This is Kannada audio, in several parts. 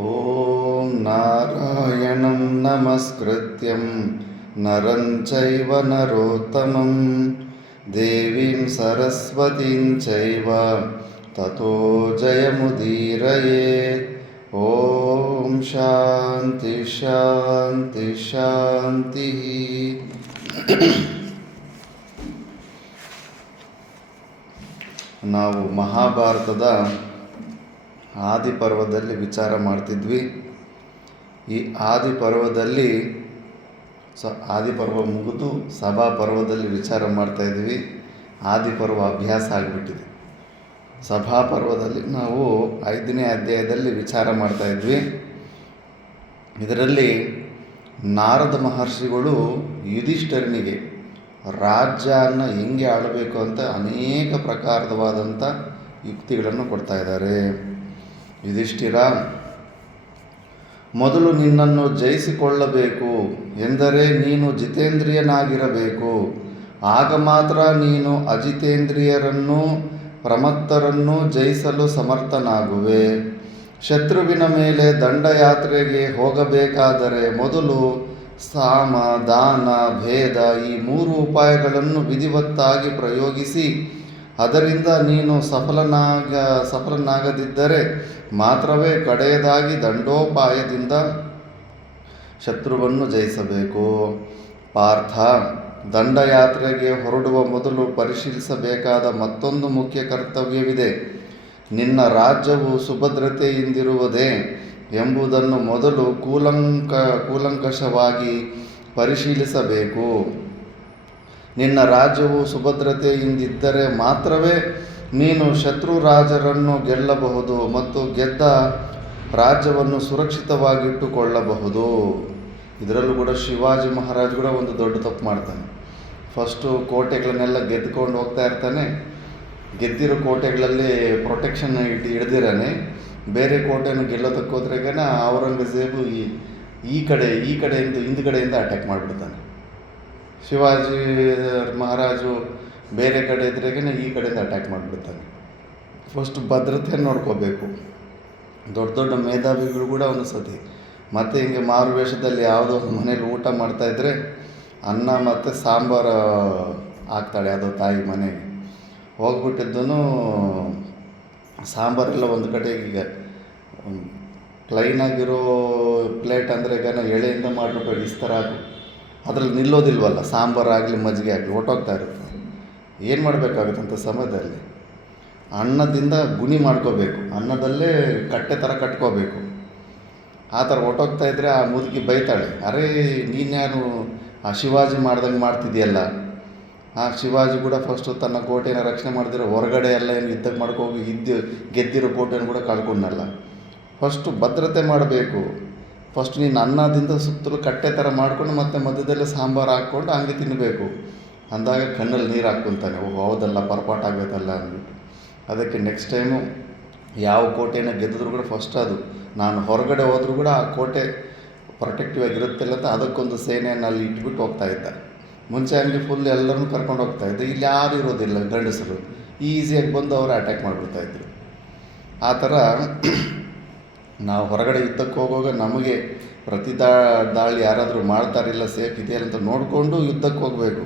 ಓಂ ನಾರಾಯಣಂ ನಮಸ್ಕೃತ್ಯಂ ನರಂ ಚೈವ ನರೋತ್ತಮಂ ದೇವೀಂ ಸರಸ್ವತೀಂ ಚೈವ ತತೋ ಜಯಮುದೀರಯೇತ್. ಓಂ ಶಾಂತಿ ಶಾಂತಿ ಶಾಂತಿ. ನಾವು ಮಹಾಭಾರತದ ಆದಿಪರ್ವದಲ್ಲಿ ವಿಚಾರ ಮಾಡ್ತಿದ್ವಿ. ಈ ಆದಿಪರ್ವದಲ್ಲಿ ಆದಿಪರ್ವ ಮುಗಿದು ಸಭಾಪರ್ವದಲ್ಲಿ ವಿಚಾರ ಮಾಡ್ತಾಯಿದ್ವಿ. ಆದಿಪರ್ವ ಅಭ್ಯಾಸ ಆಗಿಬಿಟ್ಟಿದೆ. ಸಭಾಪರ್ವದಲ್ಲಿ ನಾವು 5ನೇ ಅಧ್ಯಾಯದಲ್ಲಿ ವಿಚಾರ ಮಾಡ್ತಾಯಿದ್ವಿ. ಇದರಲ್ಲಿ ನಾರದ ಮಹರ್ಷಿಗಳು ಯುಧಿಷ್ಠಿರನಿಗೆ ರಾಜ್ಯನ ಹೆಂಗೆ ಆಳಬೇಕು ಅಂತ ಅನೇಕ ಪ್ರಕಾರವಾದಂಥ ಯುಕ್ತಿಗಳನ್ನು ಕೊಡ್ತಾ ಇದ್ದಾರೆ. ಯುಧಿಷ್ಠಿರ, ಮೊದಲು ನಿನ್ನನ್ನು ಜಯಿಸಿಕೊಳ್ಳಬೇಕು ಎಂದರೆ ನೀನು ಜಿತೇಂದ್ರಿಯನಾಗಿರಬೇಕು. ಆಗ ಮಾತ್ರ ನೀನು ಅಜಿತೇಂದ್ರಿಯರನ್ನು ಪ್ರಮತ್ತರನ್ನು ಜಯಿಸಲು ಸಮರ್ಥನಾಗುವೆ. ಶತ್ರುವಿನ ಮೇಲೆ ದಂಡಯಾತ್ರೆಗೆ ಹೋಗಬೇಕಾದರೆ ಮೊದಲು ಸಾಮ, ದಾನ, ಭೇದ ಈ 3 ಉಪಾಯಗಳನ್ನು ವಿಧಿವತ್ತಾಗಿ ಪ್ರಯೋಗಿಸಿ ಅದರಿಂದ ನೀನು ಸಫಲನಾಗದಿದ್ದರೆ ಮಾತ್ರವೇ ಕಡೆಯದಾಗಿ ದಂಡೋಪಾಯದಿಂದ ಶತ್ರುವನ್ನು ಜಯಿಸಬೇಕು. ಪಾರ್ಥ, ದಂಡಯಾತ್ರೆಗೆ ಹೊರಡುವ ಮೊದಲು ಪರಿಶೀಲಿಸಬೇಕಾದ ಮತ್ತೊಂದು ಮುಖ್ಯ ಕರ್ತವ್ಯವಿದೆ. ನಿನ್ನ ರಾಜ್ಯವು ಸುಭದ್ರತೆಯಿಂದಿರುವುದೇ ಎಂಬುದನ್ನು ಮೊದಲು ಕೂಲಂಕಷವಾಗಿ ಪರಿಶೀಲಿಸಬೇಕು. ನಿನ್ನ ರಾಜ್ಯವು ಸುಭದ್ರತೆಯಿಂದಿದ್ದರೆ ಮಾತ್ರವೇ ನೀನು ಶತ್ರು ರಾಜರನ್ನು ಗೆಲ್ಲಬಹುದು ಮತ್ತು ಗೆದ್ದ ರಾಜ್ಯವನ್ನು ಸುರಕ್ಷಿತವಾಗಿಟ್ಟುಕೊಳ್ಳಬಹುದು. ಇದರಲ್ಲೂ ಕೂಡ ಶಿವಾಜಿ ಮಹಾರಾಜ್ ಕೂಡ ಒಂದು ದೊಡ್ಡ ತಪ್ಪು ಮಾಡ್ತಾನೆ. ಫಸ್ಟು ಕೋಟೆಗಳನ್ನೆಲ್ಲ ಗೆದ್ದುಕೊಂಡು ಹೋಗ್ತಾ ಇರ್ತಾನೆ. ಗೆದ್ದಿರೋ ಕೋಟೆಗಳಲ್ಲಿ ಪ್ರೊಟೆಕ್ಷನ್ ಹಿಡ್ದಿರಾನೆ. ಬೇರೆ ಕೋಟೆಯನ್ನು ಗೆಲ್ಲೋದಕ್ಕೆ ಹೋದ್ರೆಗೇನ ಔರಂಗಜೇಬು ಈ ಕಡೆಯಿಂದ ಹಿಂದ್ಗಡೆಯಿಂದ ಅಟ್ಯಾಕ್ ಮಾಡಿಬಿಡ್ತಾನೆ. ಶಿವಾಜಿ ಮಹಾರಾಜು ಬೇರೆ ಕಡೆ ಇದ್ರೆಗೇನೆ ಈ ಕಡೆಯಿಂದ ಅಟ್ಯಾಕ್ ಮಾಡಿಬಿಡ್ತಾನೆ. ಫಸ್ಟ್ ಭದ್ರತೆಯನ್ನು ನೋಡ್ಕೋಬೇಕು. ದೊಡ್ಡ ಮೇಧಾವಿಗಳು ಕೂಡ ಒಂದು ಸತಿ ಮತ್ತು ಹಿಂಗೆ ಮಾರುವೇಷದಲ್ಲಿ ಯಾವುದೋ ಒಂದು ಮನೇಲಿ ಊಟ ಮಾಡ್ತಾಯಿದ್ರೆ ಅನ್ನ ಮತ್ತು ಸಾಂಬಾರು ಹಾಕ್ತಾಳೆ ಅದು ತಾಯಿ ಮನೆಗೆ. ಹೋಗ್ಬಿಟ್ಟಿದ್ದನು ಸಾಂಬಾರೆಲ್ಲ ಒಂದು ಕಡೆಗೆ ಈಗ ಪ್ಲೈನಾಗಿರೋ ಪ್ಲೇಟ್ ಅಂದರೆ ಈಗ ಎಳೆಯಿಂದ ಮಾಡಿರ್ಬೇಕು ಇಸ್ತರ ಹಾಕು, ಅದ್ರಲ್ಲಿ ನಿಲ್ಲೋದಿಲ್ವಲ್ಲ. ಸಾಂಬಾರಾಗಲಿ ಮಜ್ಜಿಗೆ ಆಗಲಿ ಹೊಟ್ಟೋಗ್ತಾ ಇರುತ್ತೆ. ಏನು ಮಾಡಬೇಕಾಗುತ್ತಂಥ ಸಮಯದಲ್ಲಿ ಅನ್ನದಿಂದ ಗುಣಿ ಮಾಡ್ಕೋಬೇಕು. ಅನ್ನದಲ್ಲೇ ಕಟ್ಟೆ ಥರ ಕಟ್ಕೋಬೇಕು. ಆ ಥರ ಹೊಟ್ಟೋಗ್ತಾ ಇದ್ದರೆ ಆ ಮುದುಕಿ ಬೈತಾಳೆ, ಅರೇ ನೀನ್ಯಾರು ಆ ಶಿವಾಜಿ ಮಾಡ್ದಂಗೆ ಮಾಡ್ತಿದ್ಯಲ್ಲ. ಆ ಶಿವಾಜಿ ಕೂಡ ಫಸ್ಟು ತನ್ನ ಕೋಟೆನ ರಕ್ಷಣೆ ಮಾಡಿದಿರೋ ಹೊರಗಡೆ ಎಲ್ಲ ಏನು ಯುದ್ಧಕ್ಕೆ ಮಾಡ್ಕೋಗಿ ಗೆದ್ದಿರೋ ಕೋಟೆಯನ್ನು ಕೂಡ ಕಳ್ಕೊಂಡಲ್ಲ. ಫಸ್ಟು ಭದ್ರತೆ ಮಾಡಬೇಕು. ಫಸ್ಟ್ ನೀನು ಅನ್ನದಿಂದ ಸುತ್ತಲೂ ಕಟ್ಟೆ ಥರ ಮಾಡ್ಕೊಂಡು ಮತ್ತೆ ಮಧ್ಯದಲ್ಲೇ ಸಾಂಬಾರು ಹಾಕ್ಕೊಂಡು ಹಂಗೆ ತಿನ್ನಬೇಕು. ಅಂದಾಗ ಕಣ್ಣಲ್ಲಿ ನೀರು ಹಾಕ್ಕೊತಾನೆ. ಹೌದಲ್ಲ, ಪರ್ಪಾಟ್ ಆಗಬೇಕಲ್ಲ ಅಂದ್ಬಿಟ್ಟು. ಅದಕ್ಕೆ ನೆಕ್ಸ್ಟ್ ಟೈಮು ಯಾವ ಕೋಟೆನ ಗೆದ್ದಿದ್ರು ಕೂಡ ಫಸ್ಟ್ ಅದು ನಾನು ಹೊರಗಡೆ ಹೋದರೂ ಕೂಡ ಆ ಕೋಟೆ ಪ್ರೊಟೆಕ್ಟಿವ್ ಆಗಿರುತ್ತಿಲ್ಲ ಅಂತ ಅದಕ್ಕೊಂದು ಸೇನೆಯನ್ನು ಅಲ್ಲಿ ಇಟ್ಬಿಟ್ಟು ಹೋಗ್ತಾಯಿದ್ದ. ಮುಂಚೆ ಹಂಗೆ ಫುಲ್ ಎಲ್ಲರನ್ನೂ ಕರ್ಕೊಂಡು ಹೋಗ್ತಾಯಿದ್ದೆ. ಇಲ್ಲಿ ಯಾರು ಇರೋದಿಲ್ಲ, ಗಂಡಸರು ಈಸಿಯಾಗಿ ಬಂದು ಅವರು ಅಟ್ಯಾಕ್ ಮಾಡಿಬಿಡ್ತಾಯಿದ್ರು. ಆ ಥರ ನಾವು ಹೊರಗಡೆ ಯುದ್ಧಕ್ಕೆ ಹೋಗುವಾಗ ನಮಗೆ ದಾಳಿ ಯಾರಾದರೂ ಮಾಡ್ತಾರಿಲ್ಲ, ಸೇಫ್ ಇದೆಯಲ್ಲ ಅಂತ ನೋಡಿಕೊಂಡು ಯುದ್ಧಕ್ಕೆ ಹೋಗಬೇಕು.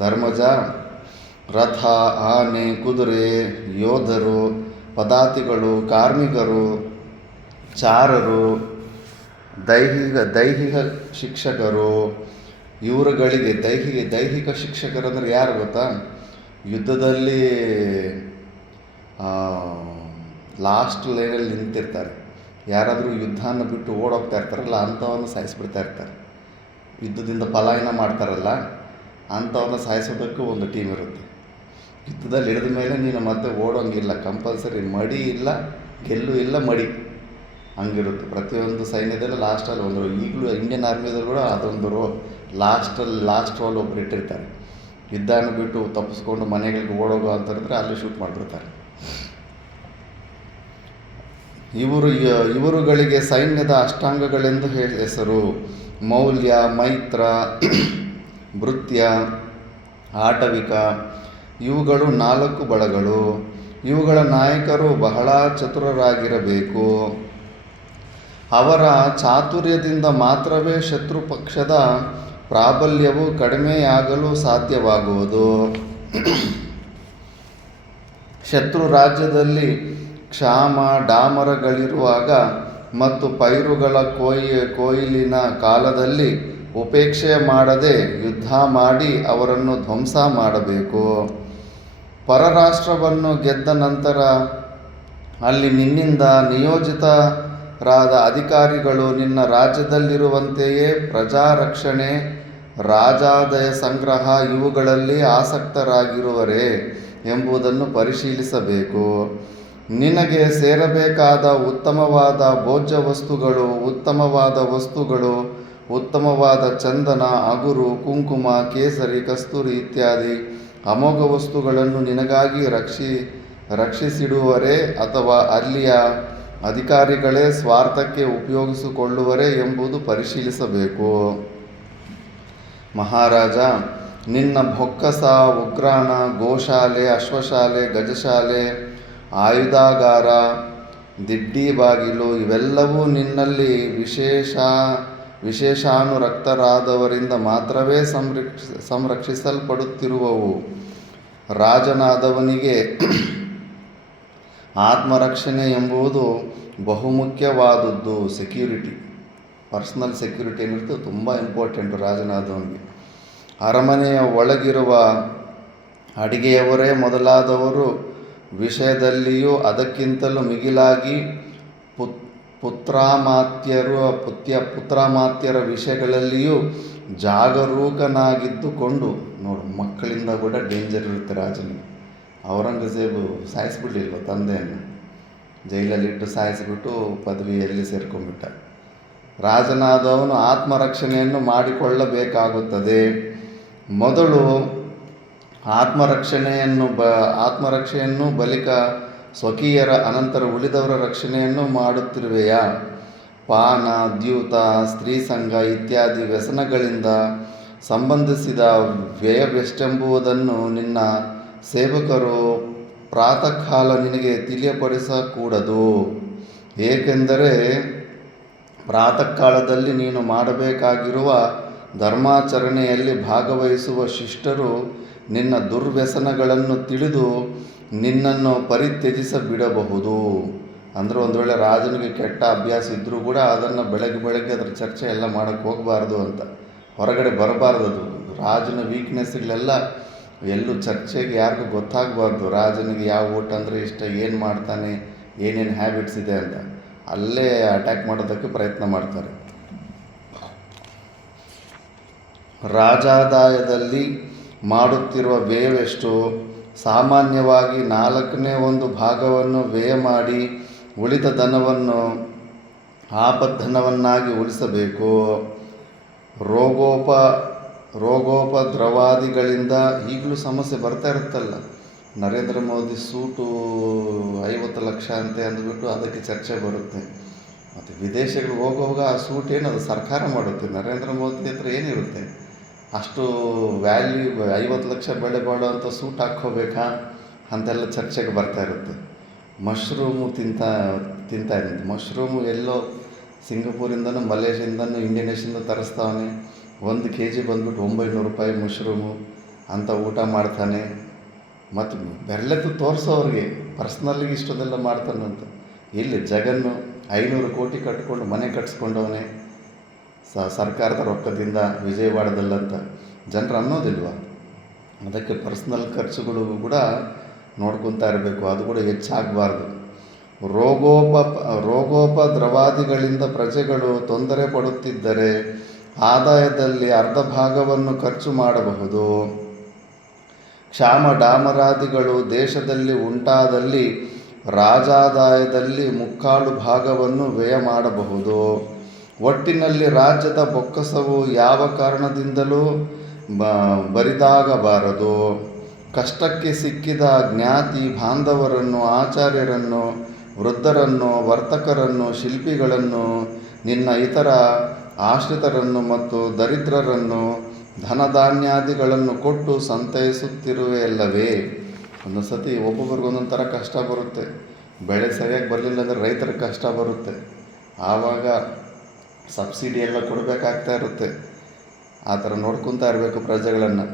ಧರ್ಮಜ, ರಥ, ಆನೆ, ಕುದುರೆ, ಯೋಧರು, ಪದಾತಿಗಳು, ಕಾರ್ಮಿಕರು, ಚಾರರು, ದೈಹಿಕ ಶಿಕ್ಷಕರು, ಇವರುಗಳಿಗೆ ದೈಹಿಕ ಶಿಕ್ಷಕರು ಅಂದರೆ ಯಾರು ಗೊತ್ತಾ? ಯುದ್ಧದಲ್ಲಿ ಲಾಸ್ಟ್ ಲೈನಲ್ಲಿ ನಿಂತಿರ್ತಾರೆ. ಯಾರಾದರೂ ಯುದ್ಧನ ಬಿಟ್ಟು ಓಡೋಗ್ತಾ ಇರ್ತಾರಲ್ಲ ಅಂಥವನ್ನು ಸಾಯಿಸ್ಬಿಡ್ತಾ ಇರ್ತಾರೆ. ಯುದ್ಧದಿಂದ ಪಲಾಯನ ಮಾಡ್ತಾರಲ್ಲ ಅಂಥವನ್ನು ಸಾಯಿಸೋದಕ್ಕೂ ಒಂದು ಟೀಮ್ ಇರುತ್ತೆ. ಯುದ್ಧದಲ್ಲಿ ಹಿಡಿದ ಮೇಲೆ ನೀನು ಮತ್ತೆ ಓಡೋಂಗಿಲ್ಲ, ಕಂಪಲ್ಸರಿ ಮಡಿ ಇಲ್ಲ, ಗೆಲ್ಲು ಇಲ್ಲ, ಮಡಿ ಹಂಗಿರುತ್ತೆ. ಪ್ರತಿಯೊಂದು ಸೈನ್ಯದಲ್ಲಿ ಲಾಸ್ಟಲ್ಲಿ ಒಂದು, ಈಗಲೂ ಇಂಡಿಯನ್ ಆರ್ಮಿದಲ್ಲಿ ಕೂಡ ಅದೊಂದು ಲಾಸ್ಟ್ ರೋಲ್ ಒಬ್ಬರು ಇಟ್ಟಿರ್ತಾರೆ. ಯುದ್ಧನ ಬಿಟ್ಟು ತಪ್ಪಿಸ್ಕೊಂಡು ಮನೆಗಳಿಗೆ ಓಡೋಗೋ ಅಂತಂದರೆ ಅಲ್ಲಿ ಶೂಟ್ ಮಾಡಿಬಿಡ್ತಾರೆ. ಇವರುಗಳಿಗೆ ಸೈನ್ಯದ ಅಷ್ಟಾಂಗಗಳೆಂದು ಹೆಸರು. ಮೌಲ್ಯ, ಮೈತ್ರ, ಭೃತ್ಯ, ಆಟವಿಕ ಇವುಗಳು 4 ಬಲಗಳು. ಇವುಗಳ ನಾಯಕರು ಬಹಳ ಚತುರರಾಗಿರಬೇಕು. ಅವರ ಚಾತುರ್ಯದಿಂದ ಮಾತ್ರವೇ ಶತ್ರು ಪಕ್ಷದ ಪ್ರಾಬಲ್ಯವು ಕಡಿಮೆಯಾಗಲು ಸಾಧ್ಯವಾಗುವುದು. ಶತ್ರು ರಾಜ್ಯದಲ್ಲಿ ಕ್ಷಾಮ ಡಾಮರಗಳಿರುವಾಗ ಮತ್ತು ಪೈರುಗಳ ಕೊಯ್ಲಿನ ಕಾಲದಲ್ಲಿ ಉಪೇಕ್ಷೆ ಮಾಡದೆ ಯುದ್ಧ ಮಾಡಿ ಅವರನ್ನು ಧ್ವಂಸ ಮಾಡಬೇಕು. ಪರರಾಷ್ಟ್ರವನ್ನು ಗೆದ್ದ ನಂತರ ಅಲ್ಲಿ ನಿನ್ನಿಂದ ನಿಯೋಜಿತರಾದ ಅಧಿಕಾರಿಗಳು ನಿನ್ನ ರಾಜ್ಯದಲ್ಲಿರುವಂತೆಯೇ ಪ್ರಜಾರಕ್ಷಣೆ, ರಾಜಾದಾಯ ಸಂಗ್ರಹ ಇವುಗಳಲ್ಲಿ ಆಸಕ್ತರಾಗಿರುವರೇ ಎಂಬುದನ್ನು ಪರಿಶೀಲಿಸಬೇಕು. ನಿನಗೆ ಸೇರಬೇಕಾದ ಉತ್ತಮವಾದ ಭೋಜ್ಯ ವಸ್ತುಗಳು, ಉತ್ತಮವಾದ ಚಂದನ, ಅಗುರು, ಕುಂಕುಮ, ಕೇಸರಿ, ಕಸ್ತೂರಿ ಇತ್ಯಾದಿ ಅಮೋಘ ವಸ್ತುಗಳನ್ನು ನಿನಗಾಗಿ ರಕ್ಷಿಸಿಡುವರೇ ಅಥವಾ ಅಲ್ಲಿಯ ಅಧಿಕಾರಿಗಳೇ ಸ್ವಾರ್ಥಕ್ಕೆ ಉಪಯೋಗಿಸಿಕೊಳ್ಳುವರೇ ಎಂಬುದು ಪರಿಶೀಲಿಸಬೇಕು. ಮಹಾರಾಜ, ನಿನ್ನ ಬೊಕ್ಕಸ, ಉಗ್ರಾಣ, ಗೋಶಾಲೆ, ಅಶ್ವಶಾಲೆ, ಗಜಶಾಲೆ, ಆಯುಧಾಗಾರ, ದಿಡ್ಡಿ ಬಾಗಿಲು ಇವೆಲ್ಲವೂ ನಿನ್ನಲ್ಲಿ ವಿಶೇಷಾನುರಕ್ತರಾದವರಿಂದ ಮಾತ್ರವೇ ಸಂರಕ್ಷಿಸಲ್ಪಡುತ್ತಿರುವವು. ರಾಜನಾದವನಿಗೆ ಆತ್ಮರಕ್ಷಣೆ ಎಂಬುದು ಬಹುಮುಖ್ಯವಾದದ್ದು. ಸೆಕ್ಯೂರಿಟಿ, ಪರ್ಸನಲ್ ಸೆಕ್ಯೂರಿಟಿ ಏನಿರ್ತದೆ ತುಂಬ ಇಂಪಾರ್ಟೆಂಟು ರಾಜನಾದವನಿಗೆ. ಅರಮನೆಯ ಒಳಗಿರುವ ಅಡಿಗೆಯವರೇ ಮೊದಲಾದವರು ವಿಷಯದಲ್ಲಿಯೂ ಅದಕ್ಕಿಂತಲೂ ಮಿಗಿಲಾಗಿ ಪುತ್ರಾಮಾತ್ಯರ ವಿಷಯಗಳಲ್ಲಿಯೂ ಜಾಗರೂಕನಾಗಿದ್ದುಕೊಂಡು ನೋಡು. ಮಕ್ಕಳಿಂದ ಕೂಡ ಡೇಂಜರ್ ಇರುತ್ತೆ ರಾಜನಿಗೆ. ಔರಂಗಜೇಬು ಸಾಯಿಸ್ಬಿಡ್ಲಿಲ್ವ ತಂದೆಯನ್ನು, ಜೈಲಲ್ಲಿಟ್ಟು ಸಾಯಿಸಿಬಿಟ್ಟು ಪದವಿಯಲ್ಲಿ ಸೇರ್ಕೊಂಡ್ಬಿಟ್ಟ. ರಾಜನಾದವನು ಆತ್ಮರಕ್ಷಣೆಯನ್ನು ಮಾಡಿಕೊಳ್ಳಬೇಕಾಗುತ್ತದೆ. ಮೊದಲು ಆತ್ಮರಕ್ಷೆಯನ್ನು ಬಳಿಕ ಸ್ವಕೀಯರ, ಅನಂತರ ಉಳಿದವರ ರಕ್ಷಣೆಯನ್ನು ಮಾಡುತ್ತಿರುವೆಯಾ? ಪಾನ, ದ್ಯೂತ, ಸ್ತ್ರೀಸಂಗ ಇತ್ಯಾದಿ ವ್ಯಸನಗಳಿಂದ ಸಂಬಂಧಿಸಿದ ವ್ಯಯವೆಷ್ಟೆಂಬುದನ್ನು ನಿನ್ನ ಸೇವಕರು ಪ್ರಾತಃ ಕಾಲ ನಿನಗೆ ತಿಳಿಯಪಡಿಸಕೂಡದು. ಏಕೆಂದರೆ ಪ್ರಾತಃ ಕಾಲದಲ್ಲಿ ನೀನು ಮಾಡಬೇಕಾಗಿರುವ ಧರ್ಮಾಚರಣೆಯಲ್ಲಿ ಭಾಗವಹಿಸುವ ಶಿಷ್ಟರು ನಿನ್ನ ದುರ್ವ್ಯಸನಗಳನ್ನು ತಿಳಿದು ನಿನ್ನನ್ನು ಪರಿತ್ಯಜಿಸಿಬಿಡಬಹುದು. ಅಂದರೆ ಒಂದು ವೇಳೆ ರಾಜನಿಗೆ ಕೆಟ್ಟ ಅಭ್ಯಾಸ ಇದ್ದರೂ ಕೂಡ ಅದನ್ನು ಬೆಳಗ್ಗೆ ಅದರ ಚರ್ಚೆ ಎಲ್ಲ ಮಾಡೋಕ್ಕೆ ಹೋಗಬಾರ್ದು ಅಂತ, ಹೊರಗಡೆ ಬರಬಾರ್ದು. ಅದು ರಾಜನ ವೀಕ್ನೆಸ್ಗಳೆಲ್ಲ ಎಲ್ಲೂ ಚರ್ಚೆಗೆ ಯಾರಿಗೂ ಗೊತ್ತಾಗಬಾರ್ದು. ರಾಜನಿಗೆ ಯಾವ ಊಟ ಅಂದರೆ ಇಷ್ಟ, ಏನು ಮಾಡ್ತಾನೆ, ಏನೇನು ಹ್ಯಾಬಿಟ್ಸ್ ಇದೆ ಅಂತ ಅಲ್ಲೇ ಅಟ್ಯಾಕ್ ಮಾಡೋದಕ್ಕೆ ಪ್ರಯತ್ನ ಮಾಡ್ತಾರೆ. ರಾಜಾದಾಯದಲ್ಲಿ ಮಾಡುತ್ತಿರುವ ವ್ಯಯವೆಷ್ಟು? ಸಾಮಾನ್ಯವಾಗಿ 1/4 ಭಾಗವನ್ನು ವ್ಯಯ ಮಾಡಿ ಉಳಿದ ಧನವನ್ನು ಆಪದ್ಧನವನ್ನಾಗಿ ಉಳಿಸಬೇಕು. ರೋಗೋಪದ್ರವಾದಿಗಳಿಂದ ಈಗಲೂ ಸಮಸ್ಯೆ ಬರ್ತಾ ಇರುತ್ತಲ್ಲ. ನರೇಂದ್ರ ಮೋದಿ ಸೂಟು 50 ಲಕ್ಷ ಅಂತೆ ಅಂದ್ಬಿಟ್ಟು ಅದಕ್ಕೆ ಚರ್ಚೆ ಬರುತ್ತೆ. ಮತ್ತು ವಿದೇಶಗಳು ಹೋಗುವಾಗ ಆ ಸೂಟ್ ಏನದು ಸರ್ಕಾರ ಮಾಡುತ್ತೆ. ನರೇಂದ್ರ ಮೋದಿ ಹತ್ರ ಏನಿರುತ್ತೆ? ಅಷ್ಟು ವ್ಯಾಲ್ಯೂ 50 ಲಕ್ಷ ಬೆಲೆ ಬಾಳುವಂಥ ಸೂಟ್ ಹಾಕ್ಕೋಬೇಕಾ ಅಂತೆಲ್ಲ ಚರ್ಚೆಗೆ ಬರ್ತಾ ಇರುತ್ತೆ. ಮಶ್ರೂಮು ತಿಂತಾಯಿದ್ದೀನಿ. ಮಶ್ರೂಮು ಎಲ್ಲೋ ಸಿಂಗಪೂರಿಂದನೂ ಮಲೇಷ್ಯಾದಿಂದನೂ ಇಂಡೋನೇಷ್ಯಿಂದ ತರಿಸ್ತಾವನೆ. 1 kg ಬಂದ್ಬಿಟ್ಟು 900 ರೂಪಾಯಿ ಮಶ್ರೂಮು ಅಂತ ಊಟ ಮಾಡ್ತಾನೆ. ಮತ್ತು ಬೆರಳೆತ್ತು ತೋರಿಸೋವ್ರಿಗೆ ಪರ್ಸ್ನಲ್ಲಿಗೆ ಇಷ್ಟೊಂದೆಲ್ಲ ಮಾಡ್ತಾನಂತ. ಇಲ್ಲಿ ಜಗನ್ನು 500 ಕೋಟಿ ಕಟ್ಕೊಂಡು ಮನೆ ಕಟ್ಸ್ಕೊಂಡವನೇ ಸರ್ಕಾರದ ರೊಕ್ಕದಿಂದ ವಿಜಯವಾಡದಲ್ಲಂತ ಜನರು ಅನ್ನೋದಿಲ್ವ? ಅದಕ್ಕೆ ಪರ್ಸ್ನಲ್ ಖರ್ಚುಗಳು ಕೂಡ ನೋಡ್ಕೊತಾ ಇರಬೇಕು. ಅದು ಕೂಡ ಹೆಚ್ಚಾಗಬಾರ್ದು. ರೋಗೋಪದ್ರವಾದಿಗಳಿಂದ ಪ್ರಜೆಗಳು ತೊಂದರೆ ಪಡುತ್ತಿದ್ದರೆ ಆದಾಯದಲ್ಲಿ ಅರ್ಧ ಭಾಗವನ್ನು ಖರ್ಚು ಮಾಡಬಹುದು. ಕ್ಷಾಮ ಡಾಮರಾದಿಗಳು ದೇಶದಲ್ಲಿ ಉಂಟಾದಲ್ಲಿ ರಾಜಾದಾಯದಲ್ಲಿ 3/4 ಭಾಗವನ್ನು ವ್ಯಯ ಮಾಡಬಹುದು. ಒಟ್ಟಿನಲ್ಲಿ ರಾಜ್ಯದ ಬೊಕ್ಕಸವು ಯಾವ ಕಾರಣದಿಂದಲೂ ಬರಿದಾಗಬಾರದು. ಕಷ್ಟಕ್ಕೆ ಸಿಕ್ಕಿದ ಜ್ಞಾತಿ ಬಾಂಧವರನ್ನು, ಆಚಾರ್ಯರನ್ನು, ವೃದ್ಧರನ್ನು, ವರ್ತಕರನ್ನು, ಶಿಲ್ಪಿಗಳನ್ನು, ನಿನ್ನ ಇತರ ಆಶ್ರಿತರನ್ನು ಮತ್ತು ದರಿದ್ರರನ್ನು ಧನಧಾನ್ಯಾದಿಗಳನ್ನು ಕೊಟ್ಟು ಸಂತೈಸುತ್ತಿರುವೆಯಲ್ಲವೇ? ಒಂದು ಸತಿ ಒಬ್ಬೊಬ್ರಿಗೆ ಒಂದೊಂದು ಥರ ಕಷ್ಟ ಬರುತ್ತೆ. ಬೆಳೆ ಸರಿಯಾಗಿ ಬರಲಿಲ್ಲ ಅಂದರೆ ರೈತರ ಕಷ್ಟ ಬರುತ್ತೆ. ಆವಾಗ ಸಬ್ಸಿಡಿ ಎಲ್ಲ ಕೊಡಬೇಕಾಗ್ತಾ ಇರುತ್ತೆ. ಆ ಥರ ನೋಡ್ಕೊತಾ ಇರಬೇಕು ಪ್ರಜೆಗಳನ್ನು.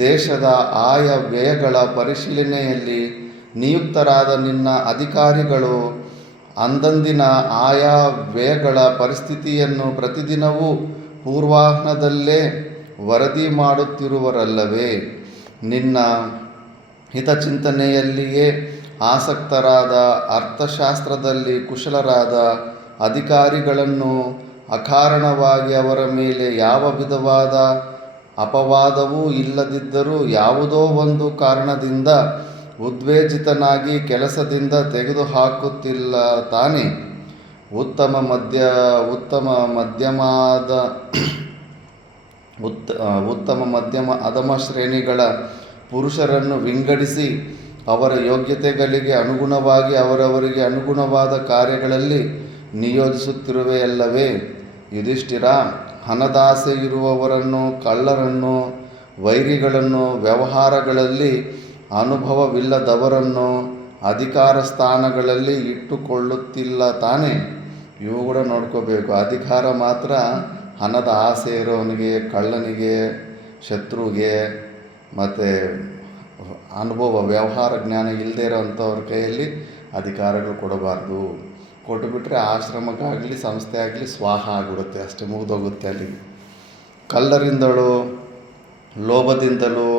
ದೇಶದ ಆಯ ವ್ಯಯಗಳ ಪರಿಶೀಲನೆಯಲ್ಲಿ ನಿಯುಕ್ತರಾದ ನಿನ್ನ ಅಧಿಕಾರಿಗಳು ಅಂದಂದಿನ ಆಯಾ ವ್ಯಯಗಳ ಪರಿಸ್ಥಿತಿಯನ್ನು ಪ್ರತಿದಿನವೂ ಪೂರ್ವಾಹ್ನದಲ್ಲೇ ವರದಿ ಮಾಡುತ್ತಿರುವರಲ್ಲವೇ? ನಿನ್ನ ಹಿತಚಿಂತನೆಯಲ್ಲಿಯೇ ಆಸಕ್ತರಾದ, ಅರ್ಥಶಾಸ್ತ್ರದಲ್ಲಿ ಕುಶಲರಾದ ಅಧಿಕಾರಿಗಳನ್ನು ಅಕಾರಣವಾಗಿ ಅವರ ಮೇಲೆ ಯಾವ ವಿಧವಾದ ಅಪವಾದವೂ ಇಲ್ಲದಿದ್ದರೂ ಯಾವುದೋ ಒಂದು ಕಾರಣದಿಂದ ಉದ್ವೇಜಿತನಾಗಿ ಕೆಲಸದಿಂದ ತೆಗೆದುಹಾಕುತ್ತಿಲ್ಲ ತಾನೆ? ಉತ್ತಮ ಮಧ್ಯಮ ಅಧಮ ಶ್ರೇಣಿಗಳ ಪುರುಷರನ್ನು ವಿಂಗಡಿಸಿ ಅವರ ಯೋಗ್ಯತೆಗಳಿಗೆ ಅನುಗುಣವಾಗಿ ಅವರವರಿಗೆ ಅನುಗುಣವಾದ ಕಾರ್ಯಗಳಲ್ಲಿ ನಿಯೋಜಿಸುತ್ತಿರುವೆಯಲ್ಲವೇ? ಯುಧಿಷ್ಠಿರ, ಹಣದಾಸೆ ಇರುವವರನ್ನು, ಕಳ್ಳರನ್ನು, ವೈರಿಗಳನ್ನು, ವ್ಯವಹಾರಗಳಲ್ಲಿ ಅನುಭವವಿಲ್ಲದವರನ್ನು ಅಧಿಕಾರ ಸ್ಥಾನಗಳಲ್ಲಿ ಇಟ್ಟುಕೊಳ್ಳುತ್ತಿಲ್ಲ ತಾನೆ? ಇವು ಕೂಡ ನೋಡ್ಕೋಬೇಕು. ಅಧಿಕಾರ ಮಾತ್ರ ಹಣದ ಆಸೆ ಇರೋವನಿಗೆ, ಕಳ್ಳನಿಗೆ, ಶತ್ರುಗೆ, ಮತ್ತು ವ್ಯವಹಾರ ಜ್ಞಾನ ಇಲ್ಲದೇ ಇರೋವಂಥವ್ರ ಕೈಯಲ್ಲಿ ಅಧಿಕಾರಗಳು ಕೊಡಬಾರ್ದು. ಕೊಟ್ಟುಬಿಟ್ರೆ ಆಶ್ರಮಕ್ಕಾಗಲಿ ಸಂಸ್ಥೆ ಆಗಲಿ ಸ್ವಾಹ ಆಗಿಬಿಡುತ್ತೆ, ಅಷ್ಟೇ, ಮುಗಿದೋಗುತ್ತೆ ಅಲ್ಲಿಗೆ. ಕಳ್ಳರಿಂದಲೂ, ಲೋಭದಿಂದಲೂ,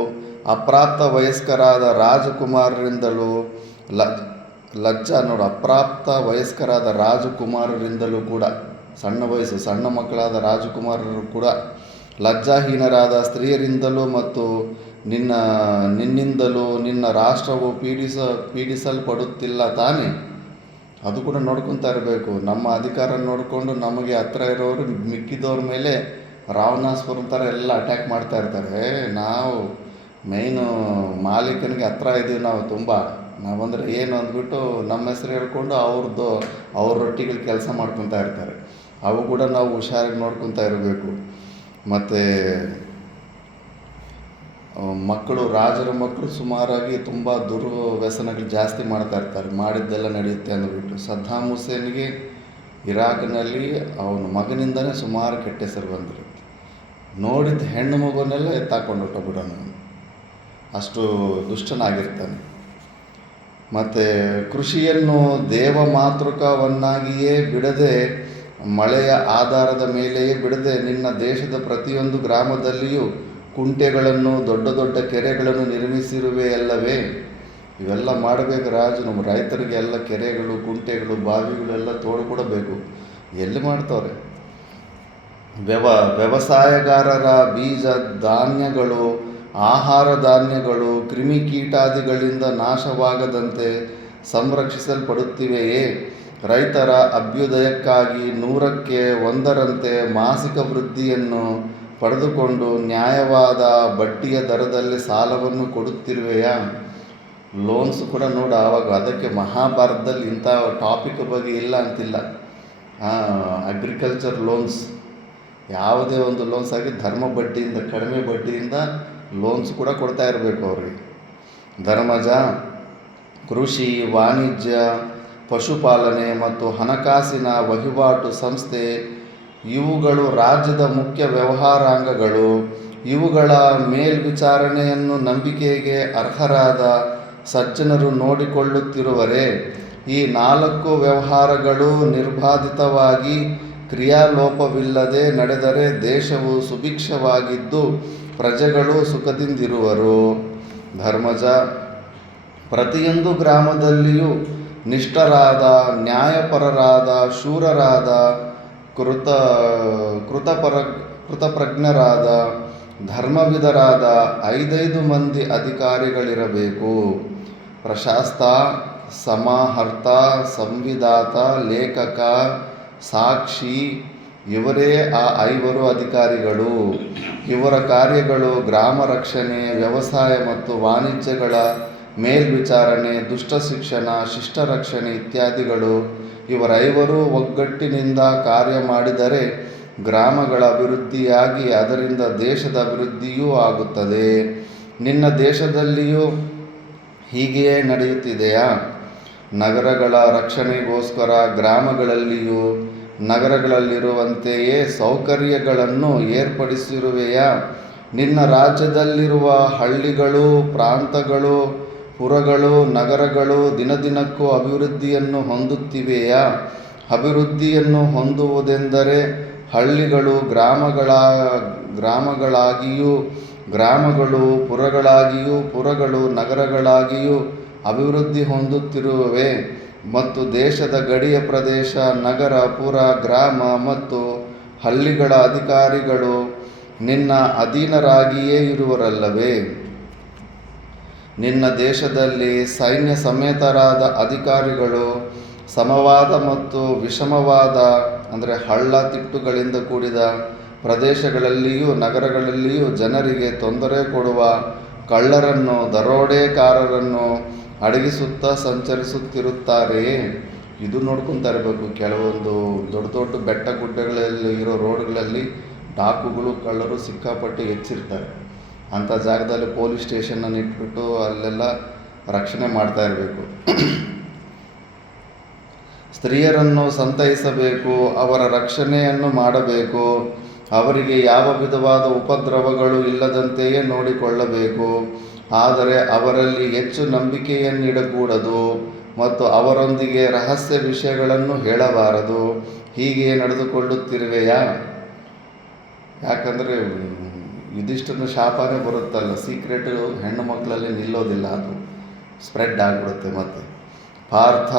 ಅಪ್ರಾಪ್ತ ವಯಸ್ಕರಾದ ರಾಜಕುಮಾರರಿಂದಲೂ ಅಪ್ರಾಪ್ತ ವಯಸ್ಕರಾದ ರಾಜಕುಮಾರರಿಂದಲೂ ಕೂಡ, ಸಣ್ಣ ಮಕ್ಕಳಾದ ರಾಜಕುಮಾರರು ಕೂಡ, ಲಜ್ಜಾಹೀನರಾದ ಸ್ತ್ರೀಯರಿಂದಲೂ ಮತ್ತು ನಿನ್ನಿಂದಲೂ ನಿನ್ನ ರಾಷ್ಟ್ರವು ಪೀಡಿಸಲ್ಪಡುತ್ತಿಲ್ಲ ತಾನೆ? ಅದು ಕೂಡ ನೋಡ್ಕೊತಾ ಇರಬೇಕು. ನಮ್ಮ ಅಧಿಕಾರ ನೋಡಿಕೊಂಡು ನಮಗೆ ಹತ್ರ ಇರೋರು ಮಿಕ್ಕಿದವ್ರ ಮೇಲೆ ರಾವಣಾಸುರನ ಥರ ಎಲ್ಲ ಅಟ್ಯಾಕ್ ಮಾಡ್ತಾ ಇರ್ತಾರೆ. ನಾವು ಮೇಯ್ನು ಮಾಲೀಕನಿಗೆ ಹತ್ರ ಇದ್ದೀವಿ, ನಾವಂದರೆ ಏನು ಅಂದ್ಬಿಟ್ಟು ನಮ್ಮ ಹೆಸರು ಹೇಳ್ಕೊಂಡು ಅವ್ರ ರೊಟ್ಟಿಗೆ ಕೆಲಸ ಮಾಡ್ಕೊತಾ ಇರ್ತಾರೆ. ಅವು ಕೂಡ ನಾವು ಹುಷಾರಾಗಿ ನೋಡ್ಕೊತಾ ಇರಬೇಕು. ಮತ್ತು ರಾಜರ ಮಕ್ಕಳು ಸುಮಾರಾಗಿ ತುಂಬ ದುರ್ವ್ಯಸನಗಳು ಜಾಸ್ತಿ ಮಾಡ್ತಾ ಇರ್ತಾರೆ. ಮಾಡಿದ್ದೆಲ್ಲ ನಡೆಯುತ್ತೆ ಅಂದ್ಬಿಟ್ಟು. ಸದ್ದಾಮ್ ಹುಸೇನ್ಗೆ ಇರಾಕ್ನಲ್ಲಿ ಅವನ ಮಗನಿಂದನೇ ಸುಮಾರು ಕೆಟ್ಟ ಹೆಸರು ಬಂದಿರುತ್ತೆ. ನೋಡಿದ ಹೆಣ್ಣು ಮಗುವನ್ನೆಲ್ಲ ಎತ್ತಾಕೊಂಡು ಹೊಟ್ಟೋಗ್ಬಿಡೋಣ, ಅಷ್ಟು ದುಷ್ಟನಾಗಿರ್ತಾನೆ. ಮತ್ತು ಕೃಷಿಯನ್ನು ದೇವಮಾತೃಕವನ್ನಾಗಿಯೇ ಬಿಡದೆ, ಮಳೆಯ ಆಧಾರದ ಮೇಲೆಯೇ ಬಿಡದೆ, ನಿನ್ನ ದೇಶದ ಪ್ರತಿಯೊಂದು ಗ್ರಾಮದಲ್ಲಿಯೂ ಕುಂಟೆಗಳನ್ನು, ದೊಡ್ಡ ದೊಡ್ಡ ಕೆರೆಗಳನ್ನು ನಿರ್ಮಿಸಿರುವೆಯಲ್ಲವೇ? ಇವೆಲ್ಲ ಮಾಡಬೇಕು ರಾಜು. ನಮ್ಮ ರೈತರಿಗೆ ಎಲ್ಲ ಕೆರೆಗಳು, ಕುಂಟೆಗಳು, ಬಾವಿಗಳೆಲ್ಲ ತೋಡ್ಕೊಡಬೇಕು. ಎಲ್ಲಿ ಮಾಡ್ತವ್ರೆ? ವ್ಯವಸಾಯಗಾರರ ಬೀಜ ಧಾನ್ಯಗಳು, ಆಹಾರ ಧಾನ್ಯಗಳು ಕ್ರಿಮಿಕೀಟಾದಿಗಳಿಂದ ನಾಶವಾಗದಂತೆ ಸಂರಕ್ಷಿಸಲ್ಪಡುತ್ತಿವೆಯೇ? ರೈತರ ಅಭ್ಯುದಯಕ್ಕಾಗಿ 100ಕ್ಕೆ 1ರಂತೆ ಮಾಸಿಕ ವೃದ್ಧಿಯನ್ನು ಪಡೆದುಕೊಂಡು ನ್ಯಾಯವಾದ ಬಡ್ಡಿಯ ದರದಲ್ಲಿ ಸಾಲವನ್ನು ಕೊಡುತ್ತಿರುವೆಯಾ? ಲೋನ್ಸ್ ಕೂಡ ನೋಡು. ಆವಾಗ ಅದಕ್ಕೆ ಮಹಾಭಾರತದಲ್ಲಿ ಇಂಥ ಟಾಪಿಕ್ ಬಗ್ಗೆ ಇಲ್ಲ ಅಂತಿಲ್ಲ. ಅಗ್ರಿಕಲ್ಚರ್ ಲೋನ್ಸ್, ಯಾವುದೇ ಒಂದು ಲೋನ್ಸ್ ಆಗಿ ಧರ್ಮ ಬಡ್ಡಿಯಿಂದ, ಕಡಿಮೆ ಬಡ್ಡಿಯಿಂದ ಲೋನ್ಸ್ ಕೂಡ ಕೊಡ್ತಾ ಇರಬೇಕು ಅವ್ರಿಗೆ. ಧರ್ಮಜ, ಕೃಷಿ, ವಾಣಿಜ್ಯ, ಪಶುಪಾಲನೆ ಮತ್ತು ಹಣಕಾಸಿನ ವಹಿವಾಟು ಸಂಸ್ಥೆ ಇವುಗಳು ರಾಜ್ಯದ ಮುಖ್ಯ ವ್ಯವಹಾರಾಂಗಗಳು. ಇವುಗಳ ಮೇಲ್ವಿಚಾರಣೆಯನ್ನು ನಂಬಿಕೆಗೆ ಅರ್ಹರಾದ ಸಜ್ಜನರು ನೋಡಿಕೊಳ್ಳುತ್ತಿರುವರೆ ಈ 4 ವ್ಯವಹಾರಗಳು ನಿರ್ಬಾಧಿತವಾಗಿ ಕ್ರಿಯಾಲೋಪವಿಲ್ಲದೆ ನಡೆದರೆ ದೇಶವು ಸುಭಿಕ್ಷವಾಗಿದ್ದು ಪ್ರಜೆಗಳು ಸುಖದಿಂದಿರುವರು. ಧರ್ಮಜ, ಪ್ರತಿಯೊಂದು ಗ್ರಾಮದಲ್ಲಿಯೂ ನಿಷ್ಠರಾದ, ನ್ಯಾಯಪರರಾದ, ಶೂರರಾದ, ಕೃತಪ್ರಜ್ಞರಾದ, ಧರ್ಮವಿಧರಾದ 5 ಮಂದಿ ಅಧಿಕಾರಿಗಳಿರಬೇಕು. ಪ್ರಶಾಸ್ತ, ಸಮಾಹರ್ತ, ಸಂವಿಧಾತ, ಲೇಖಕ, ಸಾಕ್ಷಿ ಇವರೇ ಆ 5 ಅಧಿಕಾರಿಗಳು. ಇವರ ಕಾರ್ಯಗಳು ಗ್ರಾಮ ರಕ್ಷಣೆ, ವ್ಯವಸಾಯ ಮತ್ತು ವಾಣಿಜ್ಯಗಳ ಮೇಲ್ವಿಚಾರಣೆ, ದುಷ್ಟ ಶಿಕ್ಷಣ, ಶಿಷ್ಟ ರಕ್ಷಣೆ ಇತ್ಯಾದಿಗಳು. ಇವರೈವರು ಒಗ್ಗಟ್ಟಿನಿಂದ ಕಾರ್ಯ ಮಾಡಿದರೆ ಗ್ರಾಮಗಳ ಅಭಿವೃದ್ಧಿಯಾಗಿ ಅದರಿಂದ ದೇಶದ ಅಭಿವೃದ್ಧಿಯೂ ಆಗುತ್ತದೆ. ನಿನ್ನ ದೇಶದಲ್ಲಿಯೂ ಹೀಗೆಯೇ ನಡೆಯುತ್ತಿದೆಯಾ? ನಗರಗಳ ರಕ್ಷಣೆಗೋಸ್ಕರ ಗ್ರಾಮಗಳಲ್ಲಿಯೂ ನಗರಗಳಲ್ಲಿರುವಂತೆಯೇ ಸೌಕರ್ಯಗಳನ್ನು ಏರ್ಪಡಿಸಿರುವೆಯಾ? ನಿನ್ನ ರಾಜ್ಯದಲ್ಲಿರುವ ಹಳ್ಳಿಗಳು, ಪ್ರಾಂತಗಳು, ಪುರಗಳು, ನಗರಗಳು ದಿನದಿನಕ್ಕೂ ಅಭಿವೃದ್ಧಿಯನ್ನು ಹೊಂದುತ್ತಿವೆಯಾ? ಅಭಿವೃದ್ಧಿಯನ್ನು ಹೊಂದುವುದೆಂದರೆ ಹಳ್ಳಿಗಳು ಗ್ರಾಮಗಳಾಗಿಯೂ, ಗ್ರಾಮಗಳು ಪುರಗಳಾಗಿಯೂ, ಪುರಗಳು ನಗರಗಳಾಗಿಯೂ ಅಭಿವೃದ್ಧಿ ಹೊಂದುತ್ತಿರುವೆ ಮತ್ತು ದೇಶದ ಗಡಿಯ ಪ್ರದೇಶ, ನಗರ, ಪುರ, ಗ್ರಾಮ ಮತ್ತು ಹಳ್ಳಿಗಳ ಅಧಿಕಾರಿಗಳು ನಿನ್ನ ಅಧೀನರಾಗಿಯೇ ಇರುವರಲ್ಲವೇ? ನಿನ್ನ ದೇಶದಲ್ಲಿ ಸೈನ್ಯ ಸಮೇತರಾದ ಅಧಿಕಾರಿಗಳು ಸಮವಾದ ಮತ್ತು ವಿಷಮವಾದ ಅಂದರೆ ಹಳ್ಳ ತಿಟ್ಟುಗಳಿಂದ ಕೂಡಿದ ಪ್ರದೇಶಗಳಲ್ಲಿಯೂ ನಗರಗಳಲ್ಲಿಯೂ ಜನರಿಗೆ ತೊಂದರೆ ಕೊಡುವ ಕಳ್ಳರನ್ನು, ದರೋಡೆಕಾರರನ್ನು ಅಡಗಿಸುತ್ತಾ ಸಂಚರಿಸುತ್ತಿರುತ್ತಾರೆಯೇ? ಇದು ನೋಡ್ಕೊತಾ ಇರಬೇಕು. ಕೆಲವೊಂದು ದೊಡ್ಡ ದೊಡ್ಡ ಬೆಟ್ಟ ಗುಡ್ಡಗಳಲ್ಲಿ ಇರೋ ರೋಡ್ಗಳಲ್ಲಿ ಡಾಕುಗಳು, ಕಳ್ಳರು ಸಿಕ್ಕಾಪಟ್ಟೆ ಹೆಚ್ಚಿರ್ತಾರೆ. ಅಂಥ ಜಾಗದಲ್ಲಿ ಪೊಲೀಸ್ ಸ್ಟೇಷನನ್ನು ಇಟ್ಬಿಟ್ಟು ಅಲ್ಲೆಲ್ಲ ರಕ್ಷಣೆ ಮಾಡ್ತಾ ಇರಬೇಕು. ಸ್ತ್ರೀಯರನ್ನು ಸಂತೈಸಬೇಕು, ಅವರ ರಕ್ಷಣೆಯನ್ನು ಮಾಡಬೇಕು, ಅವರಿಗೆ ಯಾವ ವಿಧವಾದ ಉಪದ್ರವಗಳು ಇಲ್ಲದಂತೆಯೇ ನೋಡಿಕೊಳ್ಳಬೇಕು. ಆದರೆ ಅವರಲ್ಲಿ ಹೆಚ್ಚು ನಂಬಿಕೆಯನ್ನಿಡಕೂಡದು ಮತ್ತು ಅವರೊಂದಿಗೆ ರಹಸ್ಯ ವಿಷಯಗಳನ್ನು ಹೇಳಬಾರದು. ಹೀಗೆ ನಡೆದುಕೊಳ್ಳುತ್ತಿರುವೆಯಾ? ಯಾಕಂದರೆ ಯುಧಿಷ್ಠಿರನ ಶಾಪನೇ ಬರುತ್ತಲ್ಲ, ಸೀಕ್ರೆಟು ಹೆಣ್ಣು ಮಕ್ಕಳಲ್ಲಿ ನಿಲ್ಲೋದಿಲ್ಲ, ಅದು ಸ್ಪ್ರೆಡ್ ಆಗಿಬಿಡುತ್ತೆ. ಮತ್ತು ಪಾರ್ಥ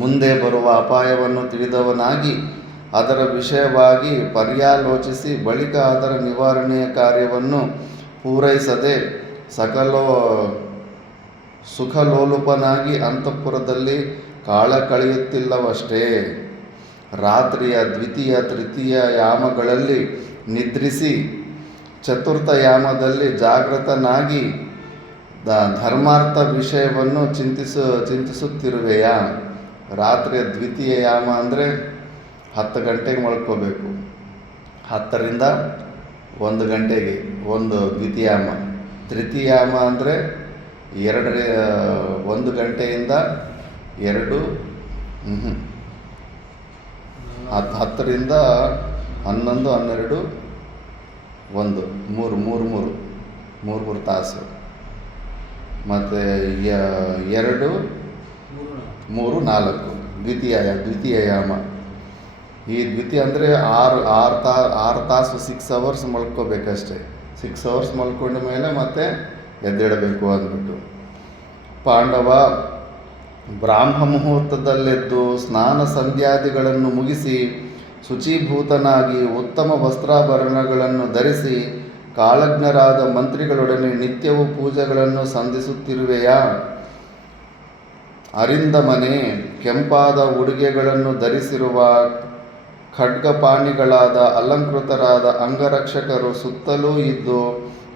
ಮುಂದೆ ಬರುವ ಅಪಾಯವನ್ನು ತಿಳಿದವನಾಗಿ ಅದರ ವಿಷಯವಾಗಿ ಪರ್ಯಾಲೋಚಿಸಿ ಬಳಿಕ ಅದರ ನಿವಾರಣೆಯ ಕಾರ್ಯವನ್ನು ಪೂರೈಸದೆ ಸುಖಲೋಲುಪನಾಗಿ ಅಂತಃಪುರದಲ್ಲಿ ಕಾಲ ಕಳೆಯುತ್ತಿಲ್ಲವಷ್ಟೇ. ರಾತ್ರಿಯ ದ್ವಿತೀಯ ತೃತೀಯ ಯಾಮಗಳಲ್ಲಿ ನಿದ್ರಿಸಿ ಚತುರ್ಥ ಯಾಮದಲ್ಲಿ ಜಾಗೃತನಾಗಿ ಧರ್ಮಾರ್ಥ ವಿಷಯವನ್ನು ಚಿಂತಿಸುತ್ತಿರುವೆಯಾ? ರಾತ್ರಿಯ ದ್ವಿತೀಯ ಯಾಮ ಅಂದರೆ 10 ಗಂಟೆಗೆ ಮಲ್ಕೋಬೇಕು. 10ರಿಂದ 1 ಗಂಟೆಗೆ ಒಂದು ದ್ವಿತೀಯಾಮ. ತೃತೀಯಾಮ ಅಂದರೆ 1 ಗಂಟೆಯಿಂದ 2 10ರಿಂದ 11, 12, 1 3 ತಾಸು. ಮತ್ತು 2, 3, 4 ದ್ವಿತೀಯ ಯಾಮ. ಈ ದ್ವಿತೀಯ ಅಂದರೆ 6 ತಾಸು 6 ಅವರ್ಸ್ ಮಲ್ಕೋಬೇಕಷ್ಟೆ. 6 ಅವರ್ಸ್ ಮಲ್ಕೊಂಡ ಮೇಲೆ ಮತ್ತೆ ಎದ್ದೇಳಬೇಕು ಅಂದ್ಬಿಟ್ಟು. ಪಾಂಡವ ಬ್ರಾಹ್ಮ ಮುಹೂರ್ತದಲ್ಲೆದ್ದು ಸ್ನಾನ ಸಂಧ್ಯಾದಿಗಳನ್ನು ಮುಗಿಸಿ ಶುಚೀಭೂತನಾಗಿ ಉತ್ತಮ ವಸ್ತ್ರಾಭರಣಗಳನ್ನು ಧರಿಸಿ ಕಾಳಜ್ಞರಾದ ಮಂತ್ರಿಗಳೊಡನೆ ನಿತ್ಯವೂ ಪೂಜೆಗಳನ್ನು ಸಂಧಿಸುತ್ತಿರುವೆಯಾ? ಅರಿಂದಮನೆ ಕೆಂಪಾದ ಉಡುಗೆಗಳನ್ನು ಧರಿಸಿರುವ ಖಡ್ಗಪಾಣಿಗಳಾದ ಅಲಂಕೃತರಾದ ಅಂಗರಕ್ಷಕರು ಸುತ್ತಲೂ ಇದ್ದು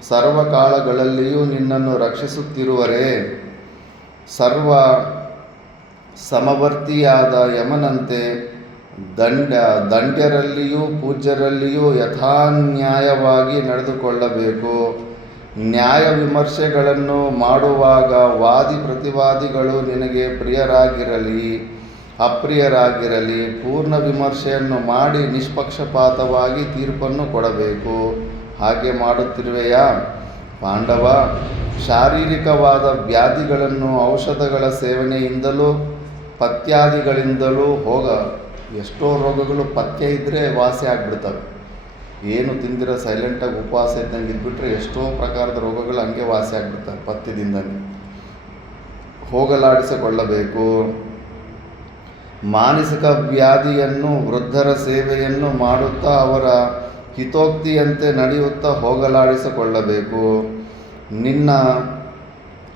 ಸರ್ವಕಾಲಗಳಲ್ಲಿಯೂ ನಿನ್ನನ್ನು ರಕ್ಷಿಸುತ್ತಿರುವರೇ? ಸರ್ವ ಸಮವರ್ತಿಯಾದ ಯಮನಂತೆ ದಂಡ್ಯರಲ್ಲಿಯೂ ಪೂಜ್ಯರಲ್ಲಿಯೂ ಯಥಾನ್ಯಾಯವಾಗಿ ನಡೆದುಕೊಳ್ಳಬೇಕು. ನ್ಯಾಯ ವಿಮರ್ಶೆಗಳನ್ನು ಮಾಡುವಾಗ ವಾದಿ ಪ್ರತಿವಾದಿಗಳು ನಿನಗೆ ಪ್ರಿಯರಾಗಿರಲಿ ಅಪ್ರಿಯರಾಗಿರಲಿ ಪೂರ್ಣ ವಿಮರ್ಶೆಯನ್ನು ಮಾಡಿ ನಿಷ್ಪಕ್ಷಪಾತವಾಗಿ ತೀರ್ಪನ್ನು ಕೊಡಬೇಕು. ಹಾಗೆ ಮಾಡುತ್ತಿರುವೆಯಾ? ಪಾಂಡವ ಶಾರೀರಿಕವಾದ ವ್ಯಾಧಿಗಳನ್ನು ಔಷಧಗಳ ಸೇವನೆಯಿಂದಲೂ ಪಥ್ಯಾದಿಗಳಿಂದಲೂ ಎಷ್ಟೋ ರೋಗಗಳು ಪಥ್ಯ ಇದ್ದರೆ ವಾಸಿ ಆಗಿಬಿಡ್ತವೆ. ಏನು ತಿಂದಿರೋ ಸೈಲೆಂಟಾಗಿ ಉಪವಾಸ ಇದ್ದಂಗೆ ಇದ್ಬಿಟ್ರೆ ಎಷ್ಟೋ ಪ್ರಕಾರದ ರೋಗಗಳು ಹಂಗೆ ವಾಸಿ ಆಗಿಬಿಡ್ತವೆ. ಪಥ್ಯದಿಂದಲೇ ಹೋಗಲಾಡಿಸಿಕೊಳ್ಳಬೇಕು. ಮಾನಸಿಕ ವ್ಯಾಧಿಯನ್ನು ವೃದ್ಧರ ಸೇವೆಯನ್ನು ಮಾಡುತ್ತಾ ಅವರ ಹಿತೋಕ್ತಿಯಂತೆ ನಡೆಯುತ್ತಾ ಹೋಗಲಾಡಿಸಿಕೊಳ್ಳಬೇಕು. ನಿನ್ನ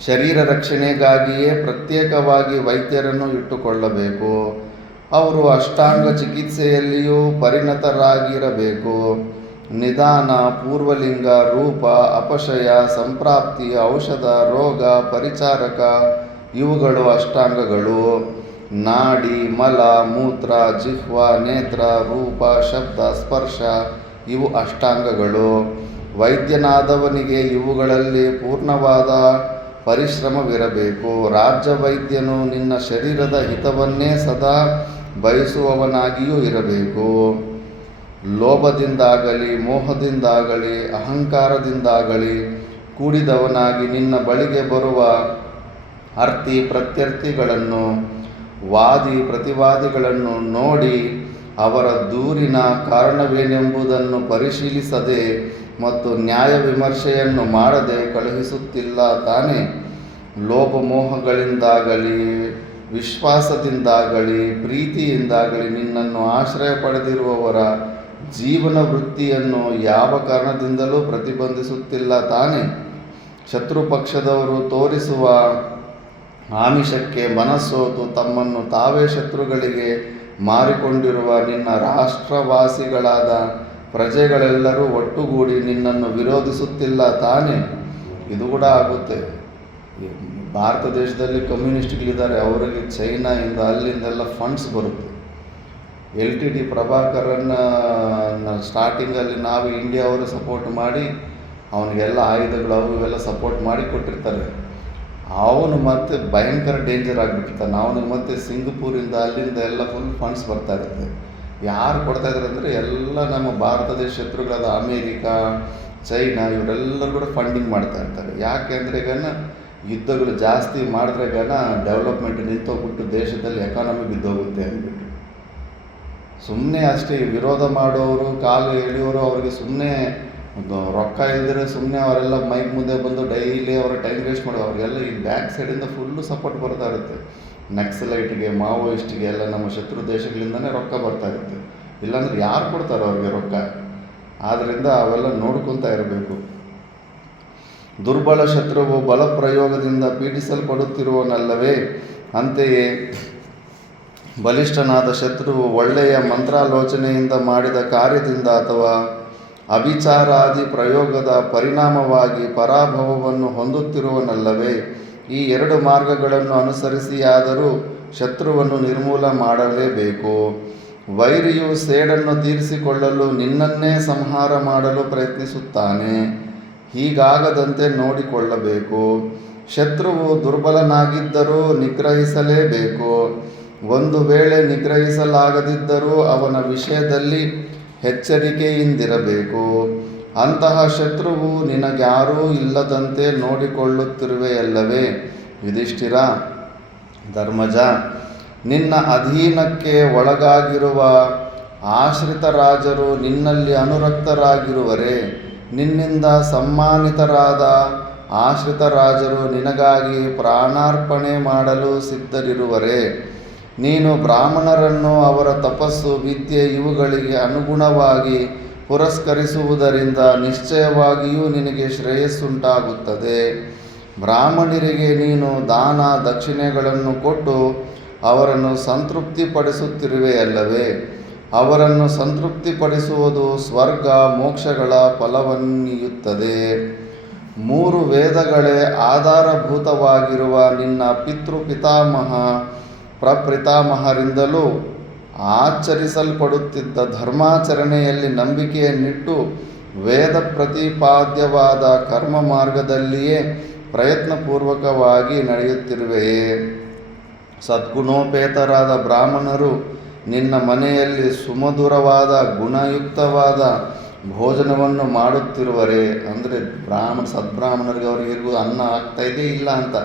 ಶರೀರ ರಕ್ಷಣೆಗಾಗಿಯೇ ಪ್ರತ್ಯೇಕವಾಗಿ ವೈದ್ಯರನ್ನು ಇಟ್ಟುಕೊಳ್ಳಬೇಕು. ಅವರು ಅಷ್ಟಾಂಗ ಚಿಕಿತ್ಸೆಯಲ್ಲಿಯೂ ಪರಿಣತರಾಗಿರಬೇಕು. ನಿಧಾನ, ಪೂರ್ವಲಿಂಗ, ರೂಪ, ಅಪಶಯ, ಸಂಪ್ರಾಪ್ತಿ, ಔಷಧ, ರೋಗ, ಪರಿಚಾರಕ ಇವುಗಳು ಅಷ್ಟಾಂಗಗಳು. ನಾಡಿ, ಮಲ, ಮೂತ್ರ, ಜಿಹ್ವ, ನೇತ್ರ, ರೂಪ, ಶಬ್ದ, ಸ್ಪರ್ಶ ಇವು ಅಷ್ಟಾಂಗಗಳು. ವೈದ್ಯನಾದವನಿಗೆ ಇವುಗಳಲ್ಲಿ ಪೂರ್ಣವಾದ ಪರಿಶ್ರಮವಿರಬೇಕು. ರಾಜ್ಯ ವೈದ್ಯನು ನಿನ್ನ ಶರೀರದ ಹಿತವನ್ನೇ ಸದಾ ಬಯಸುವವನಾಗಿಯೂ ಇರಬೇಕು. ಲೋಭದಿಂದಾಗಲಿ ಮೋಹದಿಂದಾಗಲಿ ಅಹಂಕಾರದಿಂದಾಗಲಿ ಕೂಡಿದವನಾಗಿ ನಿನ್ನ ಬಳಿಗೆ ಬರುವ ಅರ್ಥಿ ಪ್ರತ್ಯರ್ಥಿಗಳನ್ನು ವಾದಿ ಪ್ರತಿವಾದಿಗಳನ್ನು ನೋಡಿ ಅವರ ದೂರಿನ ಕಾರಣವೇನೆಂಬುದನ್ನು ಪರಿಶೀಲಿಸದೆ ಮತ್ತು ನ್ಯಾಯ ವಿಮರ್ಶೆಯನ್ನು ಮಾಡದೆ ಕಳುಹಿಸುತ್ತಿಲ್ಲ ತಾನೆ. ಲೋಭಮೋಹಗಳಿಂದಾಗಲಿ ವಿಶ್ವಾಸದಿಂದಾಗಲಿ ಪ್ರೀತಿಯಿಂದಾಗಲಿ ನಿನ್ನನ್ನು ಆಶ್ರಯ ಪಡೆದಿರುವವರ ಜೀವನ ವೃತ್ತಿಯನ್ನು ಯಾವ ಕಾರಣದಿಂದಲೂ ಪ್ರತಿಬಂಧಿಸುತ್ತಿಲ್ಲ ತಾನೆ. ಶತ್ರುಪಕ್ಷದವರು ತೋರಿಸುವ ಆಮಿಷಕ್ಕೆ ಮನಸ್ಸೋತು ತಮ್ಮನ್ನು ತಾವೇ ಶತ್ರುಗಳಿಗೆ ಮಾರಿಕೊಂಡಿರುವ ನಿನ್ನ ರಾಷ್ಟ್ರವಾಸಿಗಳಾದ ಪ್ರಜೆಗಳೆಲ್ಲರೂ ಒಟ್ಟುಗೂಡಿ ನಿನ್ನನ್ನು ವಿರೋಧಿಸುತ್ತಿಲ್ಲ ತಾನೆ. ಇದು ಕೂಡ ಆಗುತ್ತೆ. ಭಾರತ ದೇಶದಲ್ಲಿ ಕಮ್ಯುನಿಸ್ಟ್ಗಳಿದ್ದಾರೆ, ಅವರಿಗೆ ಚೈನಾಯಿಂದ ಅಲ್ಲಿಂದೆಲ್ಲ ಫಂಡ್ಸ್ ಬರುತ್ತೆ. LTT ಪ್ರಭಾಕರನ್ನ ಸ್ಟಾರ್ಟಿಂಗಲ್ಲಿ ನಾವು ಇಂಡಿಯಾವರು ಸಪೋರ್ಟ್ ಮಾಡಿ ಅವನಿಗೆಲ್ಲ ಆಯುಧಗಳು ಅವು ಇವೆಲ್ಲ ಸಪೋರ್ಟ್ ಮಾಡಿ ಕೊಟ್ಟಿರ್ತಾರೆ. ಅವನು ಮತ್ತೆ ಭಯಂಕರ ಡೇಂಜರ್ ಆಗಿಬಿಟ್ಟಿರ್ತಾನೆ. ಅವನಿಗೆ ಮತ್ತೆ ಸಿಂಗಪೂರಿಂದ ಅಲ್ಲಿಂದ ಎಲ್ಲ ಫುಲ್ ಫಂಡ್ಸ್ ಬರ್ತಾ ಇರುತ್ತೆ. ಯಾರು ಕೊಡ್ತಾಯಿದ್ದಾರೆ ಅಂದರೆ ಎಲ್ಲ ನಮ್ಮ ಭಾರತ ದೇಶ ಶತ್ರುಗಳಾದ ಅಮೇರಿಕಾ, ಚೈನಾ ಇವರೆಲ್ಲರೂ ಕೂಡ ಫಂಡಿಂಗ್ ಮಾಡ್ತಾ ಇರ್ತಾರೆ. ಯಾಕೆ ಅಂದರೆ ಯುದ್ಧಗಳು ಜಾಸ್ತಿ ಮಾಡಿದ್ರೆ ಡೆವಲಪ್ಮೆಂಟ್ ನಿಂತೋಗ್ಬಿಟ್ಟು ದೇಶದಲ್ಲಿ ಎಕಾನಮಿ ಬಿದ್ದೋಗುತ್ತೆ ಅಂದ್ಬಿಟ್ಟು ಸುಮ್ಮನೆ ಅಷ್ಟೇ ವಿರೋಧ ಮಾಡೋರು ಕಾಲು ಎಳೆಯೋರು ಅವ್ರಿಗೆ ಸುಮ್ಮನೆ ರೊಕ್ಕ ಇಲ್ದಿರೆ ಸುಮ್ಮನೆ ಅವರೆಲ್ಲ ಮೈಕ್ ಮುಂದೆ ಬಂದು ಡೈಲಿ ಅವರ ಟೈಮ್ ವೇಸ್ಟ್ ಮಾಡೋದು. ಅವ್ರಿಗೆಲ್ಲ ಈ ಬ್ಯಾಕ್ ಸೈಡಿಂದ ಫುಲ್ಲು ಸಪೋರ್ಟ್ ಬರ್ತಾ ಇರುತ್ತೆ. ನಕ್ಸಲೈಟ್ಗೆ ಮಾವೋಯಿಸ್ಟಿಗೆ ಎಲ್ಲ ನಮ್ಮ ಶತ್ರು ದೇಶಗಳಿಂದನೇ ರೊಕ್ಕ ಬರ್ತಾ ಇರುತ್ತೆ. ಇಲ್ಲಾಂದ್ರೆ ಯಾರು ಕೊಡ್ತಾರೆ ಅವ್ರಿಗೆ ರೊಕ್ಕ? ಆದ್ದರಿಂದ ಅವೆಲ್ಲ ನೋಡ್ಕೊತಾ ಇರಬೇಕು. ದುರ್ಬಲ ಶತ್ರುವು ಬಲಪ್ರಯೋಗದಿಂದ ಪೀಡಿಸಲ್ಪಡುತ್ತಿರುವನಲ್ಲವೇ, ಅಂತೆಯೇ ಬಲಿಷ್ಠನಾದ ಶತ್ರುವು ಒಳ್ಳೆಯ ಮಂತ್ರಾಲೋಚನೆಯಿಂದ ಮಾಡಿದ ಕಾರ್ಯದಿಂದ ಅಥವಾ ಅಭಿಚಾರಾದಿ ಪ್ರಯೋಗದ ಪರಿಣಾಮವಾಗಿ ಪರಾಭವವನ್ನು ಹೊಂದುತ್ತಿರುವನಲ್ಲವೇ. ಈ ಎರಡು ಮಾರ್ಗಗಳನ್ನು ಅನುಸರಿಸಿಯಾದರೂ ಶತ್ರುವನ್ನು ನಿರ್ಮೂಲ ಮಾಡಲೇಬೇಕು. ವೈರಿಯು ಸೇಡನ್ನು ತೀರಿಸಿಕೊಳ್ಳಲು ನಿನ್ನನ್ನೇ ಸಂಹಾರ ಮಾಡಲು ಪ್ರಯತ್ನಿಸುತ್ತಾನೆ. ಹೀಗಾಗದಂತೆ ನೋಡಿಕೊಳ್ಳಬೇಕು. ಶತ್ರುವು ದುರ್ಬಲನಾಗಿದ್ದರೂ ನಿಗ್ರಹಿಸಲೇಬೇಕು. ಒಂದು ವೇಳೆ ನಿಗ್ರಹಿಸಲಾಗದಿದ್ದರೂ ಅವನ ವಿಷಯದಲ್ಲಿ ಎಚ್ಚರಿಕೆಯಿಂದಿರಬೇಕು. ಅಂತಹ ಶತ್ರುವು ನಿನಗ್ಯಾರೂ ಇಲ್ಲದಂತೆ ನೋಡಿಕೊಳ್ಳುತ್ತಿರುವೆಯಲ್ಲವೇ. ಯುಧಿಷ್ಠಿರ, ಧರ್ಮಜ, ನಿನ್ನ ಅಧೀನಕ್ಕೆ ಒಳಗಾಗಿರುವ ಆಶ್ರಿತ ರಾಜರು ನಿನ್ನಲ್ಲಿ ಅನುರಕ್ತರಾಗಿರುವರೆ. ನಿನ್ನಿಂದ ಸಮ್ಮಾನಿತರಾದ ಆಶ್ರಿತ ರಾಜರು ನಿನಗಾಗಿ ಪ್ರಾಣಾರ್ಪಣೆ ಮಾಡಲು ಸಿದ್ಧರಿರುವರೆ. ನೀನು ಬ್ರಾಹ್ಮಣರನ್ನು ಅವರ ತಪಸ್ಸು ವಿದ್ಯೆ ಇವುಗಳಿಗೆ ಅನುಗುಣವಾಗಿ ಪುರಸ್ಕರಿಸುವುದರಿಂದ ನಿಶ್ಚಯವಾಗಿಯೂ ನಿನಗೆ ಶ್ರೇಯಸ್ಸುಂಟಾಗುತ್ತದೆ. ಬ್ರಾಹ್ಮಣರಿಗೆ ನೀನು ದಾನ ದಕ್ಷಿಣೆಗಳನ್ನು ಕೊಟ್ಟು ಅವರನ್ನು ಸಂತೃಪ್ತಿಪಡಿಸುತ್ತಿರುವೆಯಲ್ಲವೇ. ಅವರನ್ನು ಸಂತೃಪ್ತಿಪಡಿಸುವುದು ಸ್ವರ್ಗ ಮೋಕ್ಷಗಳ ಫಲವನ್ನೀಯುತ್ತದೆ. 3 ವೇದಗಳೇ ಆಧಾರಭೂತವಾಗಿರುವ ನಿನ್ನ ಪಿತೃಪಿತಾಮಹ ಪ್ರಪಿತಾಮಹರಿಂದಲೂ ಆಚರಿಸಲ್ಪಡುತ್ತಿದ್ದ ಧರ್ಮಾಚರಣೆಯಲ್ಲಿ ನಂಬಿಕೆಯನ್ನಿಟ್ಟು ವೇದ ಪ್ರತಿಪಾದ್ಯವಾದ ಕರ್ಮ ಮಾರ್ಗದಲ್ಲಿಯೇ ಪ್ರಯತ್ನಪೂರ್ವಕವಾಗಿ ನಡೆಯುತ್ತಿರುವೆಯೇ. ಸದ್ಗುಣೋಪೇತರಾದ ಬ್ರಾಹ್ಮಣರು ನಿನ್ನ ಮನೆಯಲ್ಲಿ ಸುಮಧುರವಾದ ಗುಣಯುಕ್ತವಾದ ಭೋಜನವನ್ನು ಮಾಡುತ್ತಿರುವರೆ. ಅಂದರೆ ಸದ್ಬ್ರಾಹ್ಮಣರಿಗೆ ಅವರಿಗಿರುವ ಅನ್ನ ಆಗ್ತಾಯಿದೆ ಇಲ್ಲ ಅಂತ.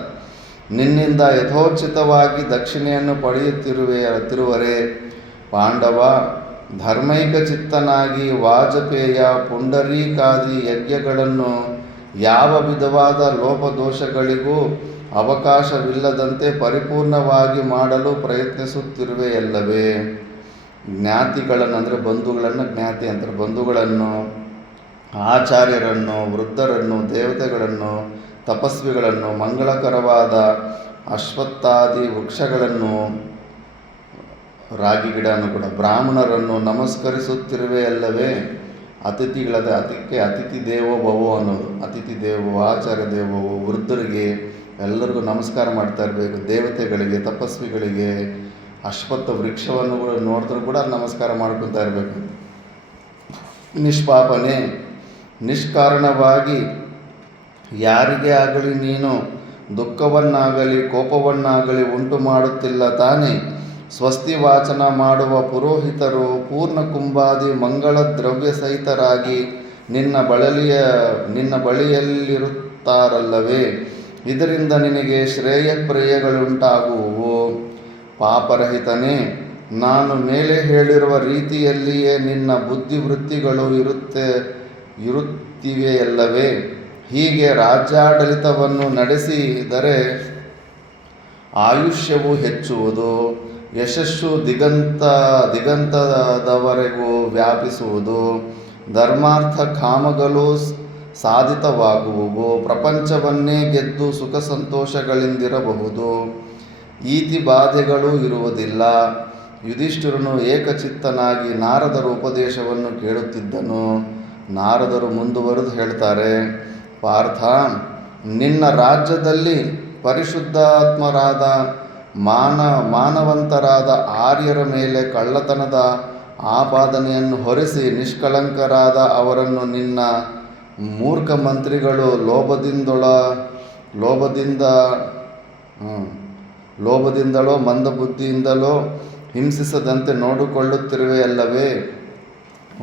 ನಿನ್ನಿಂದ ಯಥೋಚಿತವಾಗಿ ದಕ್ಷಿಣೆಯನ್ನು ಪಡೆಯುತ್ತಿರುವರೆ. ಪಾಂಡವ, ಧರ್ಮೈಕ ಚಿತ್ತನಾಗಿ ವಾಜಪೇಯ ಪುಂಡರೀಕಾದಿ ಯಜ್ಞಗಳನ್ನು ಯಾವ ವಿಧವಾದ ಲೋಪದೋಷಗಳಿಗೂ ಅವಕಾಶವಿಲ್ಲದಂತೆ ಪರಿಪೂರ್ಣವಾಗಿ ಮಾಡಲು ಪ್ರಯತ್ನಿಸುತ್ತಿರುವೆಯಲ್ಲವೇ. ಜ್ಞಾತಿಗಳನ್ನು ಅಂದರೆ ಬಂಧುಗಳನ್ನು ಜ್ಞಾತಿ ಅಂತಾರೆ. ಬಂಧುಗಳನ್ನು, ಆಚಾರ್ಯರನ್ನು, ವೃದ್ಧರನ್ನು, ದೇವತೆಗಳನ್ನು, ತಪಸ್ವಿಗಳನ್ನು, ಮಂಗಳಕರವಾದ ಅಶ್ವತ್ಥಾದಿ ವೃಕ್ಷಗಳನ್ನು, ರಾಗಿ ಗಿಡನೂ ಕೂಡ, ಬ್ರಾಹ್ಮಣರನ್ನು ನಮಸ್ಕರಿಸುತ್ತಿರುವೆಯಲ್ಲವೇ. ಅದಕ್ಕೆ ಅತಿಥಿ ದೇವೋ ಭವೋ ಅನ್ನೋದು. ಅತಿಥಿ ದೇವೋ, ಆಚಾರ್ಯ ದೇವೋ, ವೃದ್ಧರಿಗೆ ಎಲ್ಲರಿಗೂ ನಮಸ್ಕಾರ ಮಾಡ್ತಾ ಇರಬೇಕು. ದೇವತೆಗಳಿಗೆ, ತಪಸ್ವಿಗಳಿಗೆ, ಅಶ್ವತ್ಥ ವೃಕ್ಷವನ್ನು ಕೂಡ ನೋಡಿದ್ರೂ ಕೂಡ ನಮಸ್ಕಾರ ಮಾಡ್ಕೊತಾ ಇರಬೇಕು. ನಿಷ್ಪಾಪನೆ, ನಿಷ್ಕಾರಣವಾಗಿ ಯಾರಿಗೇ ಆಗಲಿ ನೀನು ದುಃಖವನ್ನಾಗಲಿ ಕೋಪವನ್ನಾಗಲಿ ಉಂಟು ಮಾಡುತ್ತಿಲ್ಲ ತಾನೆ. ಸ್ವಸ್ತಿ ವಾಚನ ಮಾಡುವ ಪುರೋಹಿತರು ಪೂರ್ಣ ಕುಂಭಾದಿ ಮಂಗಳ ದ್ರವ್ಯ ಸಹಿತರಾಗಿ ನಿನ್ನ ಬಳಿಯಲ್ಲಿರುತ್ತಾರಲ್ಲವೇ. ಇದರಿಂದ ನಿನಗೆ ಶ್ರೇಯಪ್ರೇಯಗಳುಂಟಾಗುವುವು. ಪಾಪರಹಿತನೇ, ನಾನು ಮೇಲೆ ಹೇಳಿರುವ ರೀತಿಯಲ್ಲಿಯೇ ನಿನ್ನ ಬುದ್ಧಿವೃತ್ತಿಗಳು ಇರುತ್ತಿವೆಯಲ್ಲವೇ. ಹೀಗೆ ರಾಜ್ಯಾಡಳಿತವನ್ನು ನಡೆಸಿದರೆ ಆಯುಷ್ಯವು ಹೆಚ್ಚುವುದು, ಯಶಸ್ಸು ದಿಗಂತದವರೆಗೂ ವ್ಯಾಪಿಸುವುದು, ಧರ್ಮಾರ್ಥ ಕಾಮಗಳು ಸಾಧಿತವಾಗುವುವು, ಪ್ರಪಂಚವನ್ನೇ ಗೆದ್ದು ಸುಖ ಸಂತೋಷಗಳಿಂದಿರಬಹುದು, ಈತಿ ಬಾಧೆಗಳೂ ಇರುವುದಿಲ್ಲ. ಯುಧಿಷ್ಠಿರನು ಏಕಚಿತ್ತನಾಗಿ ನಾರದರ ಉಪದೇಶವನ್ನು ಕೇಳುತ್ತಿದ್ದನು. ನಾರದರು ಮುಂದುವರೆದು ಹೇಳ್ತಾರೆ, ಪಾರ್ಥ, ನಿನ್ನ ರಾಜ್ಯದಲ್ಲಿ ಪರಿಶುದ್ಧಾತ್ಮರಾದ ಮಾನವಂತರಾದ ಆರ್ಯರ ಮೇಲೆ ಕಳ್ಳತನದ ಆಪಾದನೆಯನ್ನು ಹೊರಿಸಿ ನಿಷ್ಕಳಂಕರಾದ ಅವರನ್ನು ನಿನ್ನ ಮೂರ್ಖ ಮಂತ್ರಿಗಳು ಲೋಭದಿಂದಲೋ ಮಂದಬುದ್ಧಿಯಿಂದಲೋ ಹಿಂಸಿಸದಂತೆ ನೋಡಿಕೊಳ್ಳುತ್ತಿರುವೆಯಲ್ಲವೇ.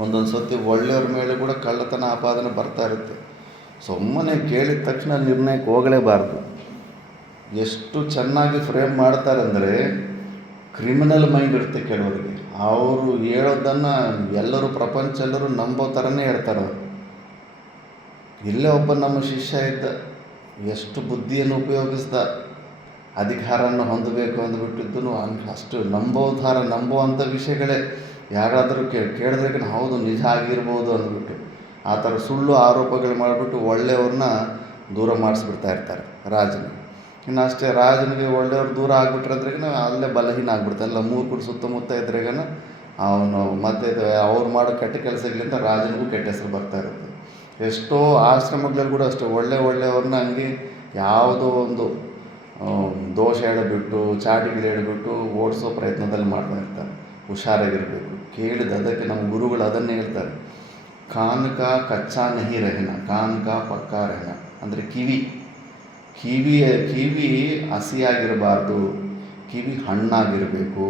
ಒಂದೊಂದು ಸತಿ ಒಳ್ಳೆಯವ್ರ ಮೇಲೆ ಕೂಡ ಕಳ್ಳತನ ಆಪಾದನೆ ಬರ್ತಾ ಇರುತ್ತೆ. ಸುಮ್ಮನೆ ಕೇಳಿದ ತಕ್ಷಣ ನಿರ್ಣಯಕ್ಕೆ ಹೋಗಲೇಬಾರ್ದು. ಎಷ್ಟು ಚೆನ್ನಾಗಿ ಫ್ರೇಮ್ ಮಾಡ್ತಾರೆ ಅಂದರೆ, ಕ್ರಿಮಿನಲ್ ಮೈಂಡ್ ಇರುತ್ತೆ ಕೆಲವರಿಗೆ. ಅವರು ಹೇಳೋದನ್ನು ಪ್ರಪಂಚ ಎಲ್ಲರೂ ನಂಬೋ ಥರನೇ ಹೇಳ್ತಾರೆ ಅವರು. ಇಲ್ಲೇ ಒಬ್ಬ ನಮ್ಮ ಶಿಷ್ಯ ಇದ್ದ, ಎಷ್ಟು ಬುದ್ಧಿಯನ್ನು ಉಪಯೋಗಿಸ್ದ, ಅಧಿಕಾರವನ್ನು ಹೊಂದಬೇಕು ಅಂದ್ಬಿಟ್ಟಿದ್ದು ಅಷ್ಟು ನಂಬುವಂಥ ವಿಷಯಗಳೇ. ಯಾರಾದರೂ ಕೇಳಿದ್ರೆ ಹೌದು ನಿಜ ಆಗಿರ್ಬೋದು ಅಂದ್ಬಿಟ್ಟು ಆ ಥರ ಸುಳ್ಳು ಆರೋಪಗಳು ಮಾಡಿಬಿಟ್ಟು ಒಳ್ಳೆಯವ್ರನ್ನ ದೂರ ಮಾಡಿಸ್ಬಿಡ್ತಾ ಇರ್ತಾರೆ ರಾಜನಿಗೆ. ಇನ್ನು ಅಷ್ಟೇ, ರಾಜನಿಗೆ ಒಳ್ಳೆಯವ್ರು ದೂರ ಆಗಿಬಿಟ್ರಂದ್ರೆಗ ಅಲ್ಲೇ ಬಲಹೀನ ಆಗ್ಬಿಡ್ತಾರೆ. ಎಲ್ಲ ಮೂರು ಸುತ್ತಮುತ್ತ ಇದ್ರೆಗನ ಅವನು ಮತ್ತೆ ಅವ್ರು ಮಾಡೋ ಕೆಟ್ಟ ಕೆಲಸಗಳಿಂದ ರಾಜನಿಗೂ ಕೆಟ್ಟ ಹೆಸರು ಬರ್ತಾ ಇರುತ್ತೆ. ಎಷ್ಟೋ ಆಶ್ರಮಗಳಲ್ಲಿ ಕೂಡ ಅಷ್ಟೇ ಒಳ್ಳೆಯವ್ರನ್ನ ಹಂಗೆ ಯಾವುದೋ ಒಂದು ದೋಷ ಹೇಳಿಬಿಟ್ಟು ಚಾಟಿಗಳು ಹೇಳಿಬಿಟ್ಟು ಓಡಿಸೋ ಪ್ರಯತ್ನದಲ್ಲಿ ಮಾಡ್ತಾ ಇರ್ತಾರೆ. ಹುಷಾರಾಗಿರಬೇಕು. ಕೇಳಿದ ಅದಕ್ಕೆ ನಮ್ಮ ಗುರುಗಳು ಅದನ್ನೇ ಹೇಳ್ತಾರೆ, ಕಾನ್ ಕಾ ಕಚ್ಚಾ ನಹಿ ರಹಿನ, ಕಾನ್ ಕಾ ಪಕ್ಕಾ ರಹಿನ. ಅಂದರೆ ಕಿವಿ ಹಸಿಯಾಗಿರಬಾರ್ದು, ಕಿವಿ ಹಣ್ಣಾಗಿರಬೇಕು.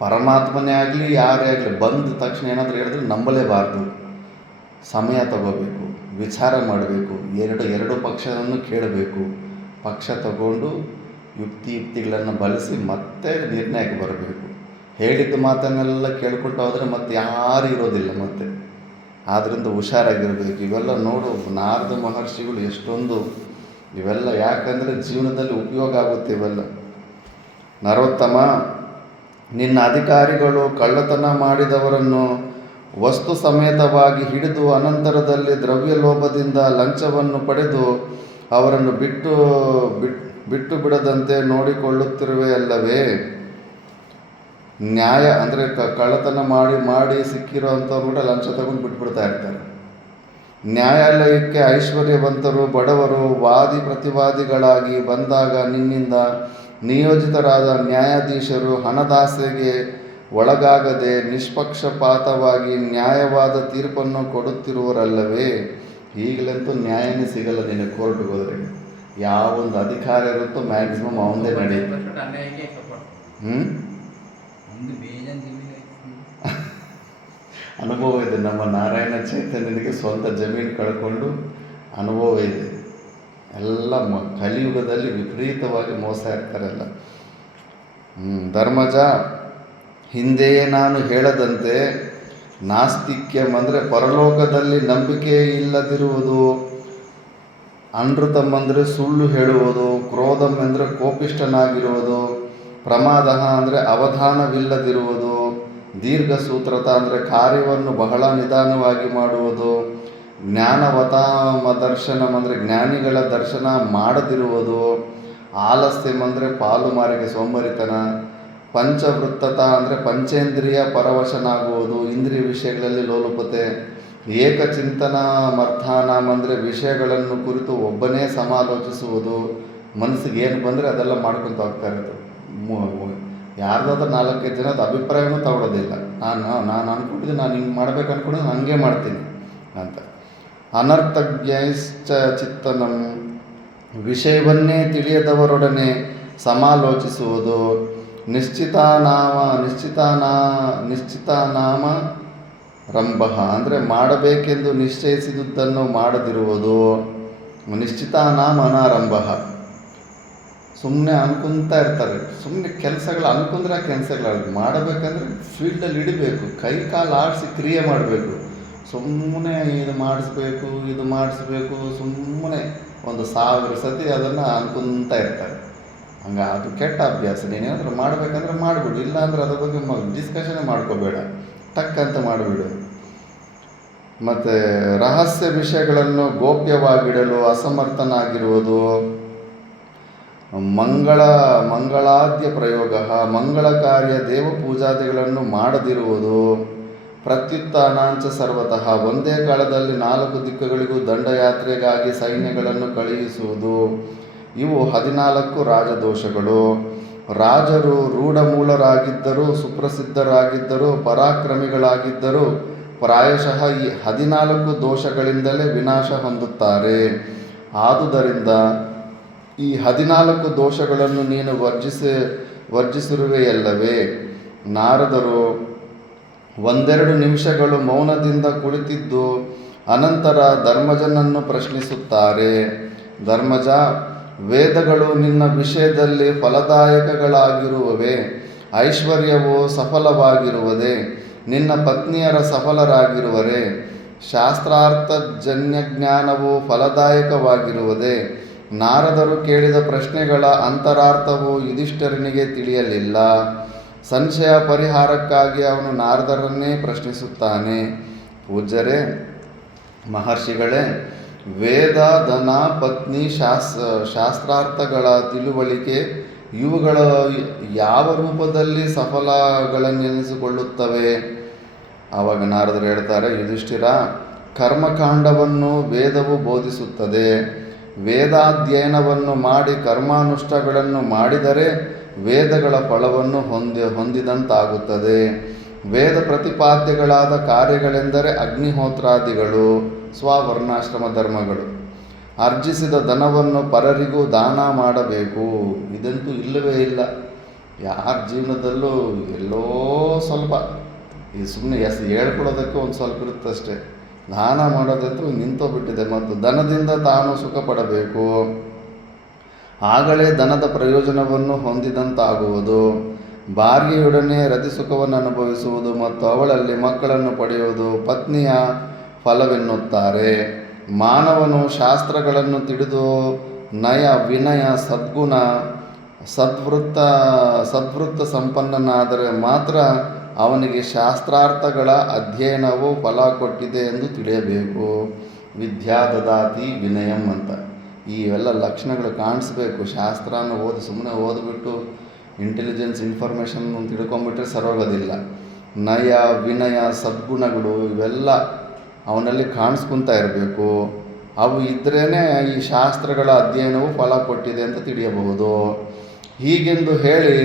ಪರಮಾತ್ಮನೇ ಆಗಲಿ ಯಾರೇ ಆಗಲಿ ಬಂದ ತಕ್ಷಣ ಏನಾದರೂ ಹೇಳಿದ್ರೆ ನಂಬಲೇಬಾರ್ದು. ಸಮಯ ತಗೋಬೇಕು, ವಿಚಾರ ಮಾಡಬೇಕು, ಎರಡು ಪಕ್ಷವನ್ನು ಕೇಳಬೇಕು. ಪಕ್ಷ ತಗೊಂಡು ಯುಕ್ತಿಗಳನ್ನು ಬಳಸಿ ಮತ್ತೆ ನಿರ್ಣಯಕ್ಕೆ ಬರಬೇಕು. ಹೇಳಿದ ಮಾತನ್ನೆಲ್ಲ ಕೇಳ್ಕೊಟ್ಟು ಹೋದರೆ ಮತ್ತೆ ಯಾರೂ ಇರೋದಿಲ್ಲ ಮತ್ತೆ. ಆದ್ದರಿಂದ ಹುಷಾರಾಗಿರಬೇಕು. ಇವೆಲ್ಲ ನೋಡು, ನಾರದ ಮಹರ್ಷಿಗಳು ಎಷ್ಟೊಂದು ಇವೆಲ್ಲ ಯಾಕಂದರೆ ಜೀವನದಲ್ಲಿ ಉಪಯೋಗ ಆಗುತ್ತೆ ಇವೆಲ್ಲ. ನರೋತ್ತಮ, ನಿನ್ನ ಅಧಿಕಾರಿಗಳು ಕಳ್ಳತನ ಮಾಡಿದವರನ್ನು ವಸ್ತು ಸಮೇತವಾಗಿ ಹಿಡಿದು ಅನಂತರದಲ್ಲಿ ದ್ರವ್ಯ ಲೋಭದಿಂದ ಲಂಚವನ್ನು ಪಡೆದು ಅವರನ್ನು ಬಿಟ್ಟು ಬಿಡದಂತೆ ನೋಡಿಕೊಳ್ಳುತ್ತಿರುವೆಯಲ್ಲವೇ. ನ್ಯಾಯ ಅಂದರೆ ಕಳ್ಳತನ ಮಾಡಿ ಸಿಕ್ಕಿರೋ ಅಂಥವ್ರು ಕೂಡ ಲಂಚ ತಗೊಂಡು ಬಿಟ್ಬಿಡ್ತಾ ಇರ್ತಾರೆ. ನ್ಯಾಯಾಲಯಕ್ಕೆ ಐಶ್ವರ್ಯವಂತರು ಬಡವರು ವಾದಿ ಪ್ರತಿವಾದಿಗಳಾಗಿ ಬಂದಾಗ ನಿನ್ನಿಂದ ನಿಯೋಜಿತರಾದ ನ್ಯಾಯಾಧೀಶರು ಹಣದಾಸೆಗೆ ಒಳಗಾಗದೆ ನಿಷ್ಪಕ್ಷಪಾತವಾಗಿ ನ್ಯಾಯವಾದ ತೀರ್ಪನ್ನು ಕೊಡುತ್ತಿರುವರಲ್ಲವೇ. ಈಗಲಂತೂ ನ್ಯಾಯನೇ ಸಿಗಲ್ಲ ನಿನಗೆ ಕೋರ್ಟ್ಗೆ ಹೋದರೆ. ಯಾವೊಂದು ಅಧಿಕಾರ ಇರುತ್ತೋ ಮ್ಯಾಕ್ಸಿಮಮ್ ಅವನದೇ ನಡೆಯುತ್ತೆ. ಅನುಭವ ಇದೆ. ನಮ್ಮ ನಾರಾಯಣ ಚೈತನ್ಯನಿಗೆ ಸ್ವಂತ ಜಮೀನು ಕಳ್ಕೊಂಡು ಅನುಭವ ಇದೆ. ಎಲ್ಲ ಕಲಿಯುಗದಲ್ಲಿ ವಿಪರೀತವಾಗಿ ಮೋಸ ಇರ್ತಾರೆಲ್ಲ. ಧರ್ಮಜ, ಹಿಂದೆಯೇ ನಾನು ಹೇಳದಂತೆ ನಾಸ್ತಿಕ್ಯಂ ಅಂದರೆ ಪರಲೋಕದಲ್ಲಿ ನಂಬಿಕೆ ಇಲ್ಲದಿರುವುದು, ಅನೃತಂ ಅಂದರೆ ಸುಳ್ಳು ಹೇಳುವುದು, ಕ್ರೋಧಂ ಅಂದರೆ ಕೋಪಿಷ್ಠನಾಗಿರುವುದು, ಪ್ರಮಾದ ಅಂದರೆ ಅವಧಾನವಿಲ್ಲದಿರುವುದು, ದೀರ್ಘಸೂತ್ರತ ಅಂದರೆ ಕಾರ್ಯವನ್ನು ಬಹಳ ನಿಧಾನವಾಗಿ ಮಾಡುವುದು, ಜ್ಞಾನವತಾಮದರ್ಶನಂ ಅಂದರೆ ಜ್ಞಾನಿಗಳ ದರ್ಶನ ಮಾಡದಿರುವುದು, ಆಲಸ್ಯಂ ಅಂದರೆ ಪಾಲುಮಾರಿಗೆ ಸೋಂಬರಿತನ, ಪಂಚವೃತ್ತತ ಅಂದರೆ ಪಂಚೇಂದ್ರಿಯ ಪರವಶನಾಗುವುದು, ಇಂದ್ರಿಯ ವಿಷಯಗಳಲ್ಲಿ ಲೋಲುಪತೆ, ಏಕಚಿಂತನ ಮರ್ಥಾನಾಂ ಅಂದರೆ ವಿಷಯಗಳನ್ನು ಕುರಿತು ಒಬ್ಬನೇ ಸಮಾಲೋಚಿಸುವುದು. ಮನಸ್ಸಿಗೆ ಏನು ಬಂದರೆ ಅದೆಲ್ಲ ಮಾಡ್ಕೊತ ಹೋಗ್ತಾ ಇರೋದು. ಯಾರ್ದಾದ್ರೂ 4-5 ಜನದ ಅಭಿಪ್ರಾಯನೂ ತಗೊಳ್ಳೋದಿಲ್ಲ. ನಾನು ಅಂದ್ಕೊಂಡಿದ್ದು ನಾನು ಹಿಂಗೆ ಮಾಡ್ಬೇಕು ಅಂದ್ಕೊಂಡು ನಾನು ಹಂಗೆ ಮಾಡ್ತೀನಿ ಅಂತ. ಅನರ್ಥಜ್ಞೈಶ್ಚ ಚಿತ್ತನಂ ವಿಷಯವನ್ನೇ ತಿಳಿಯದವರೊಡನೆ ಸಮಾಲೋಚಿಸುವುದು, ನಿಶ್ಚಿತ ನಾಮ ರಂಭ ಅಂದರೆ ಮಾಡಬೇಕೆಂದು ನಿಶ್ಚಯಿಸಿದುದನ್ನು ಮಾಡದಿರುವುದು. ನಿಶ್ಚಿತ ನಾಮ ಅನಾರಂಭ. ಸುಮ್ಮನೆ ಅನ್ಕೊಂತ ಇರ್ತಾರೆ, ಸುಮ್ಮನೆ ಕೆಲಸಗಳು ಅನ್ಕೊಂಡ್ರೆ ಕೆಲಸಗಳು ಮಾಡಬೇಕಂದ್ರೆ ಫೀಲ್ಡಲ್ಲಿ ಇಡಬೇಕು, ಕೈ ಕಾಲು ಆಡಿಸಿ ಕ್ರಿಯೆ ಮಾಡಬೇಕು. ಸುಮ್ಮನೆ ಇದು ಮಾಡಿಸ್ಬೇಕು ಸುಮ್ಮನೆ 1000 ಸತಿ ಅದನ್ನು ಅನ್ಕೊಂತ ಇರ್ತಾರೆ. ಹಂಗೆ ಅದು ಕೆಟ್ಟ ಅಭ್ಯಾಸ. ನೀನೇನಾದರೂ ಮಾಡಬೇಕಂದ್ರೆ ಮಾಡಿಬಿಡು, ಇಲ್ಲ ಅಂದರೆ ಅದ್ರ ಬಗ್ಗೆ ಡಿಸ್ಕಷನ್ನೇ ಮಾಡ್ಕೋಬೇಡ, ಟಕ್ ಅಂತ ಮಾಡಿಬಿಡು. ಮತ್ತು ರಹಸ್ಯ ವಿಷಯಗಳನ್ನು ಗೋಪ್ಯವಾಗಿಡಲು ಅಸಮರ್ಥನಾಗಿರುವುದು. ಮಂಗಳಾದ್ಯ ಪ್ರಯೋಗ, ಮಂಗಳ ಕಾರ್ಯ ದೇವ ಪೂಜಾದಿಗಳನ್ನು ಮಾಡದಿರುವುದು. ಪ್ರತ್ಯುತ್ಥಾನಾಂಚ ಸರ್ವತಃ, ಒಂದೇ ಕಾಲದಲ್ಲಿ 4 ದಿಕ್ಕುಗಳಿಗೂ ದಂಡಯಾತ್ರೆಗಾಗಿ ಸೈನ್ಯಗಳನ್ನು ಕಳುಹಿಸುವುದು. ಇವು 14 ರಾಜದೋಷಗಳು. ರಾಜರು ರೂಢಮೂಲರಾಗಿದ್ದರೂ, ಸುಪ್ರಸಿದ್ಧರಾಗಿದ್ದರೂ, ಪರಾಕ್ರಮಿಗಳಾಗಿದ್ದರೂ ಪ್ರಾಯಶಃ ಈ 14 ದೋಷಗಳಿಂದಲೇ ವಿನಾಶ ಹೊಂದುತ್ತಾರೆ. ಆದುದರಿಂದ ಈ 14 ದೋಷಗಳನ್ನು ನೀನು ವರ್ಜಿಸಿರುವೆಯಲ್ಲವೇ? ನಾರದರು 1-2 ನಿಮಿಷಗಳು ಮೌನದಿಂದ ಕುಳಿತಿದ್ದು ಅನಂತರ ಧರ್ಮಜನನ್ನು ಪ್ರಶ್ನಿಸುತ್ತಾರೆ. ಧರ್ಮಜ, ವೇದಗಳು ನಿನ್ನ ವಿಷಯದಲ್ಲಿ ಫಲದಾಯಕಗಳಾಗಿರುವವೇ? ಐಶ್ವರ್ಯವು ಸಫಲವಾಗಿರುವುದೇ? ನಿನ್ನ ಪತ್ನಿಯರ ಸಫಲರಾಗಿರುವರೇ? ಶಾಸ್ತ್ರಾರ್ಥಜನ್ಯಜ್ಞಾನವು ಫಲದಾಯಕವಾಗಿರುವುದೇ? ನಾರದರು ಕೇಳಿದ ಪ್ರಶ್ನೆಗಳ ಅಂತರಾರ್ಥವು ಯುಧಿಷ್ಠಿರನಿಗೆ ತಿಳಿಯಲಿಲ್ಲ. ಸಂಶಯ ಪರಿಹಾರಕ್ಕಾಗಿ ಅವನು ನಾರದರನ್ನೇ ಪ್ರಶ್ನಿಸುತ್ತಾನೆ. ಪೂಜ್ಯರೇ, ಮಹರ್ಷಿಗಳೇ, ವೇದ, ಧನ, ಪತ್ನಿ, ಶಾಸ್ತ್ರಾರ್ಥಗಳ ತಿಳುವಳಿಕೆ ಇವುಗಳ ಯಾವ ರೂಪದಲ್ಲಿ ಸಫಲಗಳನ್ನೆನಿಸಿಕೊಳ್ಳುತ್ತವೆ? ಆವಾಗ ನಾರದರು ಹೇಳ್ತಾರೆ, ಯುಧಿಷ್ಠಿರ, ಕರ್ಮಕಾಂಡವನ್ನು ವೇದವು ಬೋಧಿಸುತ್ತದೆ. ವೇದಾಧ್ಯಯನವನ್ನು ಮಾಡಿ ಕರ್ಮಾನುಷ್ಠಾನಗಳನ್ನು ಮಾಡಿದರೆ ವೇದಗಳ ಫಲವನ್ನು ಹೊಂದಿದಂತಾಗುತ್ತದೆ. ವೇದ ಪ್ರತಿಪಾದ್ಯಗಳಾದ ಕಾರ್ಯಗಳೆಂದರೆ ಅಗ್ನಿಹೋತ್ರಾದಿಗಳು, ಸ್ವವರ್ಣಾಶ್ರಮ ಧರ್ಮಗಳು. ಅರ್ಜಿಸಿದ ಧನವನ್ನು ಪರರಿಗೂ ದಾನ ಮಾಡಬೇಕು. ಇದಂತೂ ಇಲ್ಲವೇ ಇಲ್ಲ. ಯಾರ ಜೀವನದಲ್ಲೂ ಎಲ್ಲೋ ಸ್ವಲ್ಪ ಈ ಸುಮ್ಮನೆ ಹೇಳ್ಕೊಡೋದಕ್ಕೆ ಒಂದು ಸ್ವಲ್ಪ ಇರುತ್ತಷ್ಟೇ. ದಾನ ಮಾಡೋದಂತೂ ನಿಂತೋಗ್ಬಿಟ್ಟಿದೆ. ಮತ್ತು ಧನದಿಂದ ತಾನು ಸುಖ ಪಡಬೇಕು, ಆಗಲೇ ಧನದ ಪ್ರಯೋಜನವನ್ನು ಹೊಂದಿದಂತಾಗುವುದು. ಭಾರ್ಯೆಯೊಡನೆ ರತಿ ಸುಖವನ್ನು ಅನುಭವಿಸುವುದು ಮತ್ತು ಅವಳಲ್ಲಿ ಮಕ್ಕಳನ್ನು ಪಡೆಯುವುದು ಪತ್ನಿಯ ಫಲವೆನ್ನುತ್ತಾರೆ. ಮಾನವನು ಶಾಸ್ತ್ರಗಳನ್ನು ತಿಳಿದು ನಯ, ವಿನಯ, ಸದ್ಗುಣ, ಸದ್ವೃತ್ತ ಸಂಪನ್ನನಾದರೆ ಮಾತ್ರ ಅವನಿಗೆ ಶಾಸ್ತ್ರಾರ್ಥಗಳ ಅಧ್ಯಯನವು ಫಲ ಕೊಟ್ಟಿದೆ ಎಂದು ತಿಳಿಯಬೇಕು. ವಿದ್ಯಾ ದದಾತಿ ವಿನಯಂ ಅಂತ ಇವೆಲ್ಲ ಲಕ್ಷಣಗಳು ಕಾಣಿಸ್ಬೇಕು. ಶಾಸ್ತ್ರನ ಸುಮ್ಮನೆ ಓದಿಬಿಟ್ಟು ಇಂಟೆಲಿಜೆನ್ಸ್ ಇನ್ಫಾರ್ಮೇಷನ್ ತಿಳ್ಕೊಂಬಿಟ್ರೆ ಸರೋಗೋದಿಲ್ಲ. ನಯ, ವಿನಯ, ಸದ್ಗುಣಗಳು ಇವೆಲ್ಲ ಅವನಲ್ಲಿ ಕಾಣಿಸ್ಕೊತಾ ಇರಬೇಕು. ಅವು ಇದ್ರೇ ಈ ಶಾಸ್ತ್ರಗಳ ಅಧ್ಯಯನವು ಫಲ ಕೊಟ್ಟಿದೆ ಅಂತ ತಿಳಿಯಬಹುದು. ಹೀಗೆಂದು ಹೇಳಿ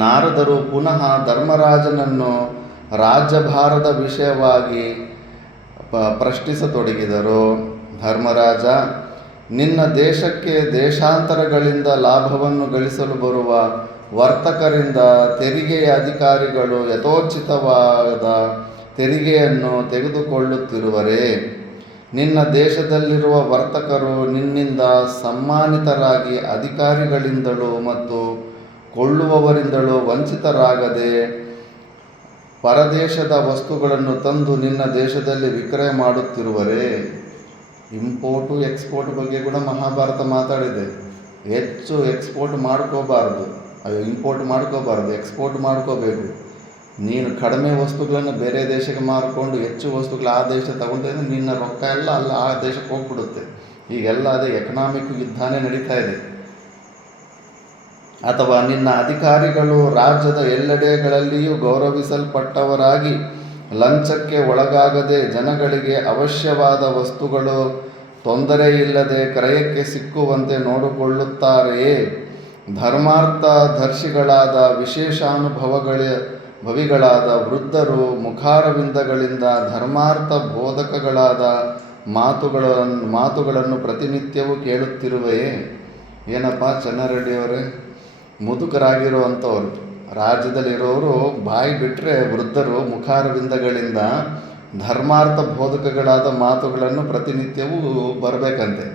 ನಾರದರು ಪುನಃ ಧರ್ಮರಾಜನನ್ನು ರಾಜ್ಯಭಾರದ ವಿಷಯವಾಗಿ ಪ್ರಶ್ನಿಸತೊಡಗಿದರು. ಧರ್ಮರಾಜ, ನಿನ್ನ ದೇಶಕ್ಕೆ ದೇಶಾಂತರಗಳಿಂದ ಲಾಭವನ್ನು ಗಳಿಸಲು ಬರುವ ವರ್ತಕರಿಂದ ತೆರಿಗೆಯ ಅಧಿಕಾರಿಗಳು ಯಥೋಚಿತವಾದ ತೆರಿಗೆಯನ್ನು ತೆಗೆದುಕೊಳ್ಳುತ್ತಿರುವರೇ? ನಿನ್ನ ದೇಶದಲ್ಲಿರುವ ವರ್ತಕರು ನಿನ್ನಿಂದ ಸಮ್ಮಾನಿತರಾಗಿ ಅಧಿಕಾರಿಗಳಿಂದಲೂ ಮತ್ತು ಕೊಳ್ಳುವವರಿಂದಲೂ ವಂಚಿತರಾಗದೆ ಪರದೇಶದ ವಸ್ತುಗಳನ್ನು ತಂದು ನಿನ್ನ ದೇಶದಲ್ಲಿ ವಿಕ್ರಯ ಮಾಡುತ್ತಿರುವರೇ? ಇಂಪೋರ್ಟು ಎಕ್ಸ್ಪೋರ್ಟ್ ಬಗ್ಗೆ ಕೂಡ ಮಹಾಭಾರತ ಮಾತಾಡಿದೆ. ಹೆಚ್ಚು ಇಂಪೋರ್ಟ್ ಮಾಡ್ಕೋಬಾರ್ದು, ಎಕ್ಸ್ಪೋರ್ಟ್ ಮಾಡ್ಕೋಬೇಕು. ನೀನು ಕಡಿಮೆ ವಸ್ತುಗಳನ್ನು ಬೇರೆ ದೇಶಕ್ಕೆ ಮಾರಿಕೊಂಡು ಹೆಚ್ಚು ವಸ್ತುಗಳು ಆ ದೇಶ ತಗೊಂಡಿದ್ರೆ ನಿನ್ನ ರೊಕ್ಕ ಎಲ್ಲ ಆ ದೇಶಕ್ಕೆ ಹೋಗ್ಬಿಡುತ್ತೆ. ಈಗೆಲ್ಲ ಅದೇ ಎಕನಾಮಿಕ್ ಯುದ್ಧನೇ ನಡೀತಾ ಇದೆ. ಅಥವಾ ನಿನ್ನ ಅಧಿಕಾರಿಗಳು ರಾಜ್ಯದ ಎಲ್ಲೆಡೆಗಳಲ್ಲಿಯೂ ಗೌರವಿಸಲ್ಪಟ್ಟವರಾಗಿ ಲಂಚಕ್ಕೆ ಒಳಗಾಗದೆ ಜನಗಳಿಗೆ ಅವಶ್ಯವಾದ ವಸ್ತುಗಳು ತೊಂದರೆಯಿಲ್ಲದೆ ಕ್ರಯಕ್ಕೆ ಸಿಕ್ಕುವಂತೆ ನೋಡಿಕೊಳ್ಳುತ್ತಾರೆಯೇ? ಧರ್ಮಾರ್ಥದರ್ಶಿಗಳಾದ ವಿಶೇಷಾನುಭವಿಗಳಾದ ವೃದ್ಧರು ಮುಖಾರವಿಂದಗಳಿಂದ ಧರ್ಮಾರ್ಥ ಬೋಧಕಗಳಾದ ಮಾತುಗಳನ್ನು ಪ್ರತಿನಿತ್ಯವೂ ಕೇಳುತ್ತಿರುವೆಯೇ? ಏನಪ್ಪ ಚೆನ್ನರೆಡ್ಡಿಯವರೇ, ಮುದುಕರಾಗಿರುವಂಥವ್ರು ರಾಜ್ಯದಲ್ಲಿರೋರು ಬಾಯಿ ಬಿಟ್ಟರೆ ವೃದ್ಧರು ಮುಖಾರವಿಂದಗಳಿಂದ ಧರ್ಮಾರ್ಥ ಬೋಧಕಗಳಾದ ಮಾತುಗಳನ್ನು ಪ್ರತಿನಿತ್ಯವೂ ಬರಬೇಕಂತೆ.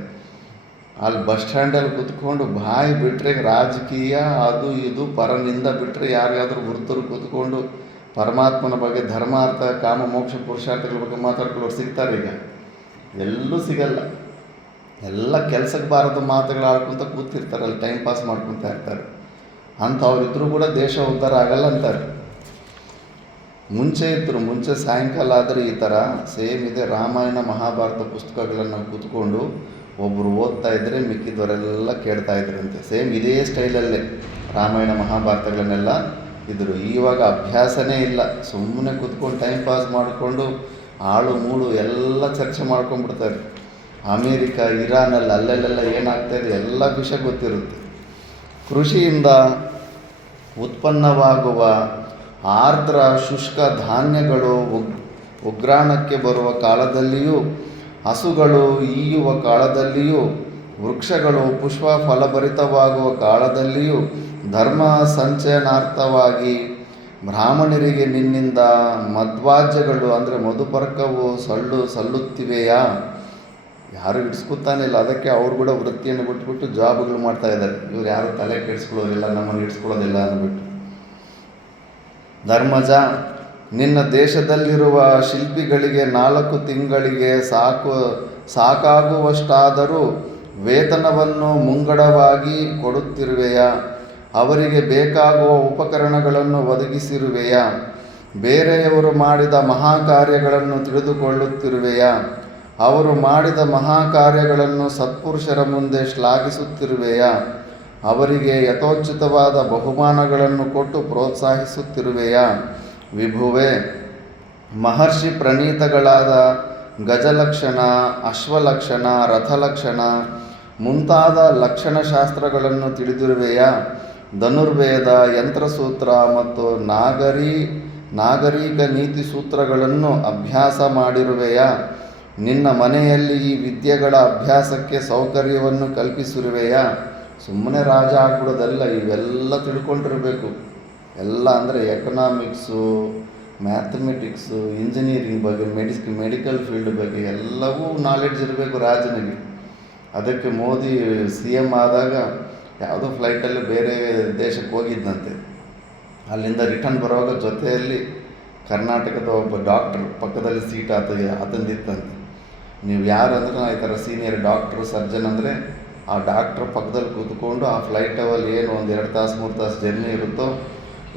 ಅಲ್ಲಿ ಬಸ್ ಸ್ಟ್ಯಾಂಡಲ್ಲಿ ಕೂತ್ಕೊಂಡು ಬಾಯಿ ಬಿಟ್ಟರೆ ರಾಜಕೀಯ ಅದು ಇದು ಪರನಿಂದ ಬಿಟ್ಟರೆ ಯಾರಿಗಾದ್ರೂ ವೃದ್ಧರು ಕೂತ್ಕೊಂಡು ಪರಮಾತ್ಮನ ಬಗ್ಗೆ ಧರ್ಮಾರ್ಥ ಕಾಮ ಮೋಕ್ಷ ಪುರುಷಾರ್ಥಗಳ ಬಗ್ಗೆ ಮಾತಾಡ್ಕೊಳ್ಳೋರು ಸಿಗ್ತಾರೆ. ಈಗ ಎಲ್ಲೂ ಸಿಗಲ್ಲ. ಎಲ್ಲ ಕೆಲಸಕ್ಕೆ ಬಾರದ ಮಾತುಗಳು ಆಡ್ಕೊತ ಕೂತಿರ್ತಾರೆ, ಅಲ್ಲಿ ಟೈಮ್ ಪಾಸ್ ಮಾಡ್ಕೊತಾ ಇರ್ತಾರೆ. ಅಂಥವ್ರಿದ್ರೂ ಕೂಡ ದೇಶ ಉದ್ಧಾರ ಆಗಲ್ಲ ಅಂತಾರೆ. ಮುಂಚೆ ಸಾಯಂಕಾಲ ಆದರೆ ಈ ಥರ ಸೇಮ್ ಇದೆ. ರಾಮಾಯಣ ಮಹಾಭಾರತ ಪುಸ್ತಕಗಳನ್ನು ಕೂತ್ಕೊಂಡು ಒಬ್ಬರು ಓದ್ತಾ ಇದ್ದರೆ ಮಿಕ್ಕಿದವರೆಲ್ಲ ಕೇಳ್ತಾ ಇದ್ರಂತೆ. ಸೇಮ್ ಇದೇ ಸ್ಟೈಲಲ್ಲೇ ರಾಮಾಯಣ ಮಹಾಭಾರತಗಳನ್ನೆಲ್ಲ ಇದ್ದರು. ಇವಾಗ ಅಭ್ಯಾಸನೇ ಇಲ್ಲ, ಸುಮ್ಮನೆ ಕೂತ್ಕೊಂಡು ಟೈಮ್ ಪಾಸ್ ಮಾಡಿಕೊಂಡು ಆಳು ಮೂಳು ಎಲ್ಲ ಚರ್ಚೆ ಮಾಡ್ಕೊಂಡ್ಬಿಡ್ತಾರೆ. ಅಮೇರಿಕ, ಇರಾನಲ್ಲಿ ಅಲ್ಲೆಲ್ಲೆಲ್ಲ ಏನಾಗ್ತಾಯಿದೆ ಎಲ್ಲ ವಿಷಯ ಗೊತ್ತಿರುತ್ತೆ. ಕೃಷಿಯಿಂದ ಉತ್ಪನ್ನವಾಗುವ ಆರ್ದ್ರ ಶುಷ್ಕ ಧಾನ್ಯಗಳು ಉಗ್ರಾಣಕ್ಕೆ ಬರುವ ಕಾಲದಲ್ಲಿಯೂ, ಹಸುಗಳು ಈಯುವ ಕಾಲದಲ್ಲಿಯೂ, ವೃಕ್ಷಗಳು ಪುಷ್ಪ ಫಲಭರಿತವಾಗುವ ಕಾಲದಲ್ಲಿಯೂ ಧರ್ಮ ಸಂಚಯನಾರ್ಥವಾಗಿ ಬ್ರಾಹ್ಮಣರಿಗೆ ನಿನ್ನಿಂದ ಮಧ್ವಾಜ್ಯಗಳು ಅಂದರೆ ಮಧುಪರ್ಕವು ಸಲ್ಲುತ್ತಿವೆಯಾ? ಯಾರು ಇಡ್ಸ್ಕೊತಾನಿಲ್ಲ. ಅದಕ್ಕೆ ಅವ್ರು ಕೂಡ ವೃತ್ತಿಯನ್ನು ಬಿಟ್ಬಿಟ್ಟು ಜಾಬ್ಗಳು ಮಾಡ್ತಾ ಇದ್ದಾರೆ. ಇವ್ರು ಯಾರು ತಲೆ ಕೆಡಿಸ್ಕೊಳ್ಳೋದಿಲ್ಲ, ನಮ್ಮನ್ನು ಇಡ್ಸ್ಕೊಳ್ಳೋದಿಲ್ಲ ಅಂದ್ಬಿಟ್ಟು. ಧರ್ಮಜ, ನಿನ್ನ ದೇಶದಲ್ಲಿರುವ ಶಿಲ್ಪಿಗಳಿಗೆ 4 ತಿಂಗಳಿಗೆ ಸಾಕಾಗುವಷ್ಟಾದರೂ ವೇತನವನ್ನು ಮುಂಗಡವಾಗಿ ಕೊಡುತ್ತಿರುವೆಯಾ? ಅವರಿಗೆ ಬೇಕಾಗುವ ಉಪಕರಣಗಳನ್ನು ಒದಗಿಸಿರುವೆಯಾ? ಬೇರೆಯವರು ಮಾಡಿದ ಮಹಾಕಾರ್ಯಗಳನ್ನು ತಿಳಿದುಕೊಳ್ಳುತ್ತಿರುವೆಯಾ? ಅವರು ಮಾಡಿದ ಮಹಾಕಾರ್ಯಗಳನ್ನು ಸತ್ಪುರುಷರ ಮುಂದೆ ಶ್ಲಾಘಿಸುತ್ತಿರುವೆಯಾ? ಅವರಿಗೆ ಯಥೋಚಿತವಾದ ಬಹುಮಾನಗಳನ್ನು ಕೊಟ್ಟು ಪ್ರೋತ್ಸಾಹಿಸುತ್ತಿರುವೆಯಾ? ವಿಭುವೆ, ಮಹರ್ಷಿ ಪ್ರಣೀತಗಳಾದ ಗಜಲಕ್ಷಣ, ಅಶ್ವಲಕ್ಷಣ, ರಥಲಕ್ಷಣ ಮುಂತಾದ ಲಕ್ಷಣಶಾಸ್ತ್ರಗಳನ್ನು ತಿಳಿದಿರುವೆಯಾ? ಧನುರ್ವೇದ, ಯಂತ್ರಸೂತ್ರ ಮತ್ತು ನಾಗರಿಕ ನೀತಿ ಸೂತ್ರಗಳನ್ನು ಅಭ್ಯಾಸ ಮಾಡಿರುವೆಯಾ? ನಿನ್ನ ಮನೆಯಲ್ಲಿ ಈ ವಿದ್ಯೆಗಳ ಅಭ್ಯಾಸಕ್ಕೆ ಸೌಕರ್ಯವನ್ನು ಕಲ್ಪಿಸಿರುವೆಯಾ? ಸುಮ್ಮನೆ ರಾಜ ಆಗ್ಬಿಡೋದಲ್ಲ, ಇವೆಲ್ಲ ತಿಳ್ಕೊಂಡಿರಬೇಕು. ಎಲ್ಲ ಅಂದರೆ ಎಕನಾಮಿಕ್ಸು, ಮ್ಯಾಥಮೆಟಿಕ್ಸು, ಇಂಜಿನಿಯರಿಂಗ್ ಬಗ್ಗೆ, ಮೆಡಿಕಲ್ ಫೀಲ್ಡ್ ಬಗ್ಗೆ ಎಲ್ಲವೂ ನಾಲೆಡ್ಜ್ ಇರಬೇಕು ರಾಜನಿಗೆ. ಅದಕ್ಕೆ ಮೋದಿ CM ಆದಾಗ ಯಾವುದೋ ಫ್ಲೈಟಲ್ಲಿ ಬೇರೆ ದೇಶಕ್ಕೆ ಹೋಗಿದ್ದಂತೆ. ಅಲ್ಲಿಂದ ರಿಟರ್ನ್ ಬರುವಾಗ ಜೊತೆಯಲ್ಲಿ ಕರ್ನಾಟಕದ ಒಬ್ಬ ಡಾಕ್ಟ್ರ್ ಪಕ್ಕದಲ್ಲಿ ಸೀಟ್ ಆತಂದಿತ್ತಂತೆ. ನೀವು ಯಾರು ಅಂದರೆ ಈ ಥರ ಸೀನಿಯರ್ ಡಾಕ್ಟ್ರು, ಸರ್ಜನ್ ಅಂದರೆ ಆ ಡಾಕ್ಟ್ರ್ ಪಕ್ಕದಲ್ಲಿ ಕೂತ್ಕೊಂಡು ಆ ಫ್ಲೈಟಲ್ಲಿ ಏನು 1-2 ತಾಸು 3 ತಾಸು ಜರ್ನಿ ಇರುತ್ತೋ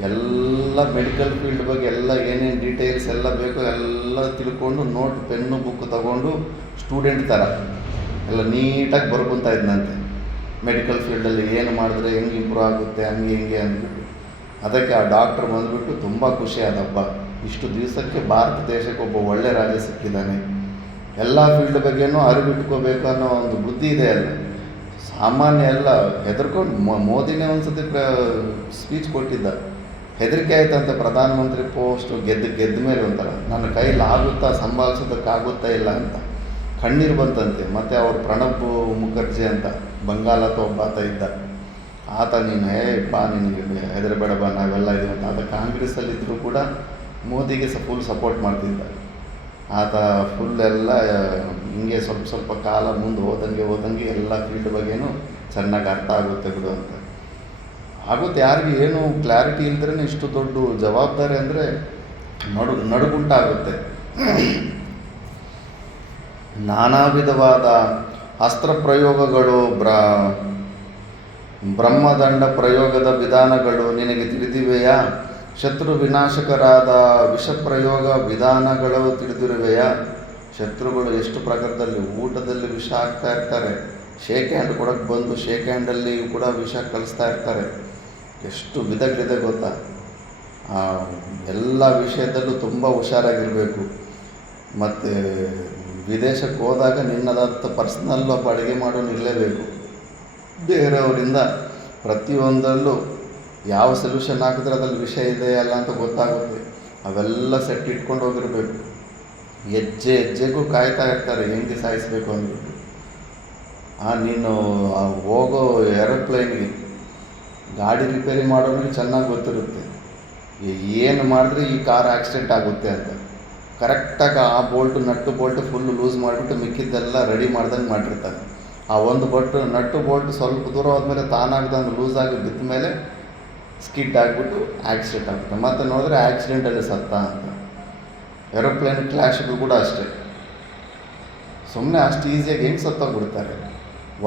ಎಲ್ಲ ಮೆಡಿಕಲ್ ಫೀಲ್ಡ್ ಬಗ್ಗೆ ಎಲ್ಲ ಏನೇನು ಡೀಟೇಲ್ಸ್ ಎಲ್ಲ ಬೇಕೋ ಎಲ್ಲ ತಿಳ್ಕೊಂಡು ನೋಟ್ ಪೆನ್ನು ಬುಕ್ ತಗೊಂಡು ಸ್ಟೂಡೆಂಟ್ ಥರ ಎಲ್ಲ ನೀಟಾಗಿ ಬರ್ಕೊತಾ ಇದ್ದಂತೆ. ಮೆಡಿಕಲ್ ಫೀಲ್ಡಲ್ಲಿ ಏನು ಮಾಡಿದ್ರೆ ಹೆಂಗೆ ಇಂಪ್ರೂವ್ ಆಗುತ್ತೆ ಹಂಗೆ ಹಿಂಗೆ ಅಂದ್ಬಿಟ್ಟು. ಅದಕ್ಕೆ ಆ ಡಾಕ್ಟ್ರ್ ಬಂದುಬಿಟ್ಟು ತುಂಬ ಖುಷಿ ಆದಪ್ಪ, ಇಷ್ಟು ದಿವಸಕ್ಕೆ ಭಾರತ ದೇಶಕ್ಕೆ ಒಬ್ಬ ಒಳ್ಳೆ ರಾಜ ಸಿಕ್ಕಿದ್ದಾನೆ, ಎಲ್ಲ ಫೀಲ್ಡ್ ಬಗ್ಗೆನೂ ಅರಿವಿಟ್ಕೋಬೇಕು ಅನ್ನೋ ಒಂದು ಬುದ್ಧಿ ಇದೆ ಅಲ್ಲ. ಸಾಮಾನ್ಯ ಎಲ್ಲ ಹೆದರ್ಕೊಂಡು ಮೋದಿನೇ ಒಂದು ಸತಿ ಸ್ಪೀಚ್ ಕೊಟ್ಟಿದ್ದ. ಹೆದರಿಕೆ ಆಯ್ತಂತೆ ಪ್ರಧಾನಮಂತ್ರಿ ಪೋಸ್ಟು ಗೆದ್ದ ಮೇಲೆ ಒಂಥರ ನನ್ನ ಕೈಲಿ ಆಗುತ್ತಾ, ಸಂಭಾಳಿಸೋದಕ್ಕಾಗುತ್ತಾ ಇಲ್ಲ ಅಂತ ಕಣ್ಣೀರು ಬಂತಂತೆ. ಮತ್ತು ಅವ್ರು ಪ್ರಣಬ್ ಮುಖರ್ಜಿ ಅಂತ ಬಂಗಾಲದ ಒಬ್ಬ ಆತ ಇದ್ದ. ಆತ ನೀನು ನಿನಗೆ ಹೆದರಬೇಡಪ್ಪ, ನಾವೆಲ್ಲ ಇದೀವಿ ಅಂತ. ಆತ ಕಾಂಗ್ರೆಸ್ಸಲ್ಲಿದ್ದರೂ ಕೂಡ ಮೋದಿಗೆ ಫುಲ್ ಸಪೋರ್ಟ್ ಮಾಡ್ತಿದ್ದ. ಆತ ಫುಲ್ ಎಲ್ಲ ಹಿಂಗೆ ಸ್ವಲ್ಪ ಕಾಲ ಮುಂದೆ ಹೋದಂಗೆ ಎಲ್ಲ ಫೀಲ್ಡ್ ಬಗ್ಗೆನೂ ಚೆನ್ನಾಗಿ ಅರ್ಥ ಆಗುತ್ತೆ ಬಿಡು ಅಂತ ಆಗುತ್ತೆ. ಯಾರಿಗೂ ಏನು ಕ್ಲಾರಿಟಿ ಇಲ್ದ್ರೇ ಇಷ್ಟು ದೊಡ್ಡ ಜವಾಬ್ದಾರಿ ಅಂದರೆ ನಡುಗುಂಟಾಗುತ್ತೆ. ನಾನಾ ವಿಧವಾದ ಅಸ್ತ್ರ ಪ್ರಯೋಗಗಳು, ಬ್ರಹ್ಮದಂಡ ಪ್ರಯೋಗದ ವಿಧಾನಗಳು ನಿನಗೆ ತಿಳಿದಿವೆಯಾ? ಶತ್ರು ವಿನಾಶಕರಾದ ವಿಷಪ್ರಯೋಗ ವಿಧಾನಗಳು ತಿಳಿದಿರುವೆಯಾ? ಶತ್ರುಗಳು ಎಷ್ಟು ಪ್ರಕಾರದಲ್ಲಿ ಊಟದಲ್ಲಿ ವಿಷ ಹಾಕ್ತಾ ಇರ್ತಾರೆ, ಶೇಕ್ ಹ್ಯಾಂಡ್ ಕೊಡೋಕ್ಕೆ ಬಂದು ಶೇಕ್ ಹ್ಯಾಂಡಲ್ಲಿ ಕೂಡ ವಿಷ ಕಲಿಸ್ತಾ ಇರ್ತಾರೆ. ಎಷ್ಟು ವಿಧಗಳಿದೆ ಗೊತ್ತಾ? ಎಲ್ಲ ವಿಷಯದಲ್ಲೂ ತುಂಬ ಹುಷಾರಾಗಿರಬೇಕು. ಮತ್ತು ವಿದೇಶಕ್ಕೆ ಹೋದಾಗ ನಿನ್ನದಂಥ ಪರ್ಸ್ನಲ್ ಒಬ್ಬ ಅಡುಗೆ ಮಾಡೋನು ಇರಲೇಬೇಕು. ಬೇರೆಯವರಿಂದ ಪ್ರತಿಯೊಂದರಲ್ಲೂ ಯಾವ ಸೊಲ್ಯೂಷನ್ ಹಾಕಿದ್ರೆ ಅದ್ರಲ್ಲಿ ವಿಷಯ ಇದೆ ಅಲ್ಲ ಅಂತ ಗೊತ್ತಾಗುತ್ತೆ. ಅವೆಲ್ಲ ಸೆಟ್ ಇಟ್ಕೊಂಡು ಹೋಗಿರಬೇಕು. ಹೆಜ್ಜೆಗೂ ಕಾಯ್ತಾ ಇರ್ತಾರೆ ಹೆಂಗೆ ಸಾಯಿಸಬೇಕು ಅಂದ್ಬಿಟ್ಟು. ನೀನು ಹೋಗೋ ಏರೋಪ್ಲೇನ್ಗೆ ಗಾಡಿ ರಿಪೇರಿ ಮಾಡೋನಿಗೆ ಚೆನ್ನಾಗಿ ಗೊತ್ತಿರುತ್ತೆ ಏನು ಮಾಡಿದ್ರೆ ಈ ಕಾರ್ ಆಕ್ಸಿಡೆಂಟ್ ಆಗುತ್ತೆ ಅಂತ. ಕರೆಕ್ಟಾಗಿ ಆ ನಟ್ಟು ಬೋಲ್ಟು ಫುಲ್ಲು ಲೂಸ್ ಮಾಡಿಬಿಟ್ಟು ಮಿಕ್ಕಿದ್ದೆಲ್ಲ ರೆಡಿ ಮಾಡ್ದಂಗೆ ಮಾಡಿರ್ತಾನೆ. ಆ ಒಂದು ನಟ್ಟು ಬೋಲ್ಟ್ ಸ್ವಲ್ಪ ದೂರ ಹೋದ್ಮೇಲೆ ತಾನಾಗ್ದಂಗೆ ಲೂಸ್ ಆಗಿ ಬಿದ್ದ ಮೇಲೆ ಸ್ಕಿಡ್ ಆಗಿಬಿಟ್ಟು ಆಕ್ಸಿಡೆಂಟ್ ಆಗುತ್ತೆ. ಮತ್ತು ನೋಡಿದ್ರೆ ಆಕ್ಸಿಡೆಂಟಲ್ಲಿ ಸತ್ತ ಅಂತ. ಏರೋಪ್ಲೇನ್ ಕ್ಲ್ಯಾಶ್ಗಳು ಕೂಡ ಅಷ್ಟೇ, ಸುಮ್ಮನೆ ಅಷ್ಟು ಈಸಿಯಾಗಿ ಹೆಂಗೆ ಸತ್ತೋಗ್ಬಿಡ್ತಾರೆ.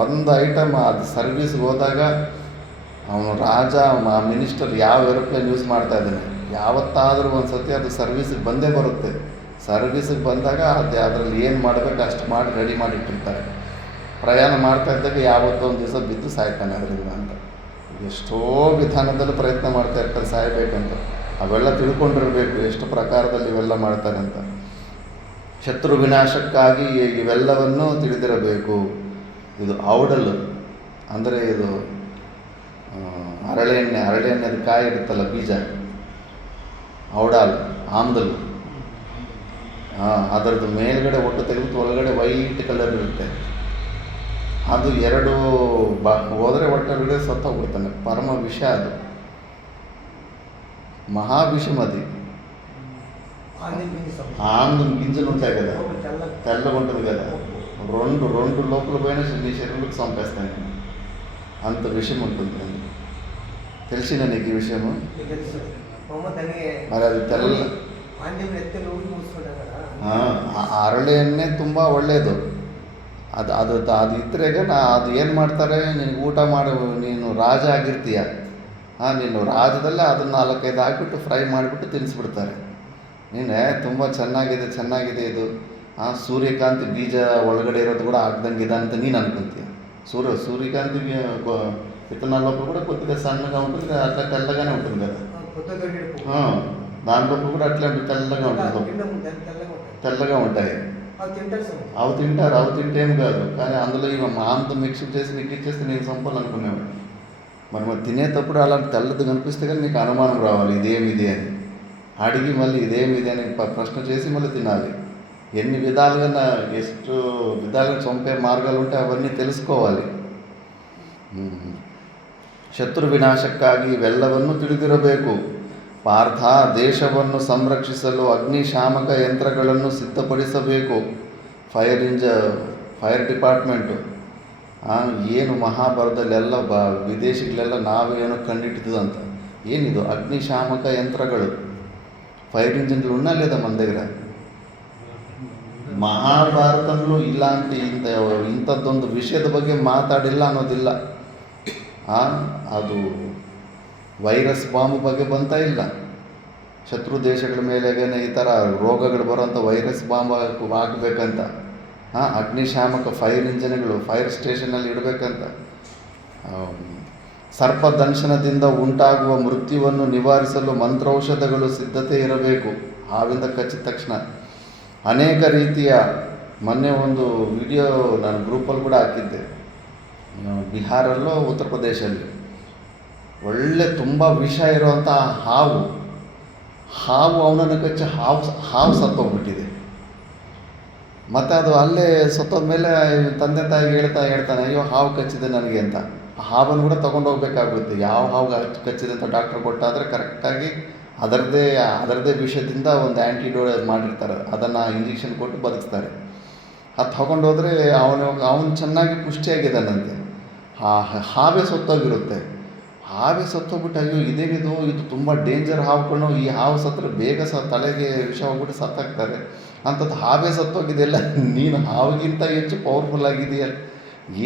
ಒಂದು ಐಟಮ್ ಅದು ಸರ್ವಿಸ್ಗೆ ಹೋದಾಗ ಅವನು ರಾಜ ಮಿನಿಸ್ಟರ್ ಯಾವ ಏರೋಪ್ಲೇನ್ ಯೂಸ್ ಮಾಡ್ತಾ ಇದ್ದಾನೆ, ಯಾವತ್ತಾದರೂ ಒಂದು ಸತಿ ಅದು ಸರ್ವಿಸಿಗೆ ಬಂದೇ ಬರುತ್ತೆ. ಸರ್ವಿಸಿಗೆ ಬಂದಾಗ ಅದರಲ್ಲಿ ಏನು ಮಾಡಬೇಕು ಅಷ್ಟು ಮಾಡಿ ರೆಡಿ ಮಾಡಿಟ್ಟಿರ್ತಾರೆ. ಪ್ರಯಾಣ ಮಾಡ್ತಾ ಇದ್ದಾಗ ಯಾವತ್ತೋ ಒಂದು ದಿವಸ ಬಿದ್ದು ಸಾಯ್ತಾನೆ ಅದರಿಂದ ಅಂತ. ಎಷ್ಟೋ ವಿಧಾನದಲ್ಲಿ ಪ್ರಯತ್ನ ಮಾಡ್ತಾ ಇರ್ತಾರೆ ಸಾಯಬೇಕಂತ. ಅವೆಲ್ಲ ತಿಳ್ಕೊಂಡಿರಬೇಕು ಎಷ್ಟು ಪ್ರಕಾರದಲ್ಲಿ ಇವೆಲ್ಲ ಮಾಡ್ತಾರೆ ಅಂತ. ಶತ್ರು ವಿನಾಶಕ್ಕಾಗಿ ಇವೆಲ್ಲವನ್ನು ತಿಳಿದಿರಬೇಕು. ಇದು ಔಡಲ್ ಅಂದರೆ ಇದು ಹರಳೆ ಎಣ್ಣೆದು ಕಾಯಿ ಇರುತ್ತಲ್ಲ, ಬೀಜ, ಔಡಾಲ್, ಆಮ್ದಲು, ಅದರದ್ದು ಮೇಲ್ಗಡೆ ಒಟ್ಟು ತೆಗೆದು ಒಳಗಡೆ ವೈಟ್ ಕಲರ್ ಇರುತ್ತೆ. ಅದು ಎರಡು ಹೋದರೆ ಒಟ್ಟೊಳಗಡೆ ಸತ್ತೋಗ್ಬಿಡ್ತಾನೆ. ಪರಮ ವಿಷ ಅದು, ಮಹಾವಿಷಮದಿ. ఆందం గింజలు ఉంటాయి కదా, తెల్లగా ఉంటుంది కదా, రెండు లోపల పోయిన నీ శరీరంలోకి చంపేస్తాను నేను. అంత విషయం ఉంటుంది. తెలిసిన నీకు ఈ విషయము? మరి అది తెల్ల ಹರಳೆ ಎಣ್ಣೆ ತುಂಬ ಒಳ್ಳೆಯದು. ಅದು ಇದ್ರೆಗ ಅದು ಏನು ಮಾಡ್ತಾರೆ, ನಿನಗೆ ಊಟ ಮಾಡು, ನೀನು ರಾಜ ಆಗಿರ್ತೀಯ, ನೀನು ರಾಜದಲ್ಲೇ ಅದನ್ನು 4-5 ಹಾಕ್ಬಿಟ್ಟು ಫ್ರೈ ಮಾಡಿಬಿಟ್ಟು ತಿನ್ನಿಸ್ಬಿಡ್ತಾರೆ. ನೀನೇ ತುಂಬ ಚೆನ್ನಾಗಿದೆ ಇದು, ಸೂರ್ಯಕಾಂತಿ ಬೀಜ ಒಳಗಡೆ ಇರೋದು ಕೂಡ ಆಗ್ದಂಗಿದೆ ಅಂತ ನೀನು ಅನ್ಕೊಂತೀಯ. సూర్యకాంతి విత్తనాల్లోపల కూడా కొద్దిగా సన్నగా ఉంటుంది, అట్లా తెల్లగానే ఉంటుంది కదా. దాంట్లోపల కూడా అట్లా తెల్లగా ఉంటుంది, తెల్లగా ఉంటాయి. అవి తింటారు, అవి తింటేం కాదు. కానీ అందులో ఇవి మాంసం మిక్స్ చేసి నీకు ఇచ్చేస్తే నేను సంపాలనుకునేవాడు. మరి తినేటప్పుడు అలా తెల్లది కనిపిస్తే కానీ నీకు అనుమానం రావాలి, ఇదేమిది అని అడిగి మళ్ళీ ఇదేమిది అని ప్రశ్న చేసి మళ్ళీ తినాలి. ఎన్ని విధాలుగా ಎಷ್ಟು విధాలుగా చంపే మార్గాలు ఉంటే అవన్నీ తెలుసుకోవాలి. ಶತ್ರು ವಿನಾಶಕ್ಕಾಗಿ ಇವೆಲ್ಲವನ್ನು ತಿಳಿದಿರಬೇಕು. ಪಾರ್ಥ, ದೇಶವನ್ನು ಸಂರಕ್ಷಿಸಲು ಅಗ್ನಿಶಾಮಕ ಯಂತ್ರಗಳನ್ನು ಸಿದ್ಧಪಡಿಸಬೇಕು. ಫೈರ್ ಡಿಪಾರ್ಟ್ಮೆಂಟು ಏನು ಮಹಾಭಾರತದಲ್ಲೆಲ್ಲ ವಿದೇಶಿಗಳೆಲ್ಲ ನಾವೇನೋ కండిట్టిదంత ఏనిది అగ్నిశామక యంత్రಗಳು, ఫైర్ ఇంజిన్లు ఉన్నా లేదా మన దగ్గర? ಮಹಾಭಾರತದಲ್ಲೂ ಇಲ್ಲಾಂಟಿ ಇಂಥದ್ದೊಂದು ವಿಷಯದ ಬಗ್ಗೆ ಮಾತಾಡಿಲ್ಲ ಅನ್ನೋದಿಲ್ಲ. ಅದು ವೈರಸ್ ಬಾಂಬ್ ಬಗ್ಗೆ ಬಂತಾ ಇಲ್ಲ. ಶತ್ರು ದೇಶಗಳ ಮೇಲೆ ಈ ಥರ ರೋಗಗಳು ಬರೋಂಥ ವೈರಸ್ ಬಾಂಬ್ ಹಾಕಬೇಕಂತ, ಅಗ್ನಿಶಾಮಕ ಫೈರ್ ಇಂಜಿನ್ಗಳು ಫೈರ್ ಸ್ಟೇಷನಲ್ಲಿ ಇಡಬೇಕಂತ. ಸರ್ಪದಂಶನದಿಂದ ಉಂಟಾಗುವ ಮೃತ್ಯುವನ್ನು ನಿವಾರಿಸಲು ಮಂತ್ರೌಷಧಗಳು ಸಿದ್ಧತೆ ಇರಬೇಕು. ಹಾವಿಂದ ಕಚ್ಚಿದ ತಕ್ಷಣ ಅನೇಕ ರೀತಿಯ, ಮೊನ್ನೆ ಒಂದು ವಿಡಿಯೋ ನಾನು ಗ್ರೂಪಲ್ಲಿ ಕೂಡ ಹಾಕಿದ್ದೆ. ಬಿಹಾರಲ್ಲೋ ಉತ್ತರ ಪ್ರದೇಶಲ್ಲಿ ಒಳ್ಳೆ ತುಂಬ ವಿಷ ಇರುವಂಥ ಹಾವು ಅವನನ್ನು ಕಚ್ಚಿ ಹಾವು ಸತ್ತೋಗ್ಬಿಟ್ಟಿದೆ. ಮತ್ತು ಅದು ಅಲ್ಲೇ ಸತ್ತೋದ್ಮೇಲೆ ತಂದೆ ತಾಯಿ ಹೇಳ್ತಾನೆ, ಅಯ್ಯೋ ಹಾವು ಕಚ್ಚಿದೆ ನನಗೆ ಅಂತ. ಆ ಹಾವನ್ನು ಕೂಡ ತೊಗೊಂಡೋಗ್ಬೇಕಾಗುತ್ತೆ. ಯಾವ ಹಾವು ಕಚ್ಚಿದೆ ಅಂತ ಡಾಕ್ಟ್ರ್ ಕೊಟ್ಟಾದರೆ ಕರೆಕ್ಟಾಗಿ ಅದರದ್ದೇ ವಿಷಯದಿಂದ ಒಂದು ಆ್ಯಂಟಿಡೋಟ್ ಮಾಡಿರ್ತಾರೆ, ಅದನ್ನು ಇಂಜೆಕ್ಷನ್ ಕೊಟ್ಟು ಬದುಕಿಸ್ತಾರೆ. ಅದು ತೊಗೊಂಡೋದ್ರೆ ಅವನು ಚೆನ್ನಾಗಿ ಪುಷ್ಟಿಯಾಗಿದ್ದಾನಂತೆ. ಹಾವೇ ಸತ್ತೋಗಿರುತ್ತೆ. ಹಾವೇ ಸತ್ತೋಗ್ಬಿಟ್ಟು ಅಯ್ಯೋ ಇದು ತುಂಬ ಡೇಂಜರ್ ಹಾವು ಕಣ್ಣು, ಈ ಹಾವು ಸತ್ತರೆ ಬೇಗ ತಲೆಗೆ ವಿಷ ಹೋಗ್ಬಿಟ್ಟು ಸತ್ತಾಗ್ತಾರೆ ಅಂಥದ್ದು ಹಾವೇ ಸತ್ತೋಗಿದೆಯಲ್ಲ, ನೀನು ಹಾವಿಗಿಂತ ಹೆಚ್ಚು ಪವರ್ಫುಲ್ ಆಗಿದೆಯಲ್ಲ.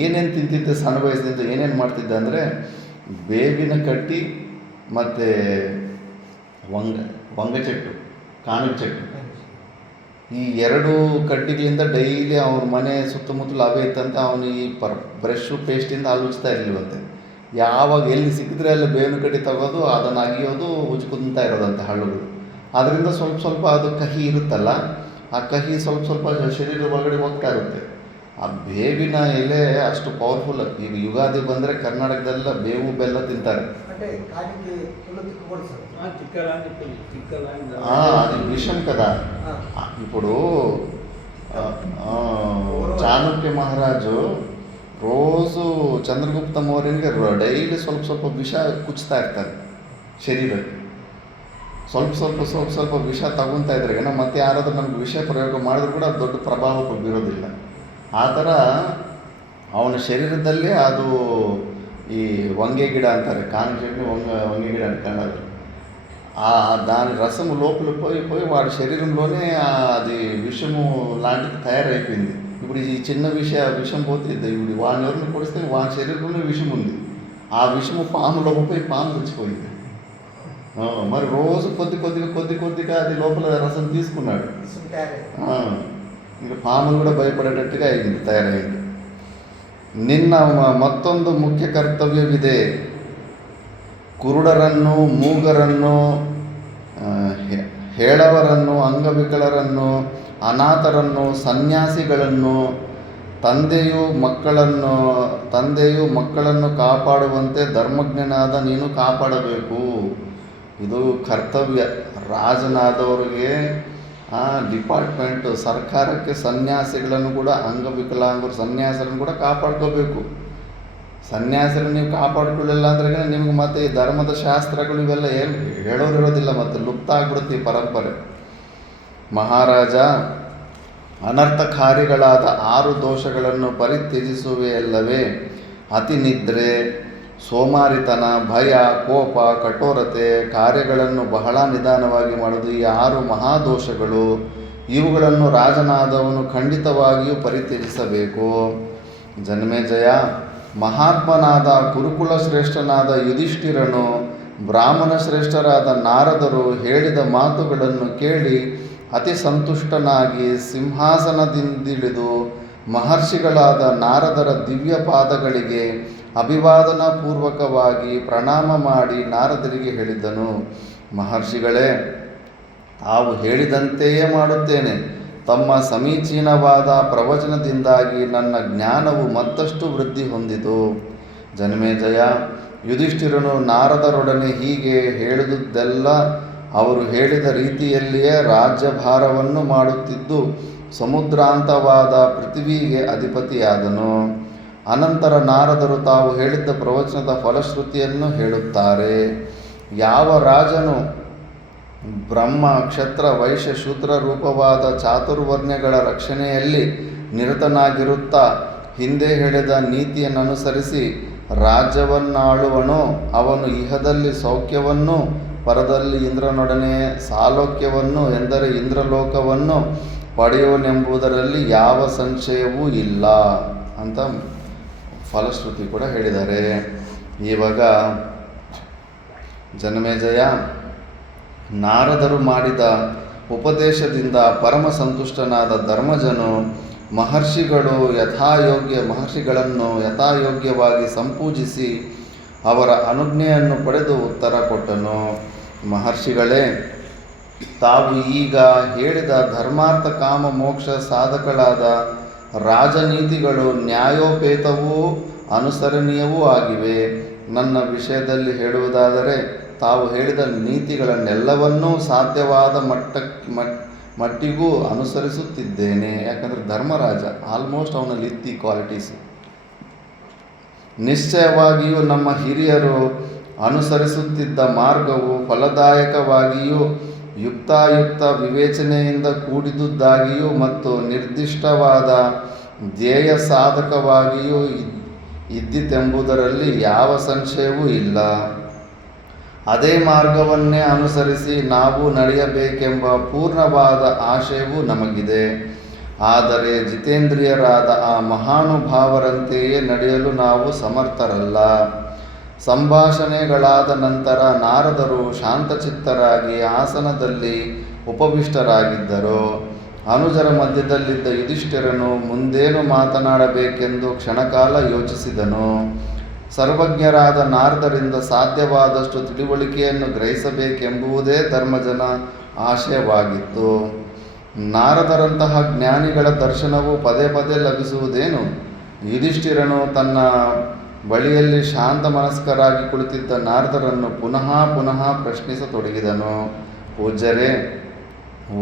ಏನೇನು ತಿಂತಿದ್ದೆ ಸಣ್ಣ ವಯಸ್ಸಿನಿಂದ, ಏನೇನು ಮಾಡ್ತಿದ್ದೆ ಅಂದರೆ ಬೇವಿನ ಕಟ್ಟಿ ಮತ್ತು ವಂಗ ಚೆಟ್ಟು, ಕಾಣದ ಚೆಟ್ಟು, ಈ 2 ಕಡ್ಡಿಗಳಿಂದ ಡೈಲಿ ಅವ್ರ ಮನೆ ಸುತ್ತಮುತ್ತಲು ಅವೇ ಇತ್ತಂತ. ಅವನು ಈ ಬ್ರಷು ಪೇಸ್ಟಿಂದ ಹಲ್ಲುಜ್ತಾ ಇರಲಿವಂತೆ. ಯಾವಾಗ ಎಲ್ಲಿ ಸಿಕ್ಕಿದ್ರೆ ಅಲ್ಲಿ ಬೇವಿನ ಕಡ್ಡಿ ತೆಗೋದು, ಅದನ್ನು ಅಗಿಯೋದು, ಉಜ್ಕೊಂತ ಇರೋದಂತೆ ಹಳ್ಳುಗಳು. ಅದರಿಂದ ಸ್ವಲ್ಪ ಅದು ಕಹಿ ಇರುತ್ತಲ್ಲ, ಆ ಕಹಿ ಸ್ವಲ್ಪ ಶರೀರದ ಒಳಗಡೆ ಹೋಗ್ತಾ ಇರುತ್ತೆ. ಆ ಬೇವಿನ ಎಲೆ ಅಷ್ಟು ಪವರ್ಫುಲ್. ಈಗ ಯುಗಾದಿ ಬಂದರೆ ಕರ್ನಾಟಕದಲ್ಲ ಬೇವು ಬೆಲ್ಲ ತಿಂತಾರೆ. అది విషం కదా. ఇప్పుడు చాణక్య మహారాజు ರೋಸು ಚಂದ್ರಗುಪ್ತ ಮೌರ್ಯನಿಗೆ ಡೈಲಿ ಸ್ವಲ್ಪ ಸ್ವಲ್ಪ ವಿಷ ಕುಚ್ತಾ ಇರ್ತಾರೆ ಶರೀರಕ್ಕೆ. ಸ್ವಲ್ಪ ವಿಷ ತಗೊತಾ ಇದ್ರಾಗ ಮತ್ತೆ ಯಾರಾದರೂ ನಮ್ಗೆ ವಿಷ ಪ್ರಯೋಗ ಮಾಡಿದ್ರು ಕೂಡ ಅದು ದೊಡ್ಡ ಪ್ರಭಾವ ಬೀರೋದಿಲ್ಲ. ಆ ಥರ ಅವನ ಶರೀರದಲ್ಲೇ ಅದು ಈ వంగే గిడ అంటారు, కాని చెట్టు వంగే గిడ అంటారు. దాని రసము లోపల పోయి వాడి శరీరంలోనే అది విషము లాంటిది తయారైపోయింది. ఇప్పుడు ఈ చిన్న విషం పోతే ఇప్పుడు వాడిని ఎవరిని పొడిస్తే వాడి శరీరంలోనే విషం ఉంది. ఆ విషము పాములోకి పోయి పాము చచ్చిపోయింది. మరి రోజు కొద్దిగా అది లోపల రసం తీసుకున్నాడు. ఇంకా పాములు కూడా ಭಯಪಡೇಟట్టుగా అయింది, తయారైంది. ನಿನ್ನ ಮತ್ತೊಂದು ಮುಖ್ಯ ಕರ್ತವ್ಯವಿದೆ. ಕುರುಡರನ್ನು, ಮೂಗರನ್ನು, ಹೇಳವರನ್ನು, ಅಂಗವಿಕಲರನ್ನು, ಅನಾಥರನ್ನು, ಸನ್ಯಾಸಿಗಳನ್ನು, ತಂದೆಯು ಮಕ್ಕಳನ್ನು ಕಾಪಾಡುವಂತೆ ಧರ್ಮಜ್ಞನಾದ ನೀನು ಕಾಪಾಡಬೇಕು. ಇದು ಕರ್ತವ್ಯ. ರಾಜನಾದವರಿಗೆ ಡಿಪಾರ್ಟ್ಮೆಂಟು, ಸರ್ಕಾರಕ್ಕೆ ಸನ್ಯಾಸಿಗಳನ್ನು ಕೂಡ, ಅಂಗವಿಕಲಾಂಗರು ಸನ್ಯಾಸರನ್ನು ಕೂಡ ಕಾಪಾಡ್ಕೋಬೇಕು. ಸನ್ಯಾಸರನ್ನು ನೀವು ಕಾಪಾಡ್ಕೊಳ್ಳಿಲ್ಲ ಅಂದ್ರೆ ನಿಮ್ಗೆ ಮತ್ತೆ ಈ ಧರ್ಮದ ಶಾಸ್ತ್ರಗಳು ಇವೆಲ್ಲ ಏನು ಹೇಳೋರಿರೋದಿಲ್ಲ, ಮತ್ತು ಲುಪ್ತ ಆಗ್ಬಿಡುತ್ತೆ ಈ ಪರಂಪರೆ. ಮಹಾರಾಜ, ಅನರ್ಥಕಾರಿಗಳಾದ 6 ದೋಷಗಳನ್ನು ಪರಿತ್ಯಜಿಸುವೆಯಲ್ಲವೇ? ಅತಿ ನಿದ್ರೆ, ಸೋಮಾರಿತನ, ಭಯ, ಕೋಪ, ಕಠೋರತೆ, ಕಾರ್ಯಗಳನ್ನು ಬಹಳ ನಿಧಾನವಾಗಿ ಮಾಡುವುದು, ಈ 6 ಮಹಾದೋಷಗಳು. ಇವುಗಳನ್ನು ರಾಜನಾದವನು ಖಂಡಿತವಾಗಿಯೂ ಪರಿತ್ಯಜಿಸಬೇಕು. ಜನ್ಮೇಜಯ, ಮಹಾತ್ಮನಾದ ಕುರುಕುಲ ಶ್ರೇಷ್ಠನಾದ ಯುಧಿಷ್ಠಿರನು ಬ್ರಾಹ್ಮಣ ಶ್ರೇಷ್ಠರಾದ ನಾರದರು ಹೇಳಿದ ಮಾತುಗಳನ್ನು ಕೇಳಿ ಅತಿ ಸಂತುಷ್ಟನಾಗಿ ಸಿಂಹಾಸನದಿಂದಿಳಿದು ಮಹರ್ಷಿಗಳಾದ ನಾರದರ ದಿವ್ಯ ಪಾದಗಳಿಗೆ ಅಭಿವಾದನಾ ಪೂರ್ವಕವಾಗಿ ಪ್ರಣಾಮ ಮಾಡಿ ನಾರದರಿಗೆ ಹೇಳಿದನು. ಮಹರ್ಷಿಗಳೇ, ತಾವು ಹೇಳಿದಂತೆಯೇ ಮಾಡುತ್ತೇನೆ. ತಮ್ಮ ಸಮೀಚೀನವಾದ ಪ್ರವಚನದಿಂದಾಗಿ ನನ್ನ ಜ್ಞಾನವು ಮತ್ತಷ್ಟು ವೃದ್ಧಿ ಹೊಂದಿತು. ಜನ್ಮೇಜಯ, ಯುಧಿಷ್ಠಿರನು ನಾರದರೊಡನೆ ಹೀಗೆ ಹೇಳಿದುದೆಲ್ಲ ಅವರು ಹೇಳಿದ ರೀತಿಯಲ್ಲಿಯೇ ರಾಜ್ಯಭಾರವನ್ನು ಮಾಡುತ್ತಿದ್ದು ಸಮುದ್ರಾಂತವಾದ ಪೃಥ್ವಿಗೆ ಅಧಿಪತಿಯಾದನು. ಅನಂತರ ನಾರದರು ತಾವು ಹೇಳಿದ್ದ ಪ್ರವಚನದ ಫಲಶ್ರುತಿಯನ್ನು ಹೇಳುತ್ತಾರೆ. ಯಾವ ರಾಜನು ಬ್ರಹ್ಮ, ಕ್ಷತ್ರ, ವೈಶ್ಯ, ಶೂದ್ರ ರೂಪವಾದ ಚಾತುರ್ವರ್ಣ್ಯಗಳ ರಕ್ಷಣೆಯಲ್ಲಿ ನಿರತನಾಗಿರುತ್ತಾ ಹಿಂದೆ ಹೇಳಿದ ನೀತಿಯನ್ನನುಸರಿಸಿ ರಾಜ್ಯವನ್ನಾಳುವನೋ ಅವನು ಇಹದಲ್ಲಿ ಸೌಖ್ಯವನ್ನು, ಪರದಲ್ಲಿ ಇಂದ್ರನೊಡನೆ ಸಾಲೋಕ್ಯವನ್ನು, ಎಂದರೆ ಇಂದ್ರಲೋಕವನ್ನು ಪಡೆಯುವನೆಂಬುದರಲ್ಲಿ ಯಾವ ಸಂಶಯವೂ ಇಲ್ಲ ಅಂತ ಫಲಶ್ರುತಿ ಕೂಡ ಹೇಳಿದ್ದಾರೆ. ಇವಾಗ ಜನಮೇಜಯ, ನಾರದರು ಮಾಡಿದ ಉಪದೇಶದಿಂದ ಪರಮ ಸಂತುಷ್ಟನಾದ ಧರ್ಮಜನು ಮಹರ್ಷಿಗಳನ್ನು ಯಥಾಯೋಗ್ಯವಾಗಿ ಸಂಪೂಜಿಸಿ ಅವರ ಅನುಜ್ಞೆಯನ್ನು ಪಡೆದು ಉತ್ತರ ಕೊಟ್ಟನು. ಮಹರ್ಷಿಗಳೇ, ತಾವು ಈಗ ಹೇಳಿದ ಧರ್ಮಾರ್ಥ ಕಾಮ ಮೋಕ್ಷ ಸಾಧಕಗಳಾದ ರಾಜನೀತಿಗಳು ನ್ಯಾಯೋಪೇತವೂ ಅನುಸರಣೀಯವೂ ಆಗಿವೆ. ನನ್ನ ವಿಷಯದಲ್ಲಿ ಹೇಳುವುದಾದರೆ ತಾವು ಹೇಳಿದ ನೀತಿಗಳನ್ನೆಲ್ಲವನ್ನೂ ಸಾಧ್ಯವಾದ ಮಟ್ಟಿಗೂ ಅನುಸರಿಸುತ್ತಿದ್ದೇನೆ. ಯಾಕಂದರೆ ಧರ್ಮರಾಜ, ಆಲ್ಮೋಸ್ಟ್ ಅವನಲ್ಲಿ ಇತ್ತು ಈ ಕ್ವಾಲಿಟೀಸ್. ನಿಶ್ಚಯವಾಗಿಯೂ ನಮ್ಮ ಹಿರಿಯರು ಅನುಸರಿಸುತ್ತಿದ್ದ ಮಾರ್ಗವು ಫಲದಾಯಕವಾಗಿಯೂ ಯುಕ್ತಾಯುಕ್ತ ವಿವೇಚನೆಯಿಂದ ಕೂಡಿದುದಾಗಿಯೂ ಮತ್ತು ನಿರ್ದಿಷ್ಟವಾದ ಧ್ಯೇಯ ಸಾಧಕವಾಗಿಯೂ ಇದ್ದಿತೆಂಬುದರಲ್ಲಿ ಯಾವ ಸಂಶಯವೂ ಇಲ್ಲ. ಅದೇ ಮಾರ್ಗವನ್ನೇ ಅನುಸರಿಸಿ ನಾವು ನಡೆಯಬೇಕೆಂಬ ಪೂರ್ಣವಾದ ಆಶಯವೂ ನಮಗಿದೆ. ಆದರೆ ಜಿತೇಂದ್ರಿಯರಾದ ಆ ಮಹಾನುಭಾವರಂತೆಯೇ ನಡೆಯಲು ನಾವು ಸಮರ್ಥರಲ್ಲ. ಸಂಭಾಷಣೆಗಳಾದ ನಂತರ ನಾರದರು ಶಾಂತಚಿತ್ತರಾಗಿ ಆಸನದಲ್ಲಿ ಉಪವಿಷ್ಟರಾಗಿದ್ದರು. ಅನುಜರ ಮಧ್ಯದಲ್ಲಿದ್ದ ಯುಧಿಷ್ಠಿರನು ಮುಂದೇನು ಮಾತನಾಡಬೇಕೆಂದು ಕ್ಷಣಕಾಲ ಯೋಚಿಸಿದನು. ಸರ್ವಜ್ಞರಾದ ನಾರದರಿಂದ ಸಾಧ್ಯವಾದಷ್ಟು ತಿಳುವಳಿಕೆಯನ್ನು ಗ್ರಹಿಸಬೇಕೆಂಬುದೇ ಧರ್ಮಜನ ಆಶಯವಾಗಿತ್ತು. ನಾರದರಂತಹ ಜ್ಞಾನಿಗಳ ದರ್ಶನವು ಪದೇ ಪದೇ ಲಭಿಸುವುದೇನು? ಯುಧಿಷ್ಠಿರನು ತನ್ನ ಬಳಿಯಲ್ಲಿ ಶಾಂತ ಮನಸ್ಕರಾಗಿ ಕುಳಿತಿದ್ದ ನಾರದರನ್ನು ಪುನಃ ಪ್ರಶ್ನಿಸತೊಡಗಿದನು. ಪೂಜ್ಯರೇ,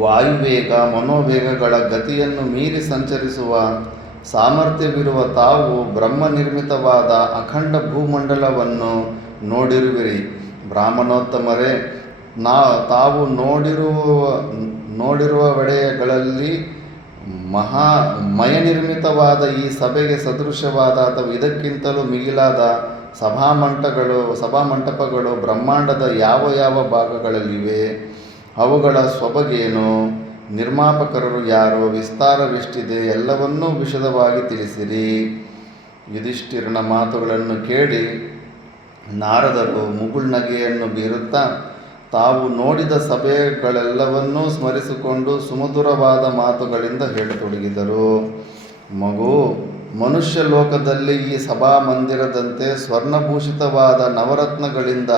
ವಾಯುವೇಗ, ಮನೋವೇಗಗಳ ಗತಿಯನ್ನು ಮೀರಿ ಸಂಚರಿಸುವ ಸಾಮರ್ಥ್ಯವಿರುವ ತಾವು ಬ್ರಹ್ಮ ನಿರ್ಮಿತವಾದ ಅಖಂಡ ಭೂಮಂಡಲವನ್ನು ನೋಡಿರುವಿರಿ. ಬ್ರಾಹ್ಮಣೋತ್ತಮರೇ, ತಾವು ನೋಡಿರುವ ವೆಡೆಗಳಲ್ಲಿ ಮಯನಿರ್ಮಿತವಾದ ಈ ಸಭೆಗೆ ಸದೃಶವಾದ ಅಥವಾ ಇದಕ್ಕಿಂತಲೂ ಮಿಗಿಲಾದ ಸಭಾಮಂಟಪಗಳು ಬ್ರಹ್ಮಾಂಡದ ಯಾವ ಯಾವ ಭಾಗಗಳಲ್ಲಿವೆ? ಅವುಗಳ ಸೊಬಗೇನು? ನಿರ್ಮಾಪಕರು ಯಾರು? ವಿಸ್ತಾರವೆಷ್ಟಿದೆ? ಎಲ್ಲವನ್ನೂ ವಿಶದವಾಗಿ ತಿಳಿಸಿರಿ. ಯುಧಿಷ್ಠಿರನ ಮಾತುಗಳನ್ನು ಕೇಳಿ ನಾರದರು ಮುಗುಳ್ನಗೆಯನ್ನು ಬೀರುತ್ತಾ ತಾವು ನೋಡಿದ ಸಭೆಗಳೆಲ್ಲವನ್ನೂ ಸ್ಮರಿಸಿಕೊಂಡು ಸುಮಧುರವಾದ ಮಾತುಗಳಿಂದ ಹೇಳತೊಡಗಿದರು. ಮನುಷ್ಯ ಲೋಕದಲ್ಲಿ ಈ ಸಭಾಮಂದಿರದಂತೆ ಸ್ವರ್ಣಭೂಷಿತವಾದ ನವರತ್ನಗಳಿಂದ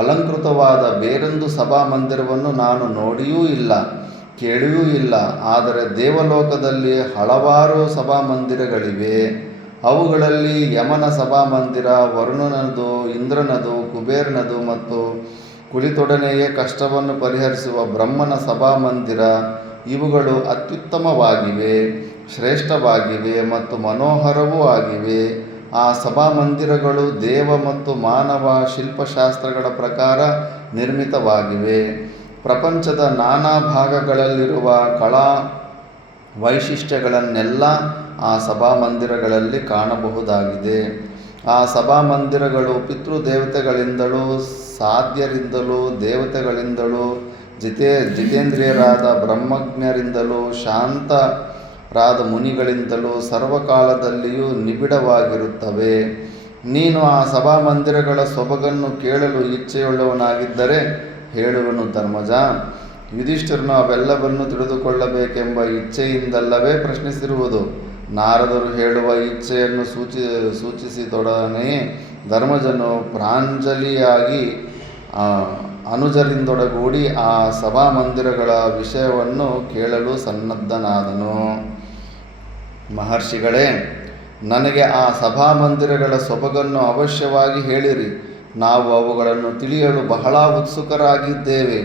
ಅಲಂಕೃತವಾದ ಬೇರೊಂದು ಸಭಾಮಂದಿರವನ್ನು ನಾನು ನೋಡಿಯೂ ಇಲ್ಲ, ಕೇಳಿಯೂ ಇಲ್ಲ. ಆದರೆ ದೇವಲೋಕದಲ್ಲಿ ಹಲವಾರು ಸಭಾಮಂದಿರಗಳಿವೆ. ಅವುಗಳಲ್ಲಿ ಯಮನ ಸಭಾಮಂದಿರ, ವರುಣನದು, ಇಂದ್ರನದು, ಕುಬೇರನದು ಮತ್ತು ಕುಳಿತೊಡನೆಯೇ ಕಷ್ಟವನ್ನು ಪರಿಹರಿಸುವ ಬ್ರಹ್ಮನ ಸಭಾಮಂದಿರ ಇವುಗಳು ಅತ್ಯುತ್ತಮವಾಗಿವೆ, ಶ್ರೇಷ್ಠವಾಗಿವೆ ಮತ್ತು ಮನೋಹರವೂ ಆಗಿವೆ. ಆ ಸಭಾಮಂದಿರಗಳು ದೇವ ಮತ್ತು ಮಾನವ ಶಿಲ್ಪಶಾಸ್ತ್ರಗಳ ಪ್ರಕಾರ ನಿರ್ಮಿತವಾಗಿವೆ. ಪ್ರಪಂಚದ ನಾನಾ ಭಾಗಗಳಲ್ಲಿರುವ ಕಲಾ ವೈಶಿಷ್ಟ್ಯಗಳನ್ನೆಲ್ಲ ಆ ಸಭಾಮಂದಿರಗಳಲ್ಲಿ ಕಾಣಬಹುದಾಗಿದೆ. ಆ ಸಭಾಮಂದಿರಗಳು ಪಿತೃದೇವತೆಗಳಿಂದಲೂ ಸಾಧ್ಯರಿಂದಲೂ ದೇವತೆಗಳಿಂದಲೂ ಜಿತೇಂದ್ರಿಯರಾದ ಬ್ರಹ್ಮಜ್ಞರಿಂದಲೂ ಶಾಂತರಾದ ಮುನಿಗಳಿಂದಲೂ ಸರ್ವಕಾಲದಲ್ಲಿಯೂ ನಿಬಿಡವಾಗಿರುತ್ತವೆ. ನೀನು ಆ ಸಭಾಮಂದಿರಗಳ ಸೊಬಗನ್ನು ಕೇಳಲು ಇಚ್ಛೆಯುಳ್ಳವನಾಗಿದ್ದರೆ ಹೇಳುವನು ಧರ್ಮಜ. ಯುಧಿಷ್ಠಿರನು ಅವೆಲ್ಲವನ್ನು ತಿಳಿದುಕೊಳ್ಳಬೇಕೆಂಬ ಇಚ್ಛೆಯಿಂದಲ್ಲವೇ ಪ್ರಶ್ನಿಸಿರುವುದು. ನಾರದರು ಹೇಳುವ ಇಚ್ಛೆಯನ್ನು ಸೂಚಿಸಿದೊಡನೆಯೇ ಧರ್ಮಜನು ಪ್ರಾಂಜಲಿಯಾಗಿ ಅನುಜರಿಂದೊಡಗೂಡಿ ಆ ಸಭಾಮಂದಿರಗಳ ವಿಷಯವನ್ನು ಕೇಳಲು ಸನ್ನದ್ಧನಾದನು. ಮಹರ್ಷಿಗಳೇ, ನನಗೆ ಆ ಸಭಾಮಂದಿರಗಳ ಸೊಬಗನ್ನು ಅವಶ್ಯವಾಗಿ ಹೇಳಿರಿ. ನಾವು ಅವುಗಳನ್ನು ತಿಳಿಯಲು ಬಹಳ ಉತ್ಸುಕರಾಗಿದ್ದೇವೆ.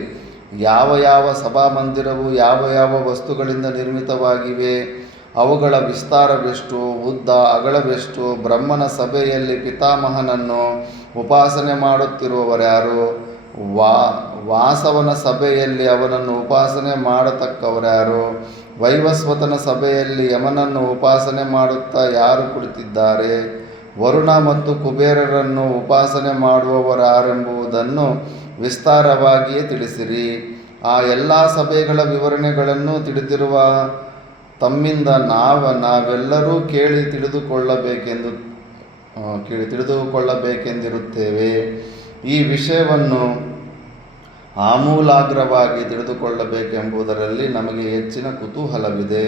ಯಾವ ಯಾವ ಸಭಾಮಂದಿರವು ಯಾವ ಯಾವ ವಸ್ತುಗಳಿಂದ ನಿರ್ಮಿತವಾಗಿವೆ? ಅವುಗಳ ವಿಸ್ತಾರವೆಷ್ಟು? ಉದ್ದ ಅಗಲವೆಷ್ಟು? ಬ್ರಹ್ಮನ ಸಭೆಯಲ್ಲಿ ಪಿತಾಮಹನನ್ನು ಉಪಾಸನೆ ಮಾಡುತ್ತಿರುವವರ್ಯಾರು? ವಾಸವನ ಸಭೆಯಲ್ಲಿ ಅವನನ್ನು ಉಪಾಸನೆ ಮಾಡತಕ್ಕವರ್ಯಾರು? ವೈವಸ್ವತನ ಸಭೆಯಲ್ಲಿ ಯಮನನ್ನು ಉಪಾಸನೆ ಮಾಡುತ್ತಾ ಯಾರು ಕುಳಿತಿದ್ದಾರೆ? ವರುಣ ಮತ್ತು ಕುಬೇರರನ್ನು ಉಪಾಸನೆ ಮಾಡುವವರಾರೆಂಬುದನ್ನು ವಿಸ್ತಾರವಾಗಿಯೇ ತಿಳಿಸಿರಿ. ಆ ಎಲ್ಲ ಸಭೆಗಳ ವಿವರಣೆಗಳನ್ನು ತಿಳಿದಿರುವ ತಮ್ಮಿಂದ ನಾವೆಲ್ಲರೂ ಕೇಳಿ ತಿಳಿದುಕೊಳ್ಳಬೇಕೆಂದಿರುತ್ತೇವೆ. ಈ ವಿಷಯವನ್ನು ಆಮೂಲಾಗ್ರವಾಗಿ ತಿಳಿದುಕೊಳ್ಳಬೇಕೆಂಬುದರಲ್ಲಿ ನಮಗೆ ಹೆಚ್ಚಿನ ಕುತೂಹಲವಿದೆ.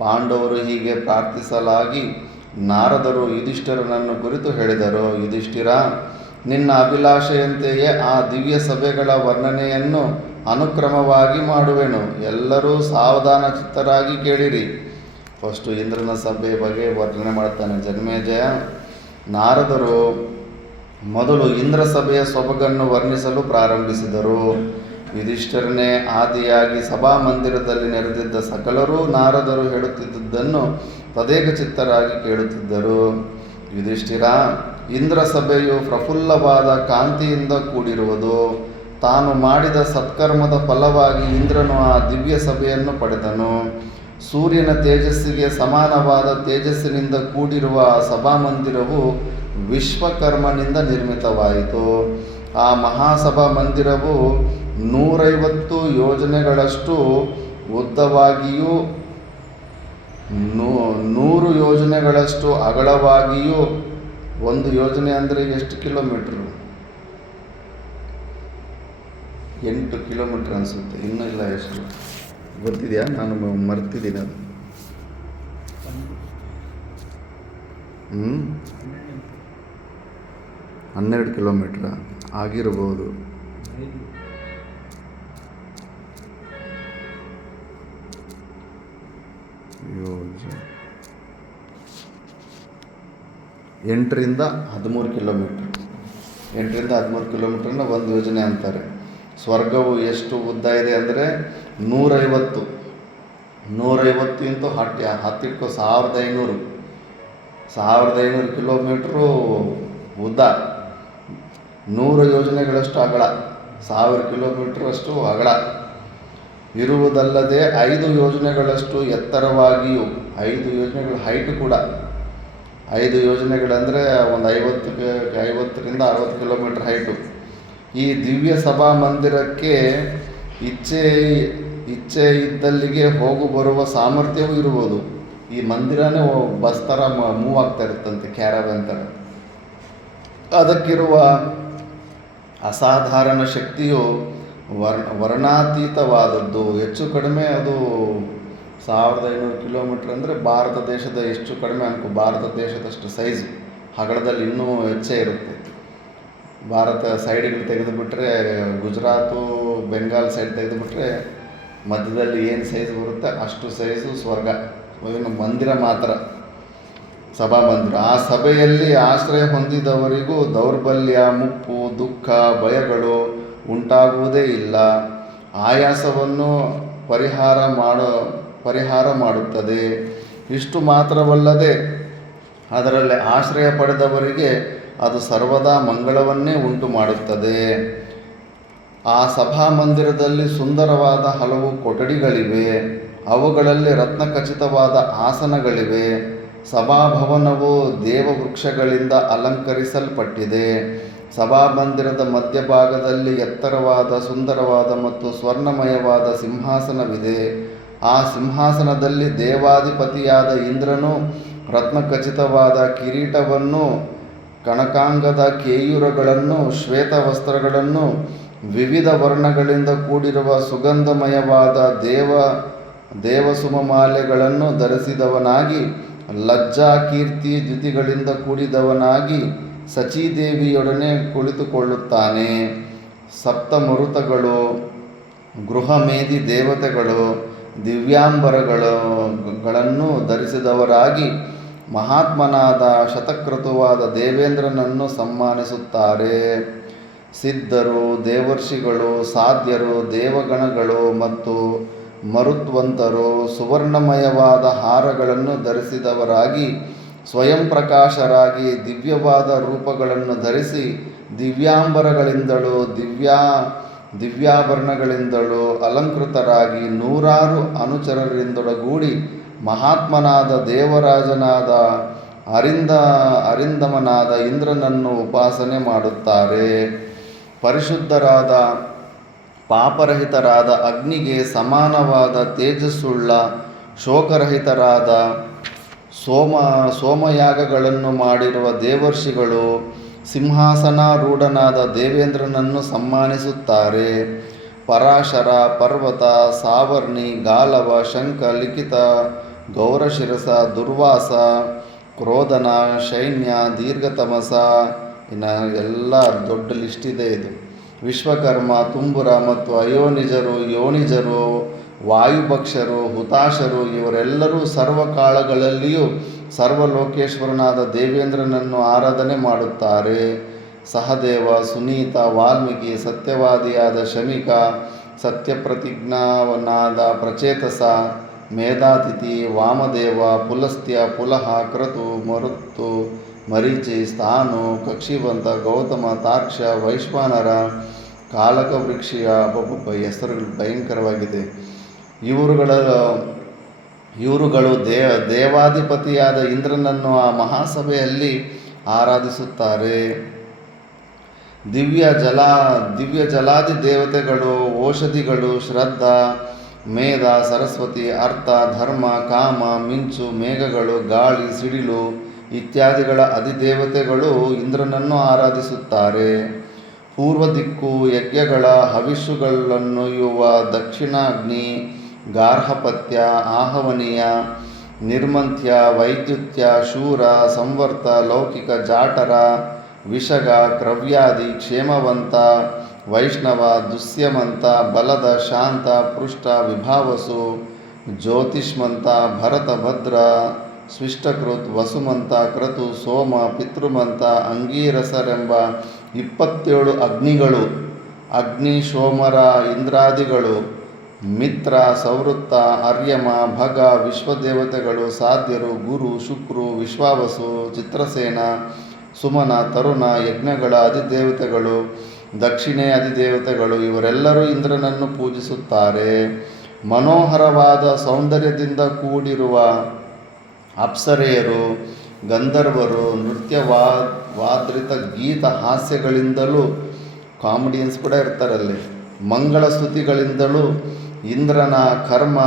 ಪಾಂಡವರು ಹೀಗೆ ಪ್ರಾರ್ಥಿಸಲಾಗಿ ನಾರದರು ಯುಧಿಷ್ಠಿರನನ್ನು ಕುರಿತು ಹೇಳಿದರು. ಯುಧಿಷ್ಠಿರ, ನಿನ್ನ ಅಭಿಲಾಷೆಯಂತೆಯೇ ಆ ದಿವ್ಯ ಸಭೆಗಳ ವರ್ಣನೆಯನ್ನು ಅನುಕ್ರಮವಾಗಿ ಮಾಡುವೆನು. ಎಲ್ಲರೂ ಸಾವಧಾನ ಚಿತ್ತರಾಗಿ ಕೇಳಿರಿ. ಫಸ್ಟು ಇಂದ್ರನ ಸಭೆ ಬಗ್ಗೆ ವರ್ಣನೆ ಮಾಡ್ತಾನೆ ಜನ್ಮೇಜಯ. ನಾರದರು ಮೊದಲು ಇಂದ್ರ ಸಭೆಯ ಸೊಬಗನ್ನು ವರ್ಣಿಸಲು ಪ್ರಾರಂಭಿಸಿದರು. ಯುಧಿಷ್ಠಿರನೇ ಆದಿಯಾಗಿ ಸಭಾಮಂದಿರದಲ್ಲಿ ನೆರೆದಿದ್ದ ಸಕಲರೂ ನಾರದರು ಹೇಳುತ್ತಿದ್ದುದನ್ನು ತದೇಕ ಚಿತ್ತರಾಗಿ ಕೇಳುತ್ತಿದ್ದರು. ಯುಧಿಷ್ಠಿರ, ಇಂದ್ರ ಸಭೆಯು ಪ್ರಫುಲ್ಲವಾದ ಕಾಂತಿಯಿಂದ ಕೂಡಿರುವುದು. ತಾನು ಮಾಡಿದ ಸತ್ಕರ್ಮದ ಫಲವಾಗಿ ಇಂದ್ರನು ಆ ದಿವ್ಯ ಸಭೆಯನ್ನು ಪಡೆದನು. ಸೂರ್ಯನ ತೇಜಸ್ಸಿಗೆ ಸಮಾನವಾದ ತೇಜಸ್ಸಿನಿಂದ ಕೂಡಿರುವ ಆ ಸಭಾಮಂದಿರವು ವಿಶ್ವಕರ್ಮನಿಂದ ನಿರ್ಮಿತವಾಯಿತು. ಆ ಮಹಾಸಭಾ ಮಂದಿರವು 150 ಯೋಜನೆಗಳಷ್ಟು ಉದ್ದವಾಗಿಯೂ 100 ಯೋಜನೆಗಳಷ್ಟು ಅಗಲವಾಗಿಯೂ, 1 ಯೋಜನೆ ಅಂದರೆ ಎಷ್ಟು ಕಿಲೋಮೀಟ್ರು? 8 ಕಿಲೋಮೀಟ್ರ್ ಅನಿಸುತ್ತೆ, ಇನ್ನೂ ಇಲ್ಲ, ಎಷ್ಟು ಗೊತ್ತಿದೆಯಾ? ನಾನು ಮರ್ತಿದ್ದೀನಿ ಅದು. 12 ಕಿಲೋಮೀಟ್ರ ಆಗಿರ್ಬೋದು. ಎಂಟರಿಂದ 13 ಕಿಲೋಮೀಟ್ರ್ 13 ಕಿಲೋಮೀಟ್ರನ್ನ 1 ಯೋಜನೆ ಅಂತಾರೆ. ಸ್ವರ್ಗವು ಎಷ್ಟು ಉದ್ದ ಇದೆ ಅಂದರೆ 150 150 ಇಂಟು ಹತ್ತಿಟ್ಕೋ 1500 ಕಿಲೋಮೀಟ್ರು ಉದ್ದ, 100 ಯೋಜನೆಗಳಷ್ಟು ಅಗಲ, 1000 ಕಿಲೋಮೀಟ್ರಷ್ಟು ಅಗಲ ಇರುವುದಲ್ಲದೆ 5 ಯೋಜನೆಗಳಷ್ಟು ಎತ್ತರವಾಗಿಯೂ, 5 ಯೋಜನೆಗಳ ಹೈಟ್ ಕೂಡ, 5 ಯೋಜನೆಗಳಂದರೆ ಒಂದು 50ರಿಂದ 60 ಕಿಲೋಮೀಟ್ರ್ ಹೈಟು. ಈ ದಿವ್ಯ ಸಭಾ ಮಂದಿರಕ್ಕೆ ಇಚ್ಛೆ ಇದ್ದಲ್ಲಿಗೆ ಹೋಗು ಬರುವ ಸಾಮರ್ಥ್ಯವೂ ಇರುವುದು. ಈ ಮಂದಿರನೇ ಬಸ್ ಥರ ಮೂವ್ ಆಗ್ತಾ ಇರುತ್ತಂತೆ, ಕ್ಯಾರವ್ಯಾನ್ ಥರ. ಅದಕ್ಕಿರುವ ಅಸಾಧಾರಣ ಶಕ್ತಿಯು ವರ್ಣಾತೀತವಾದದ್ದು. ಹೆಚ್ಚು ಕಡಿಮೆ ಅದು 1500 ಕಿಲೋಮೀಟ್ರ್ ಅಂದರೆ ಭಾರತ ದೇಶದ ಹೆಚ್ಚು ಕಡಿಮೆ ಭಾರತ ದೇಶದಷ್ಟು ಸೈಜು, ಅಗಲದಲ್ಲಿ ಇನ್ನೂ ಹೆಚ್ಚೇ ಇರುತ್ತೆ. ಭಾರತ ಸೈಡ್ಗಳು ತೆಗೆದುಬಿಟ್ರೆ, ಗುಜರಾತು ಬೆಂಗಾಲ್ ಸೈಡ್ ತೆಗೆದುಬಿಟ್ರೆ ಮಧ್ಯದಲ್ಲಿ ಏನು ಸೈಜ್ ಬರುತ್ತೆ ಅಷ್ಟು ಸೈಜು ಸ್ವರ್ಗ, ಮಂದಿರ ಮಾತ್ರ, ಸಭಾಮಂದಿರ. ಆ ಸಭೆಯಲ್ಲಿ ಆಶ್ರಯ ಹೊಂದಿದವರಿಗೂ ದೌರ್ಬಲ್ಯ, ಮುಪ್ಪು, ದುಃಖ, ಭಯಗಳು ಉಂಟಾಗುವುದೇ ಇಲ್ಲ. ಆಯಾಸವನ್ನು ಪರಿಹಾರ ಮಾಡುತ್ತದೆ. ಇಷ್ಟು ಮಾತ್ರವಲ್ಲದೆ ಅದರಲ್ಲಿ ಆಶ್ರಯ ಪಡೆದವರಿಗೆ ಅದು ಸರ್ವದಾ ಮಂಗಳವನ್ನೇ ಉಂಟು ಮಾಡುತ್ತದೆ. ಆ ಸಭಾಮಂದಿರದಲ್ಲಿ ಸುಂದರವಾದ ಹಲವು ಕೊಠಡಿಗಳಿವೆ. ಅವುಗಳಲ್ಲಿ ರತ್ನಖಚಿತವಾದ ಆಸನಗಳಿವೆ. ಸಭಾಭವನವು ದೇವವೃಕ್ಷಗಳಿಂದ ಅಲಂಕರಿಸಲ್ಪಟ್ಟಿದೆ. ಸಭಾಮಂದಿರದ ಮಧ್ಯಭಾಗದಲ್ಲಿ ಎತ್ತರವಾದ, ಸುಂದರವಾದ ಮತ್ತು ಸ್ವರ್ಣಮಯವಾದ ಸಿಂಹಾಸನವಿದೆ. ಆ ಸಿಂಹಾಸನದಲ್ಲಿ ದೇವಾಧಿಪತಿಯಾದ ಇಂದ್ರನು ರತ್ನಖಚಿತವಾದ ಕಿರೀಟವನ್ನು, ಕನಕಾಂಗದ ಕೇಯೂರಗಳನ್ನು, ಶ್ವೇತ ವಸ್ತ್ರಗಳನ್ನು, ವಿವಿಧ ವರ್ಣಗಳಿಂದ ಕೂಡಿರುವ ಸುಗಂಧಮಯವಾದ ದೇವಸುಮಮಾಲೆಗಳನ್ನು ಧರಿಸಿದವನಾಗಿ, ಲಜ್ಜಾ ಕೀರ್ತಿ ದ್ಯುತಿಗಳಿಂದ ಕೂಡಿದವನಾಗಿ ಸಚೀದೇವಿಯೊಡನೆ ಕುಳಿತುಕೊಳ್ಳುತ್ತಾನೆ. ಸಪ್ತಮರುತಗಳು, ಗೃಹಮೇಧಿ ದೇವತೆಗಳು ದಿವ್ಯಾಂಬರಗಳನ್ನು ಧರಿಸಿದವರಾಗಿ ಮಹಾತ್ಮನಾದ ಶತಕ್ರತುವಾದ ದೇವೇಂದ್ರನನ್ನು ಸನ್ಮಾನಿಸುತ್ತಾರೆ. ಸಿದ್ಧರು, ದೇವರ್ಷಿಗಳು, ಸಾಧ್ಯರು, ದೇವಗಣಗಳು ಮತ್ತು ಮರುತ್ವಂತರು ಸುವರ್ಣಮಯವಾದ ಹಾರಗಳನ್ನು ಧರಿಸಿದವರಾಗಿ ಸ್ವಯಂ ಪ್ರಕಾಶರಾಗಿ ದಿವ್ಯವಾದ ರೂಪಗಳನ್ನು ಧರಿಸಿ ದಿವ್ಯಾಂಬರಗಳಿಂದಲೂ ದಿವ್ಯಾಭರಣಗಳಿಂದಲೂ ಅಲಂಕೃತರಾಗಿ 100 ಅನುಚರರಿಂದೊಡಗೂಡಿ ಮಹಾತ್ಮನಾದ ದೇವರಾಜನಾದ ಅರಿಂದಮನಾದ ಇಂದ್ರನನ್ನು ಉಪಾಸನೆ ಮಾಡುತ್ತಾರೆ. ಪರಿಶುದ್ಧರಾದ, ಪಾಪರಹಿತರಾದ, ಅಗ್ನಿಗೆ ಸಮಾನವಾದ ತೇಜಸ್ಸುಳ್ಳ, ಶೋಕರಹಿತರಾದ ಸೋಮಯಾಗಗಳನ್ನು ಮಾಡಿರುವ ದೇವರ್ಷಿಗಳು ಸಿಂಹಾಸನಾರೂಢನಾದ ದೇವೇಂದ್ರನನ್ನು ಸನ್ಮಾನಿಸುತ್ತಾರೆ. ಪರಾಶರ, ಪರ್ವತ, ಸಾವರ್ಣಿ, ಗಾಲವ, ಶಂಖ, ಲಿಖಿತ, ಗೌರಶಿರಸ, ದುರ್ವಾಸ, ಕ್ರೋಧನ, ಶೈನ್ಯ, ದೀರ್ಘತಮಸ, ಇನ್ನು ಎಲ್ಲ ದೊಡ್ಡ ಲಿಸ್ಟ್ ಇದೆ ಇದು. ವಿಶ್ವಕರ್ಮ, ತುಂಬುರ ಮತ್ತು ಅಯೋನಿಜರು, ಯೋನಿಜರು, ವಾಯುಭಕ್ಷರು, ಹುತಾಶರು ಇವರೆಲ್ಲರೂ ಸರ್ವಕಾಲಗಳಲ್ಲಿಯೂ ಸರ್ವಲೋಕೇಶ್ವರನಾದ ದೇವೇಂದ್ರನನ್ನು ಆರಾಧನೆ ಮಾಡುತ್ತಾರೆ. ಸಹದೇವ, ಸುನೀತ, ವಾಲ್ಮೀಕಿ, ಸತ್ಯವಾದಿಯಾದ ಶಮಿಕ, ಸತ್ಯಪ್ರತಿಜ್ಞಾವನಾದ ಪ್ರಚೇತಸ, ಮೇಧಾತಿಥಿ, ವಾಮದೇವ, ಪುಲಸ್ತ್ಯ, ಪುಲಹ, ಕ್ರತು, ಮರುತ್ತು, ಮರೀಚಿ, ಸ್ಥಾನು, ಕಕ್ಷಿವಂತ, ಗೌತಮ, ತಾರ್ಕ್ಷ್ಯ, ವೈಶ್ವಾನರ, ಕಾಲಕವೃಕ್ಷಿಯ, ಹೆಸರುಗಳು ಭಯಂಕರವಾಗಿದೆ. ಇವರುಗಳು ದೇವಾಧಿಪತಿಯಾದ ಇಂದ್ರನನ್ನು ಆ ಮಹಾಸಭೆಯಲ್ಲಿ ಆರಾಧಿಸುತ್ತಾರೆ. ದಿವ್ಯ ಜಲಾದಿ ದೇವತೆಗಳು, ಔಷಧಿಗಳು, ಶ್ರದ್ಧಾ, ಮೇಧ, ಸರಸ್ವತಿ, ಅರ್ಥ, ಧರ್ಮ, ಕಾಮ, ಮಿಂಚು, ಮೇಘಗಳು, ಗಾಳಿ, ಸಿಡಿಲು ಇತ್ಯಾದಿಗಳ ಅಧಿದೇವತೆಗಳು ಇಂದ್ರನನ್ನು ಆರಾಧಿಸುತ್ತಾರೆ. ಪೂರ್ವ ದಿಕ್ಕು ಯಜ್ಞಗಳ ಹವಿಸ್ಸುಗಳನ್ನೊಯ್ಯುವ ದಕ್ಷಿಣಾಗ್ನಿ, ಗಾರ್ಹಪತ್ಯ, ಆಹವನೀಯ, ನಿರ್ಮಂಥ್ಯ, ವೈದ್ಯುತ್ಯ, ಶೂರ, ಸಂವರ್ತ, ಲೌಕಿಕ, ಜಾಠರ, ವಿಷಗ, ಕ್ರವ್ಯಾದಿ, ಕ್ಷೇಮವಂತ, ವೈಷ್ಣವ, ದುಸ್ಯಮಂತ, ಬಲದ, ಶಾಂತ, ಪೃಷ್ಠ, ವಿಭಾವಸು, ಜ್ಯೋತಿಷ್ಮಂತ, ಭರತ, ಭದ್ರ, ಸ್ವಿಷ್ಟಕೃತ್, ವಸುಮಂತ, ಕ್ರತು, ಸೋಮ, ಪಿತೃಮಂತ, ಅಂಗೀರಸರೆಂಬ 27 ಅಗ್ನಿಗಳು, ಅಗ್ನಿ, ಸೋಮರ, ಇಂದ್ರಾದಿಗಳು, ಮಿತ್ರ, ಸೌವೃತ್ತ, ಅರ್ಯಮ, ಭಗ, ವಿಶ್ವದೇವತೆಗಳು, ಸಾಧ್ಯರು, ಗುರು, ಶುಕ್ರು, ವಿಶ್ವಾವಸು, ಚಿತ್ರಸೇನ, ಸುಮನ, ತರುಣ, ಯಜ್ಞಗಳ ಅಧಿದೇವತೆಗಳು, ದಕ್ಷಿಣೆ ಅಧಿದೇವತೆಗಳು ಇವರೆಲ್ಲರೂ ಇಂದ್ರನನ್ನು ಪೂಜಿಸುತ್ತಾರೆ. ಮನೋಹರವಾದ ಸೌಂದರ್ಯದಿಂದ ಕೂಡಿರುವ ಅಪ್ಸರೆಯರು, ಗಂಧರ್ವರು ವಾದ್ರಿತ ಗೀತ ಹಾಸ್ಯಗಳಿಂದಲೂ, ಕಾಮಿಡಿಯನ್ಸ್ ಕೂಡ ಇರ್ತಾರಲ್ಲಿ, ಮಂಗಳ ಸ್ತುತಿಗಳಿಂದಲೂ, ಇಂದ್ರನ ಕರ್ಮ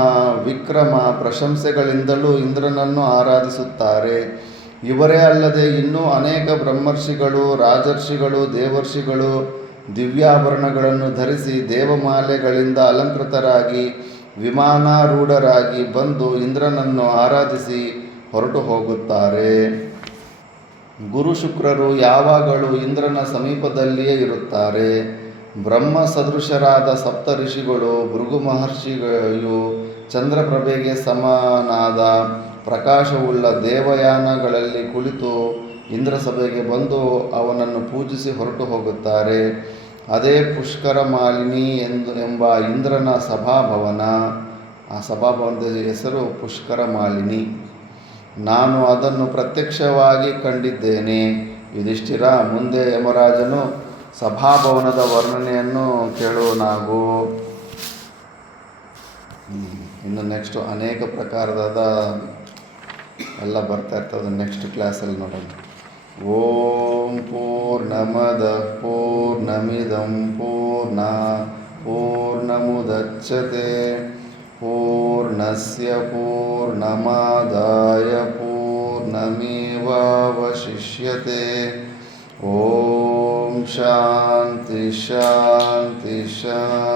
ವಿಕ್ರಮ ಪ್ರಶಂಸೆಗಳಿಂದಲೂ ಇಂದ್ರನನ್ನು ಆರಾಧಿಸುತ್ತಾರೆ. ಇವರೇ ಅಲ್ಲದೆ ಇನ್ನೂ ಅನೇಕ ಬ್ರಹ್ಮರ್ಷಿಗಳು, ರಾಜರ್ಷಿಗಳು, ದೇವರ್ಷಿಗಳು ದಿವ್ಯಾಭರಣಗಳನ್ನು ಧರಿಸಿ ದೇವಮಾಲೆಗಳಿಂದ ಅಲಂಕೃತರಾಗಿ ವಿಮಾನಾರೂಢರಾಗಿ ಬಂದು ಇಂದ್ರನನ್ನು ಆರಾಧಿಸಿ ಹೊರಟು ಹೋಗುತ್ತಾರೆ. ಗುರು ಶುಕ್ರರು ಯಾವಾಗಲೂ ಇಂದ್ರನ ಸಮೀಪದಲ್ಲಿಯೇ ಇರುತ್ತಾರೆ. ಬ್ರಹ್ಮ ಸದೃಶರಾದ ಸಪ್ತ ಋಷಿಗಳು, ಭೃಗು ಮಹರ್ಷಿಯು ಚಂದ್ರಪ್ರಭೆಗೆ ಸಮನಾದ ಪ್ರಕಾಶವುಳ್ಳ ದೇವಯಾನಗಳಲ್ಲಿ ಕುಳಿತು ಇಂದ್ರ ಸಭೆಗೆ ಬಂದು ಅವನನ್ನು ಪೂಜಿಸಿ ಹೊರಟು ಹೋಗುತ್ತಾರೆ. ಅದೇ ಪುಷ್ಕರ ಮಾಲಿನಿ ಎಂಬ ಇಂದ್ರನ ಸಭಾಭವನ. ಆ ಸಭಾಭವನದ ಹೆಸರು ಪುಷ್ಕರ ಮಾಲಿನಿ. ನಾನು ಅದನ್ನು ಪ್ರತ್ಯಕ್ಷವಾಗಿ ಕಂಡಿದ್ದೇನೆ. ಯುಧಿಷ್ಠಿರ, ಮುಂದೆ ಯಮರಾಜನು ಸಭಾಭವನದ ವರ್ಣನೆಯನ್ನು ಕೇಳುವನಾಗು. ಇನ್ನು ನೆಕ್ಸ್ಟು ಅನೇಕ ಪ್ರಕಾರದ ಎಲ್ಲ ಬರ್ತಾ ಇರ್ತದೆ. ನೆಕ್ಸ್ಟ್ ಕ್ಲಾಸಲ್ಲಿ ನೋಡೋಣ. ಓಂ ಪೂರ್ಣಮದ ಪೂರ್ಣಮಿದಂ ಪೂರ್ಣಮುದಚ್ಯತೆ ಪೂರ್ಣಸ್ಯ ಪೂರ್ಣಮಾದಾಯ ಪೂರ್ಣಮೇವಾವಶಿಷ್ಯತೆ. ಓಂ ಶಾಂತಿ ಶಾಂತಿ ಶಾಂತಿ.